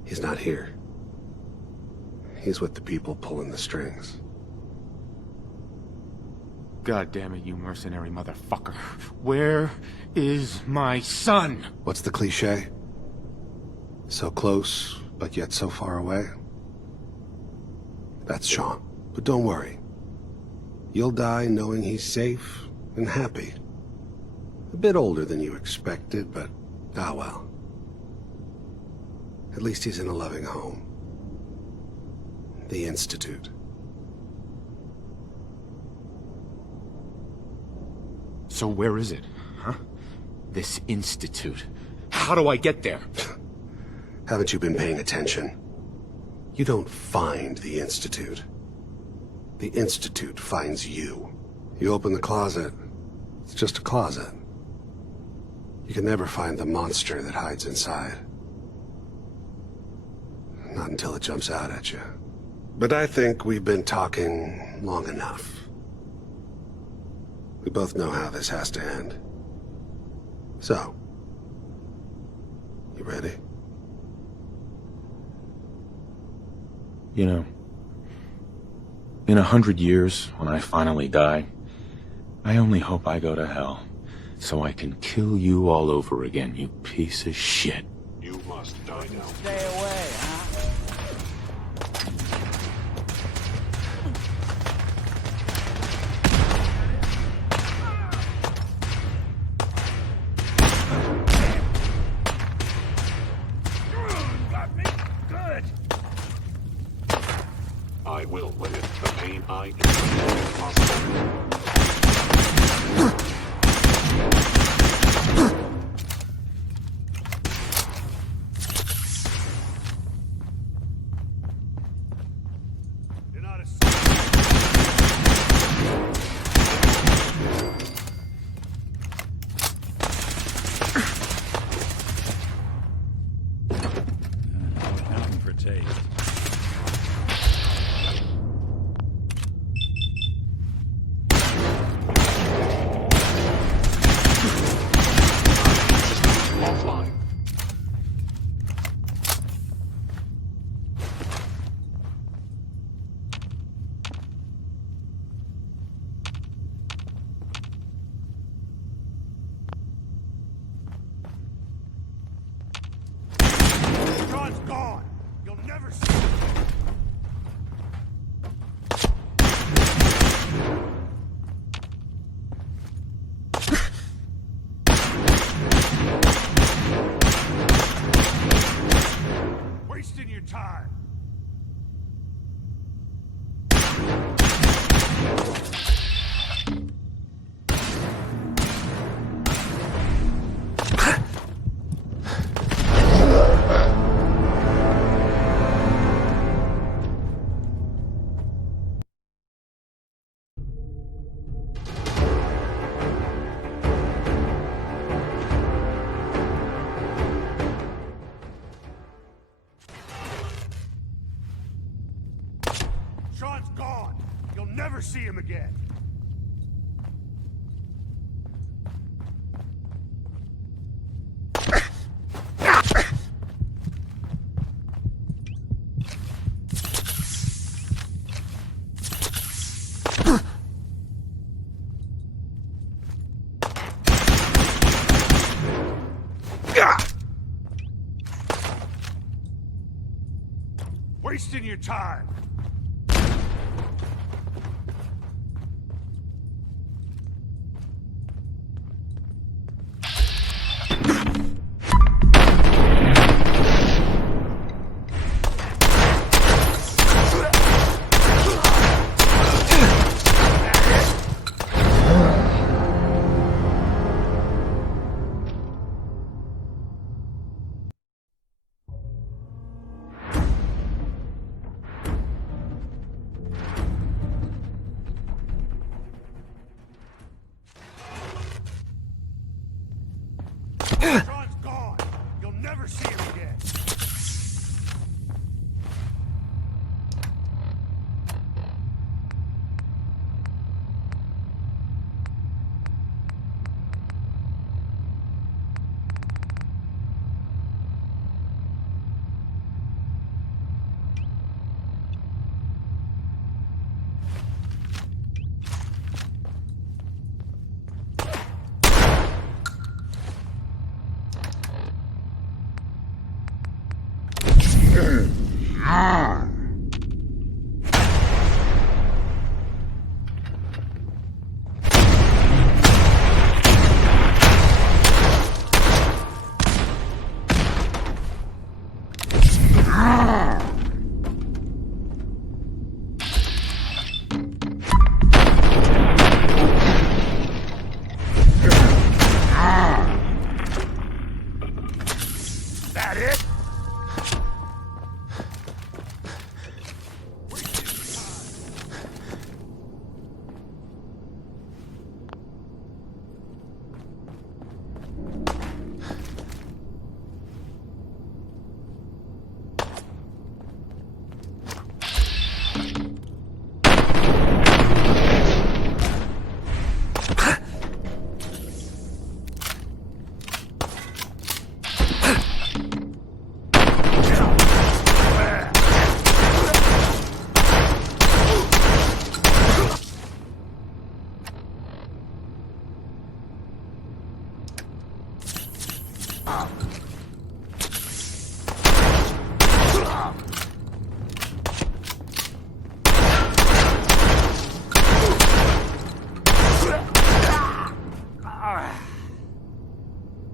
he's not here. He's with the people pulling the strings. God damn it, you mercenary motherfucker. Where is my son? What's the cliche? So close, but yet so far away? That's Sean. But don't worry. You'll die knowing he's safe and happy. A bit older than you expected, but ah well. At least he's in a loving home. The Institute. So where is it, huh? This institute. How do I get there? Haven't you been paying attention? You don't find the Institute. The Institute finds you. You open the closet, it's just a closet. You can never find the monster that hides inside. Not until it jumps out at you. But I think we've been talking long enough. We both know how this has to end. So, you ready? You know, in 100 years, when I finally die, I only hope I go to hell, so I can kill you all over again, you piece of shit. You must die now. Stay away, huh? Got me? Good. I will limit the pain I inflict possible. You're not a Accounting for taste. Offline. John's gone. You'll never see him. Wasting your time. Sean's gone. You'll never see him again. Wasting your time. That it?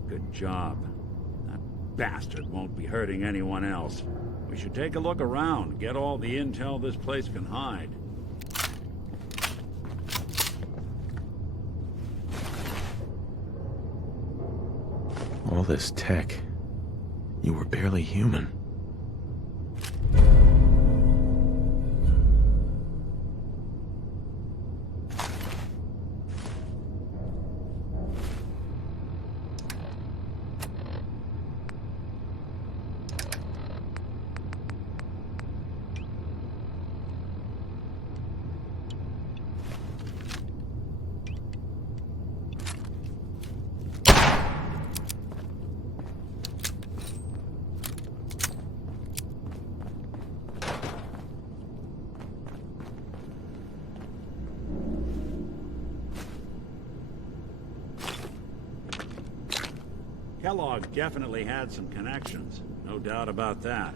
Good job. That bastard won't be hurting anyone else. We should take a look around, get all the intel this place can hide. All this tech. You were barely human. Kellogg definitely had some connections. No doubt about that.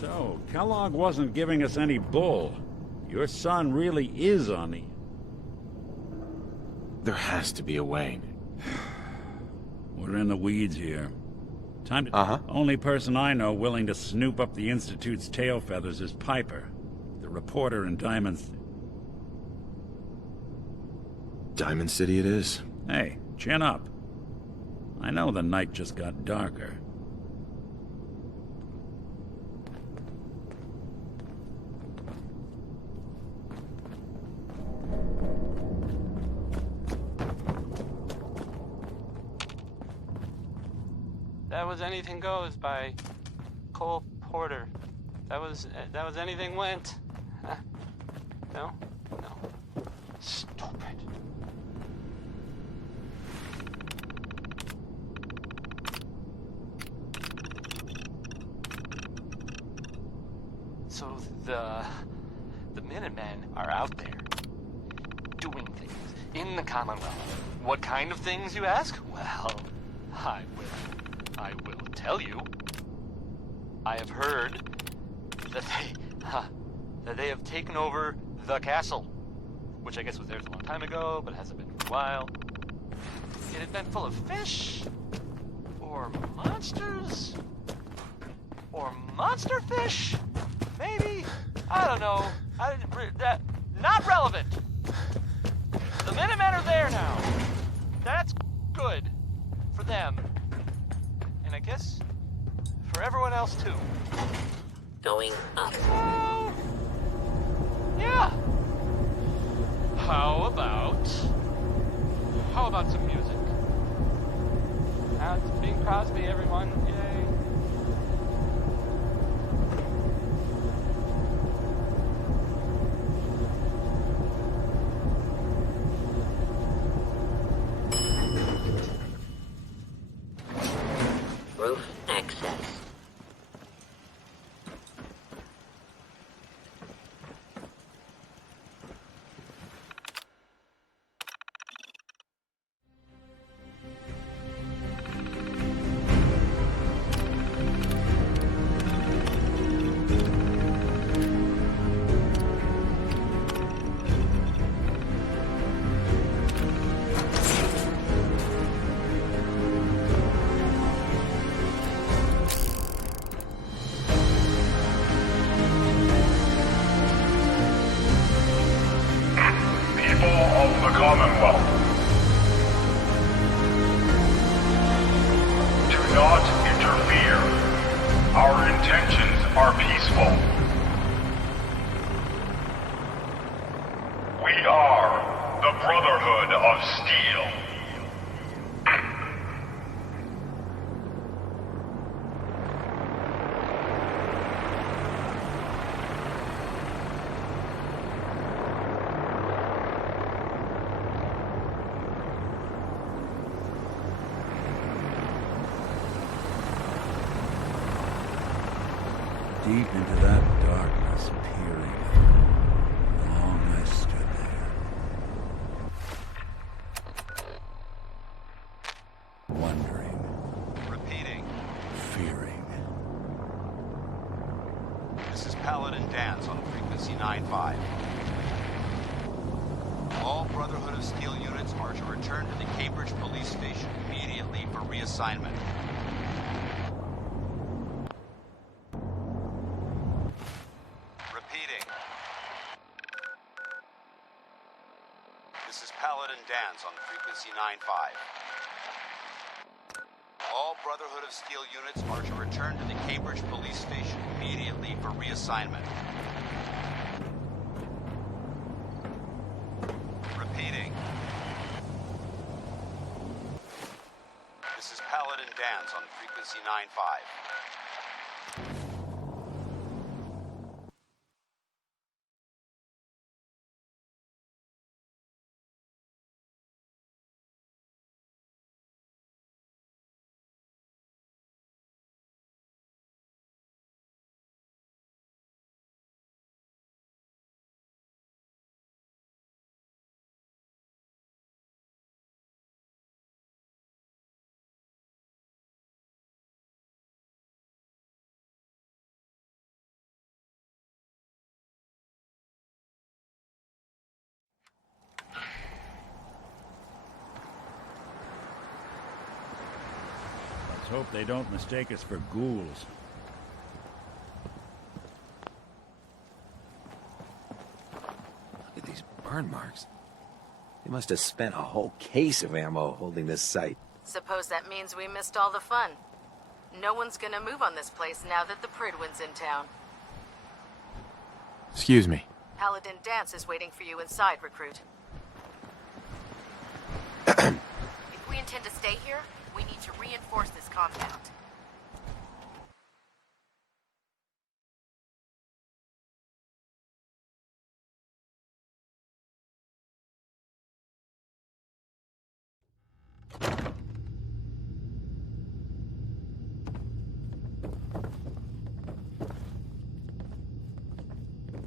So, Kellogg wasn't giving us any bull. Your son really is on the... There has to be a way. We're in the weeds here. Time to... Only person I know willing to snoop up the Institute's tail feathers is Piper, the reporter in Diamond... Diamond City it is. Hey, chin up. I know the night just got darker. That was Anything Goes by Cole Porter. That was Anything Went. No? No. Stupid. So the Minutemen are out there doing things in the Commonwealth. What kind of things, you ask? Well, I will tell you. I have heard that they have taken over the castle, which I guess was theirs a long time ago, but hasn't been for a while. It had been full of fish? Or monsters? Or monster fish? Maybe? I don't know. Not relevant. The Minutemen are there now. That's good. For them. And I guess for everyone else too. Going up. So, yeah. How about some music? It's Bing Crosby, everyone. Yay. Roof access. Deep into that darkness, peering. Long I stood there. Wondering. Repeating. Fearing. This is Paladin Dance on frequency 9-5. All Brotherhood of Steel units are to return to the Cambridge Police Station immediately for reassignment. Repeating. This is Paladin Dance on frequency 9-5. All Brotherhood of Steel units are to return to the Cambridge Police Station immediately for reassignment. Repeating. This is Paladin Dance on frequency 9-5. Let's hope they don't mistake us for ghouls. Look at these burn marks. They must have spent a whole case of ammo holding this site. Suppose that means we missed all the fun. No one's gonna move on this place now that the Pridwin's in town. Excuse me. Paladin Dance is waiting for you inside, recruit. If we intend to stay here, we need to reinforce this compound.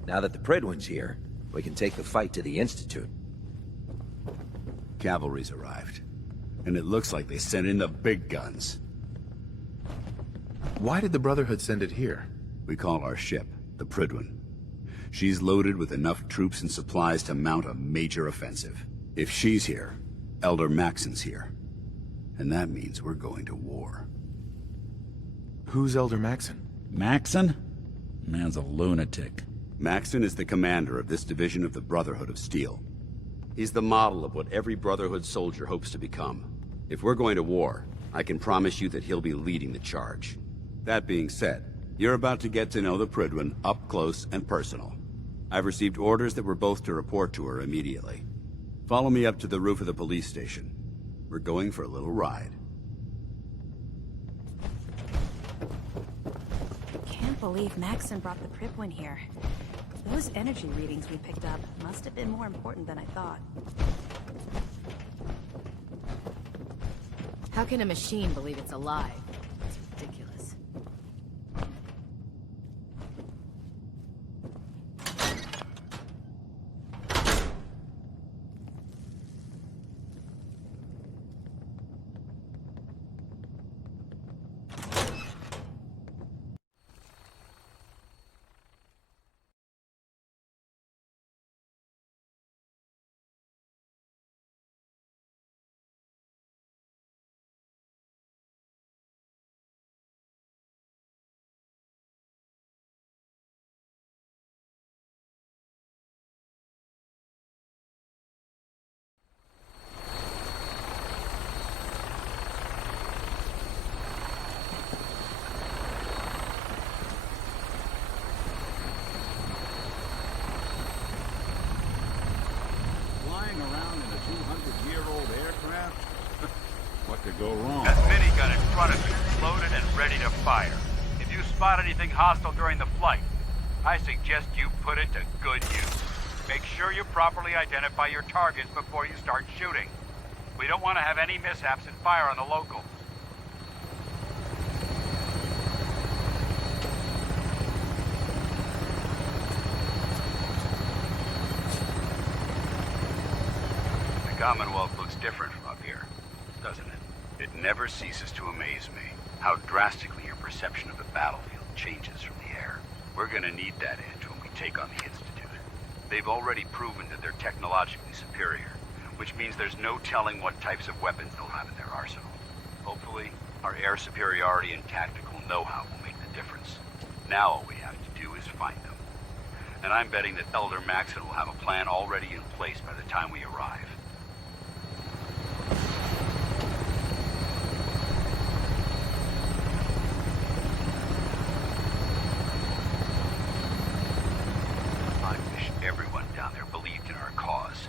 Now that the Pridwin's here, we can take the fight to the Institute. Cavalry's arrived. And it looks like they sent in the big guns. Why did the Brotherhood send it here? We call our ship the Prydwen. She's loaded with enough troops and supplies to mount a major offensive. If she's here, Elder Maxon's here. And that means we're going to war. Who's Elder Maxon? Maxon? Man's a lunatic. Maxon is the commander of this division of the Brotherhood of Steel. He's the model of what every Brotherhood soldier hopes to become. If we're going to war, I can promise you that he'll be leading the charge. That being said, you're about to get to know the Prydwen up close and personal. I've received orders that we're both to report to her immediately. Follow me up to the roof of the police station. We're going for a little ride. Can't believe Maxon brought the Prydwen here. Those energy readings we picked up must have been more important than I thought. How can a machine believe it's alive? It's ridiculous. Flying around in a 200-year-old aircraft? What could go wrong? That minigun in front of you is loaded and ready to fire. If you spot anything hostile during the flight, I suggest you put it to good use. Make sure you properly identify your targets before you start shooting. We don't want to have any mishaps and fire on the locals. The Commonwealth looks different from up here, doesn't it? It never ceases to amaze me how drastically your perception of the battlefield changes from the air. We're gonna need that edge when we take on the Institute. They've already proven that they're technologically superior, which means there's no telling what types of weapons they'll have in their arsenal. Hopefully, our air superiority and tactical know-how will make the difference. Now all we have to do is find them. And I'm betting that Elder Maxon will have a plan already in place by the time we arrive. I wish everyone down there believed in our cause.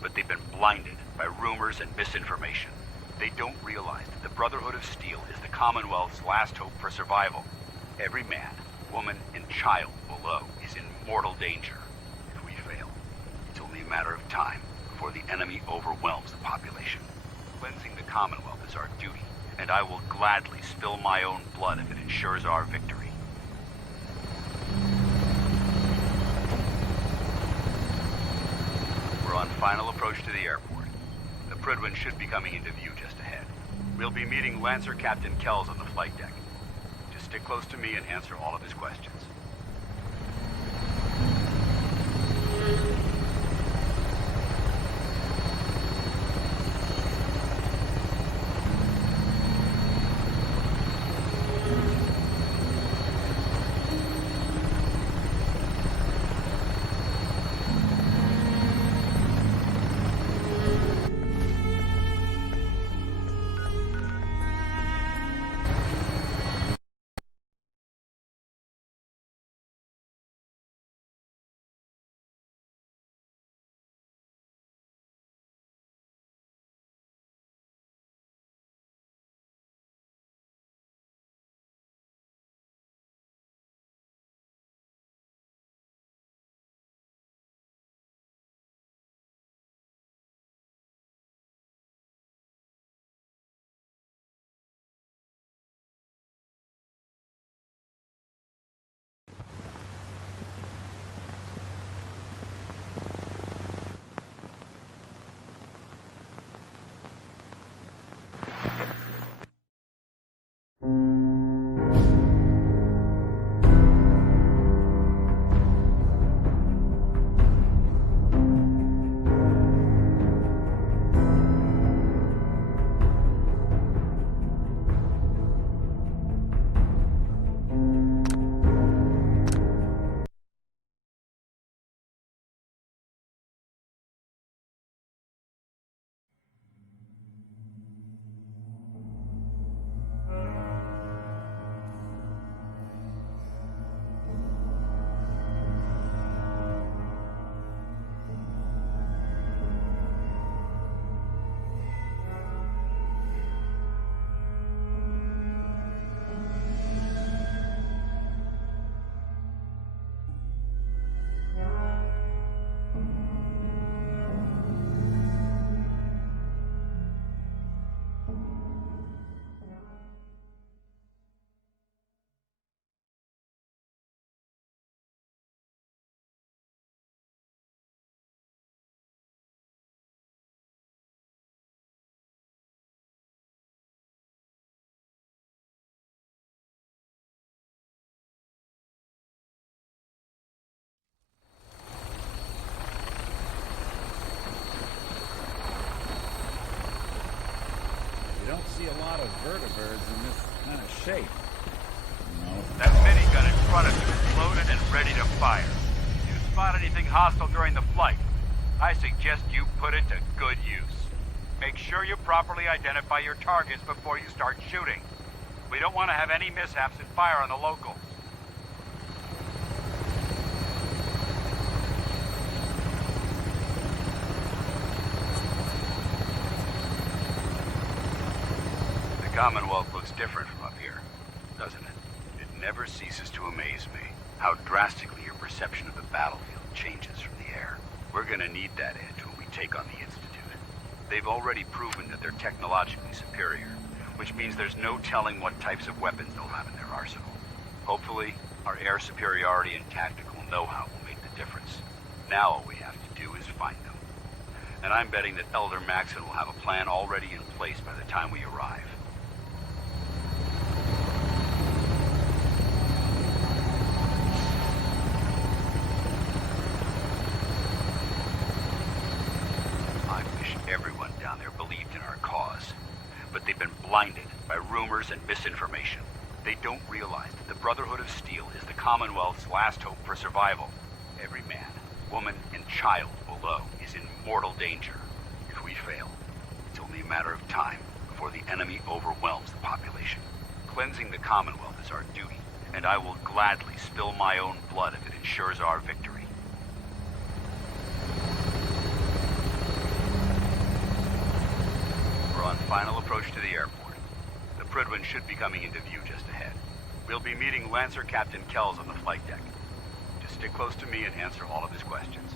But they've been blinded by rumors and misinformation. They don't realize that the Brotherhood of Steel is the Commonwealth's last hope for survival. Every man, woman, and child below is in mortal danger. If we fail, it's only a matter of time before the enemy overwhelms the population. Cleansing the Commonwealth is our duty, and I will gladly spill my own blood if it ensures our victory. We're on final approach to the airport. The Prydwen should be coming into view just ahead. We'll be meeting Lancer Captain Kells on the flight deck. Just stick close to me and answer all of his questions. lot of vertebrates in this kind of shape. No. That minigun in front of you is loaded and ready to fire. If you spot anything hostile during the flight, I suggest you put it to good use. Make sure you properly identify your targets before you start shooting. We don't want to have any mishaps and fire on the locals. The Commonwealth looks different from up here, doesn't it? It never ceases to amaze me how drastically your perception of the battlefield changes from the air. We're gonna need that edge when we take on the Institute. They've already proven that they're technologically superior, which means there's no telling what types of weapons they'll have in their arsenal. Hopefully, our air superiority and tactical know-how will make the difference. Now all we have to do is find them. And I'm betting that Elder Maxon will have a plan already in place by the time we arrive. I wish everyone down there believed in our cause. But they've been blinded by rumors and misinformation. They don't realize that the Brotherhood of Steel is the Commonwealth's last hope for survival. Every man, woman, and child below is in mortal danger. If we fail, it's only a matter of time before the enemy overwhelms the population. Cleansing the Commonwealth is our duty, and I will gladly spill my own blood if it ensures our victory. We're on final approach to the airport. The Prydwen should be coming into view just ahead. We'll be meeting Lancer Captain Kells on the flight deck. Just stick close to me and answer all of his questions.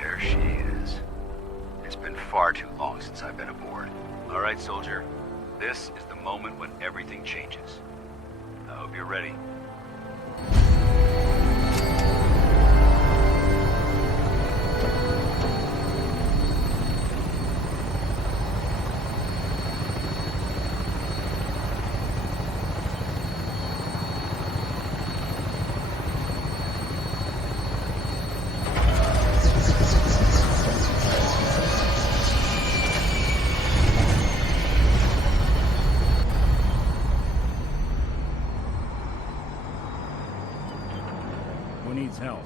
There she is. It's been far too long since I've been aboard. All right, soldier. This is the moment when everything changes. I hope you're ready. Who needs help?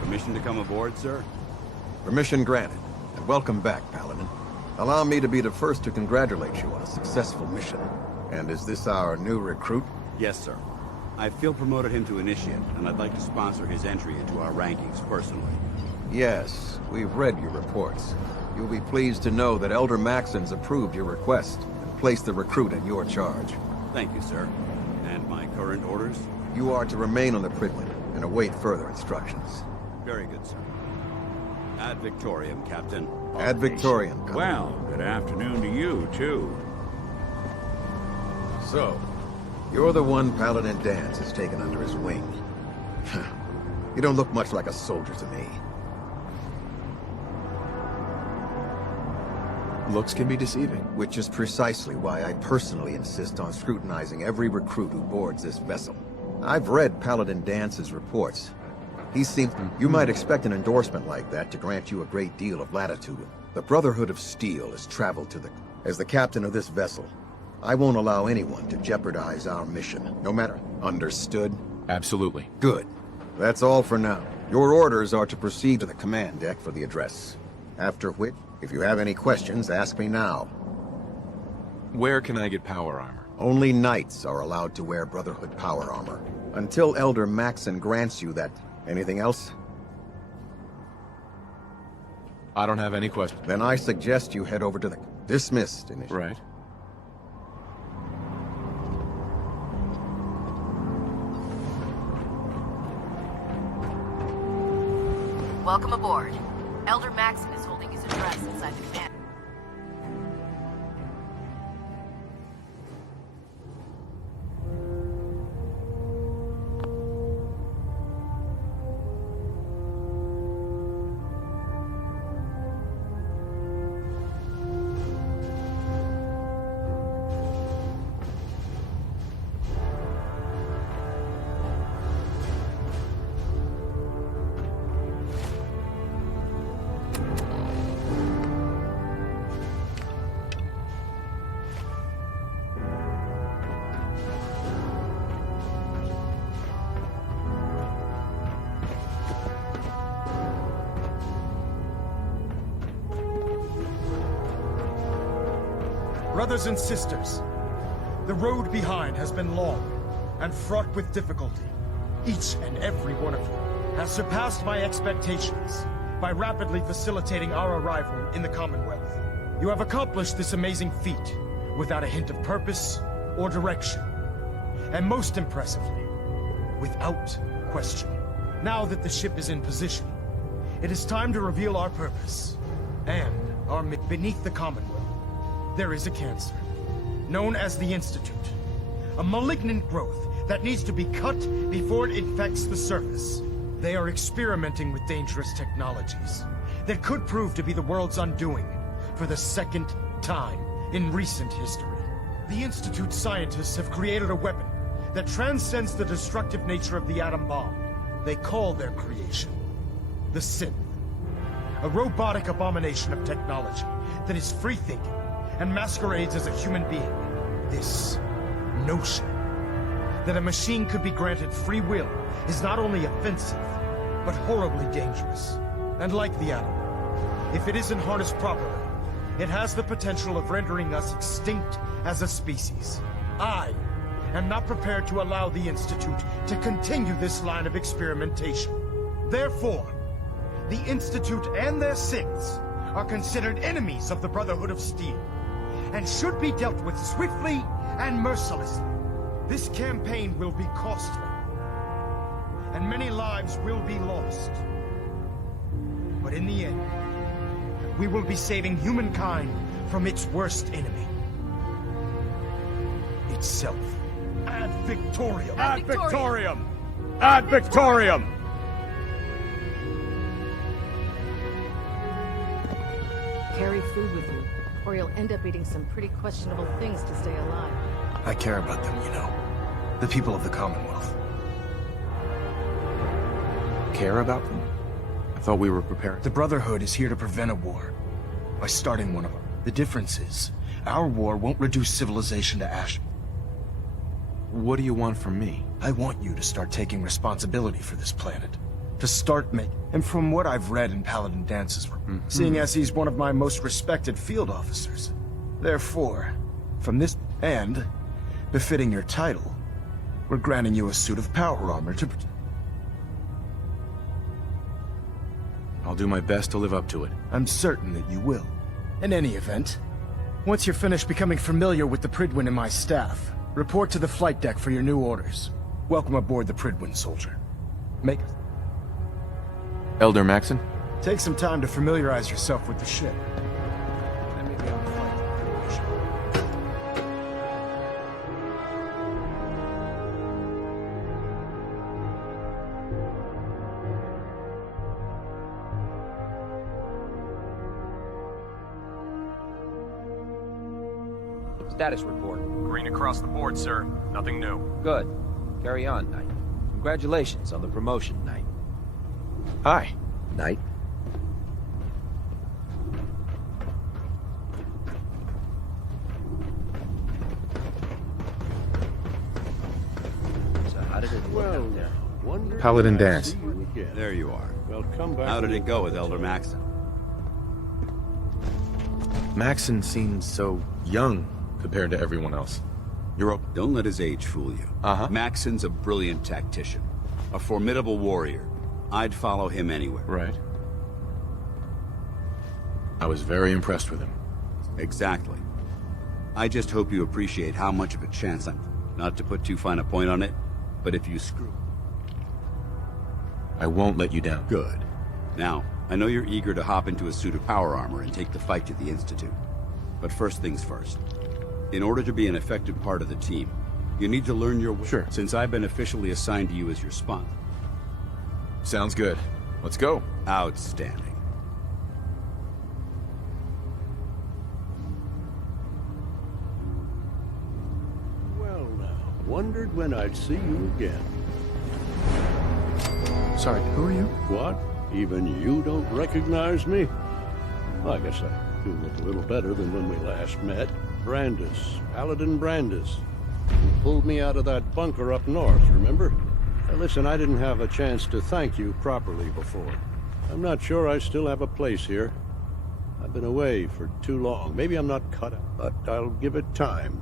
Permission to come aboard, sir? Permission granted, and welcome back, Paladin. Allow me to be the first to congratulate you on a successful mission. And is this our new recruit? Yes, sir. I feel promoted him to initiate, and I'd like to sponsor his entry into our rankings personally. Yes, we've read your reports. You'll be pleased to know that Elder Maxon's approved your request and placed the recruit in your charge. Thank you, sir. And my current orders? You are to remain on the Prydwen and await further instructions. Very good, sir. Ad Victoriam, Captain. Ad Victoriam. Well, good afternoon to you, too. So, you're the one Paladin Danse has taken under his wing. You don't look much like a soldier to me. Looks can be deceiving. Which is precisely why I personally insist on scrutinizing every recruit who boards this vessel. I've read Paladin Dance's reports. He seems... You might expect an endorsement like that to grant you a great deal of latitude. The Brotherhood of Steel has traveled to the... As the captain of this vessel, I won't allow anyone to jeopardize our mission, no matter... Understood? Absolutely. Good. That's all for now. Your orders are to proceed to the command deck for the address. After which, if you have any questions, ask me now. Where can I get power armor? Only knights are allowed to wear Brotherhood power armor. Until Elder Maxon grants you that. Anything else? I don't have any questions. Then I suggest you head over to the... Dismissed, initiative. Right. Welcome aboard. Elder Maxon is holding his address inside the command. Brothers and sisters, the road behind has been long and fraught with difficulty. Each and every one of you has surpassed my expectations by rapidly facilitating our arrival in the Commonwealth. You have accomplished this amazing feat without a hint of purpose or direction. And most impressively, without question. Now that the ship is in position, it is time to reveal our purpose and our beneath the Commonwealth. There is a cancer, known as the Institute. A malignant growth that needs to be cut before it infects the surface. They are experimenting with dangerous technologies that could prove to be the world's undoing for the second time in recent history. The Institute scientists have created a weapon that transcends the destructive nature of the atom bomb. They call their creation the Synth. A robotic abomination of technology that is free-thinking and masquerades as a human being. This notion that a machine could be granted free will is not only offensive, but horribly dangerous. And like the atom, if it isn't harnessed properly, it has the potential of rendering us extinct as a species. I am not prepared to allow the Institute to continue this line of experimentation. Therefore, the Institute and their synths are considered enemies of the Brotherhood of Steel, and should be dealt with swiftly and mercilessly. This campaign will be costly, and many lives will be lost. But in the end, we will be saving humankind from its worst enemy. Itself. Ad Victoriam! Ad Victoriam! Ad Victoriam! Carry food with you, or you'll end up eating some pretty questionable things to stay alive. I care about them, you know. The people of the Commonwealth. Care about them? I thought we were prepared. The Brotherhood is here to prevent a war by starting one of them. The difference is, our war won't reduce civilization to ash. What do you want from me? I want you to start taking responsibility for this planet. To start making... And from what I've read in Paladin Dance's report, seeing as he's one of my most respected field officers. Therefore, from this... And, befitting your title, we're granting you a suit of power armor to... I'll do my best to live up to it. I'm certain that you will. In any event, once you're finished becoming familiar with the Pridwin and my staff, report to the flight deck for your new orders. Welcome aboard the Pridwin, soldier. Make... Elder Maxon? Take some time to familiarize yourself with the ship. And maybe on the flight. Status report. Green across the board, sir. Nothing new. Good. Carry on, Knight. Congratulations on the promotion, Knight. Hi. Knight? So how did it work out there? Paladin dance. There you are. Well, come back. How did it go with Elder Maxon? Maxon seems so young compared to everyone else. You're up. Don't let his age fool you. Maxon's a brilliant tactician, a formidable warrior. I'd follow him anywhere. Right. I was very impressed with him. Exactly. I just hope you appreciate how much of a chance I'm... Not to put too fine a point on it, but if you screw... I won't let you down. Good. Now, I know you're eager to hop into a suit of power armor and take the fight to the Institute. But first things first. In order to be an effective part of the team, you need to learn your way. Sure. Since I've been officially assigned to you as your sponsor. Sounds good. Let's go. Outstanding. Well now, wondered when I'd see you again. Sorry, who are you? What? Even you don't recognize me? I guess I do look a little better than when we last met. Brandis, Paladin Brandis. You pulled me out of that bunker up north, remember? Listen, I didn't have a chance to thank you properly before. I'm not sure I still have a place here. I've been away for too long. Maybe I'm not cut out, but I'll give it time.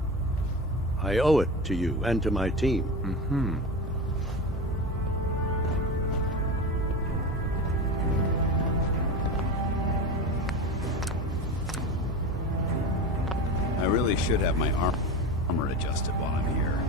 I owe it to you and to my team. Mm-hmm. I really should have my armor adjusted while I'm here.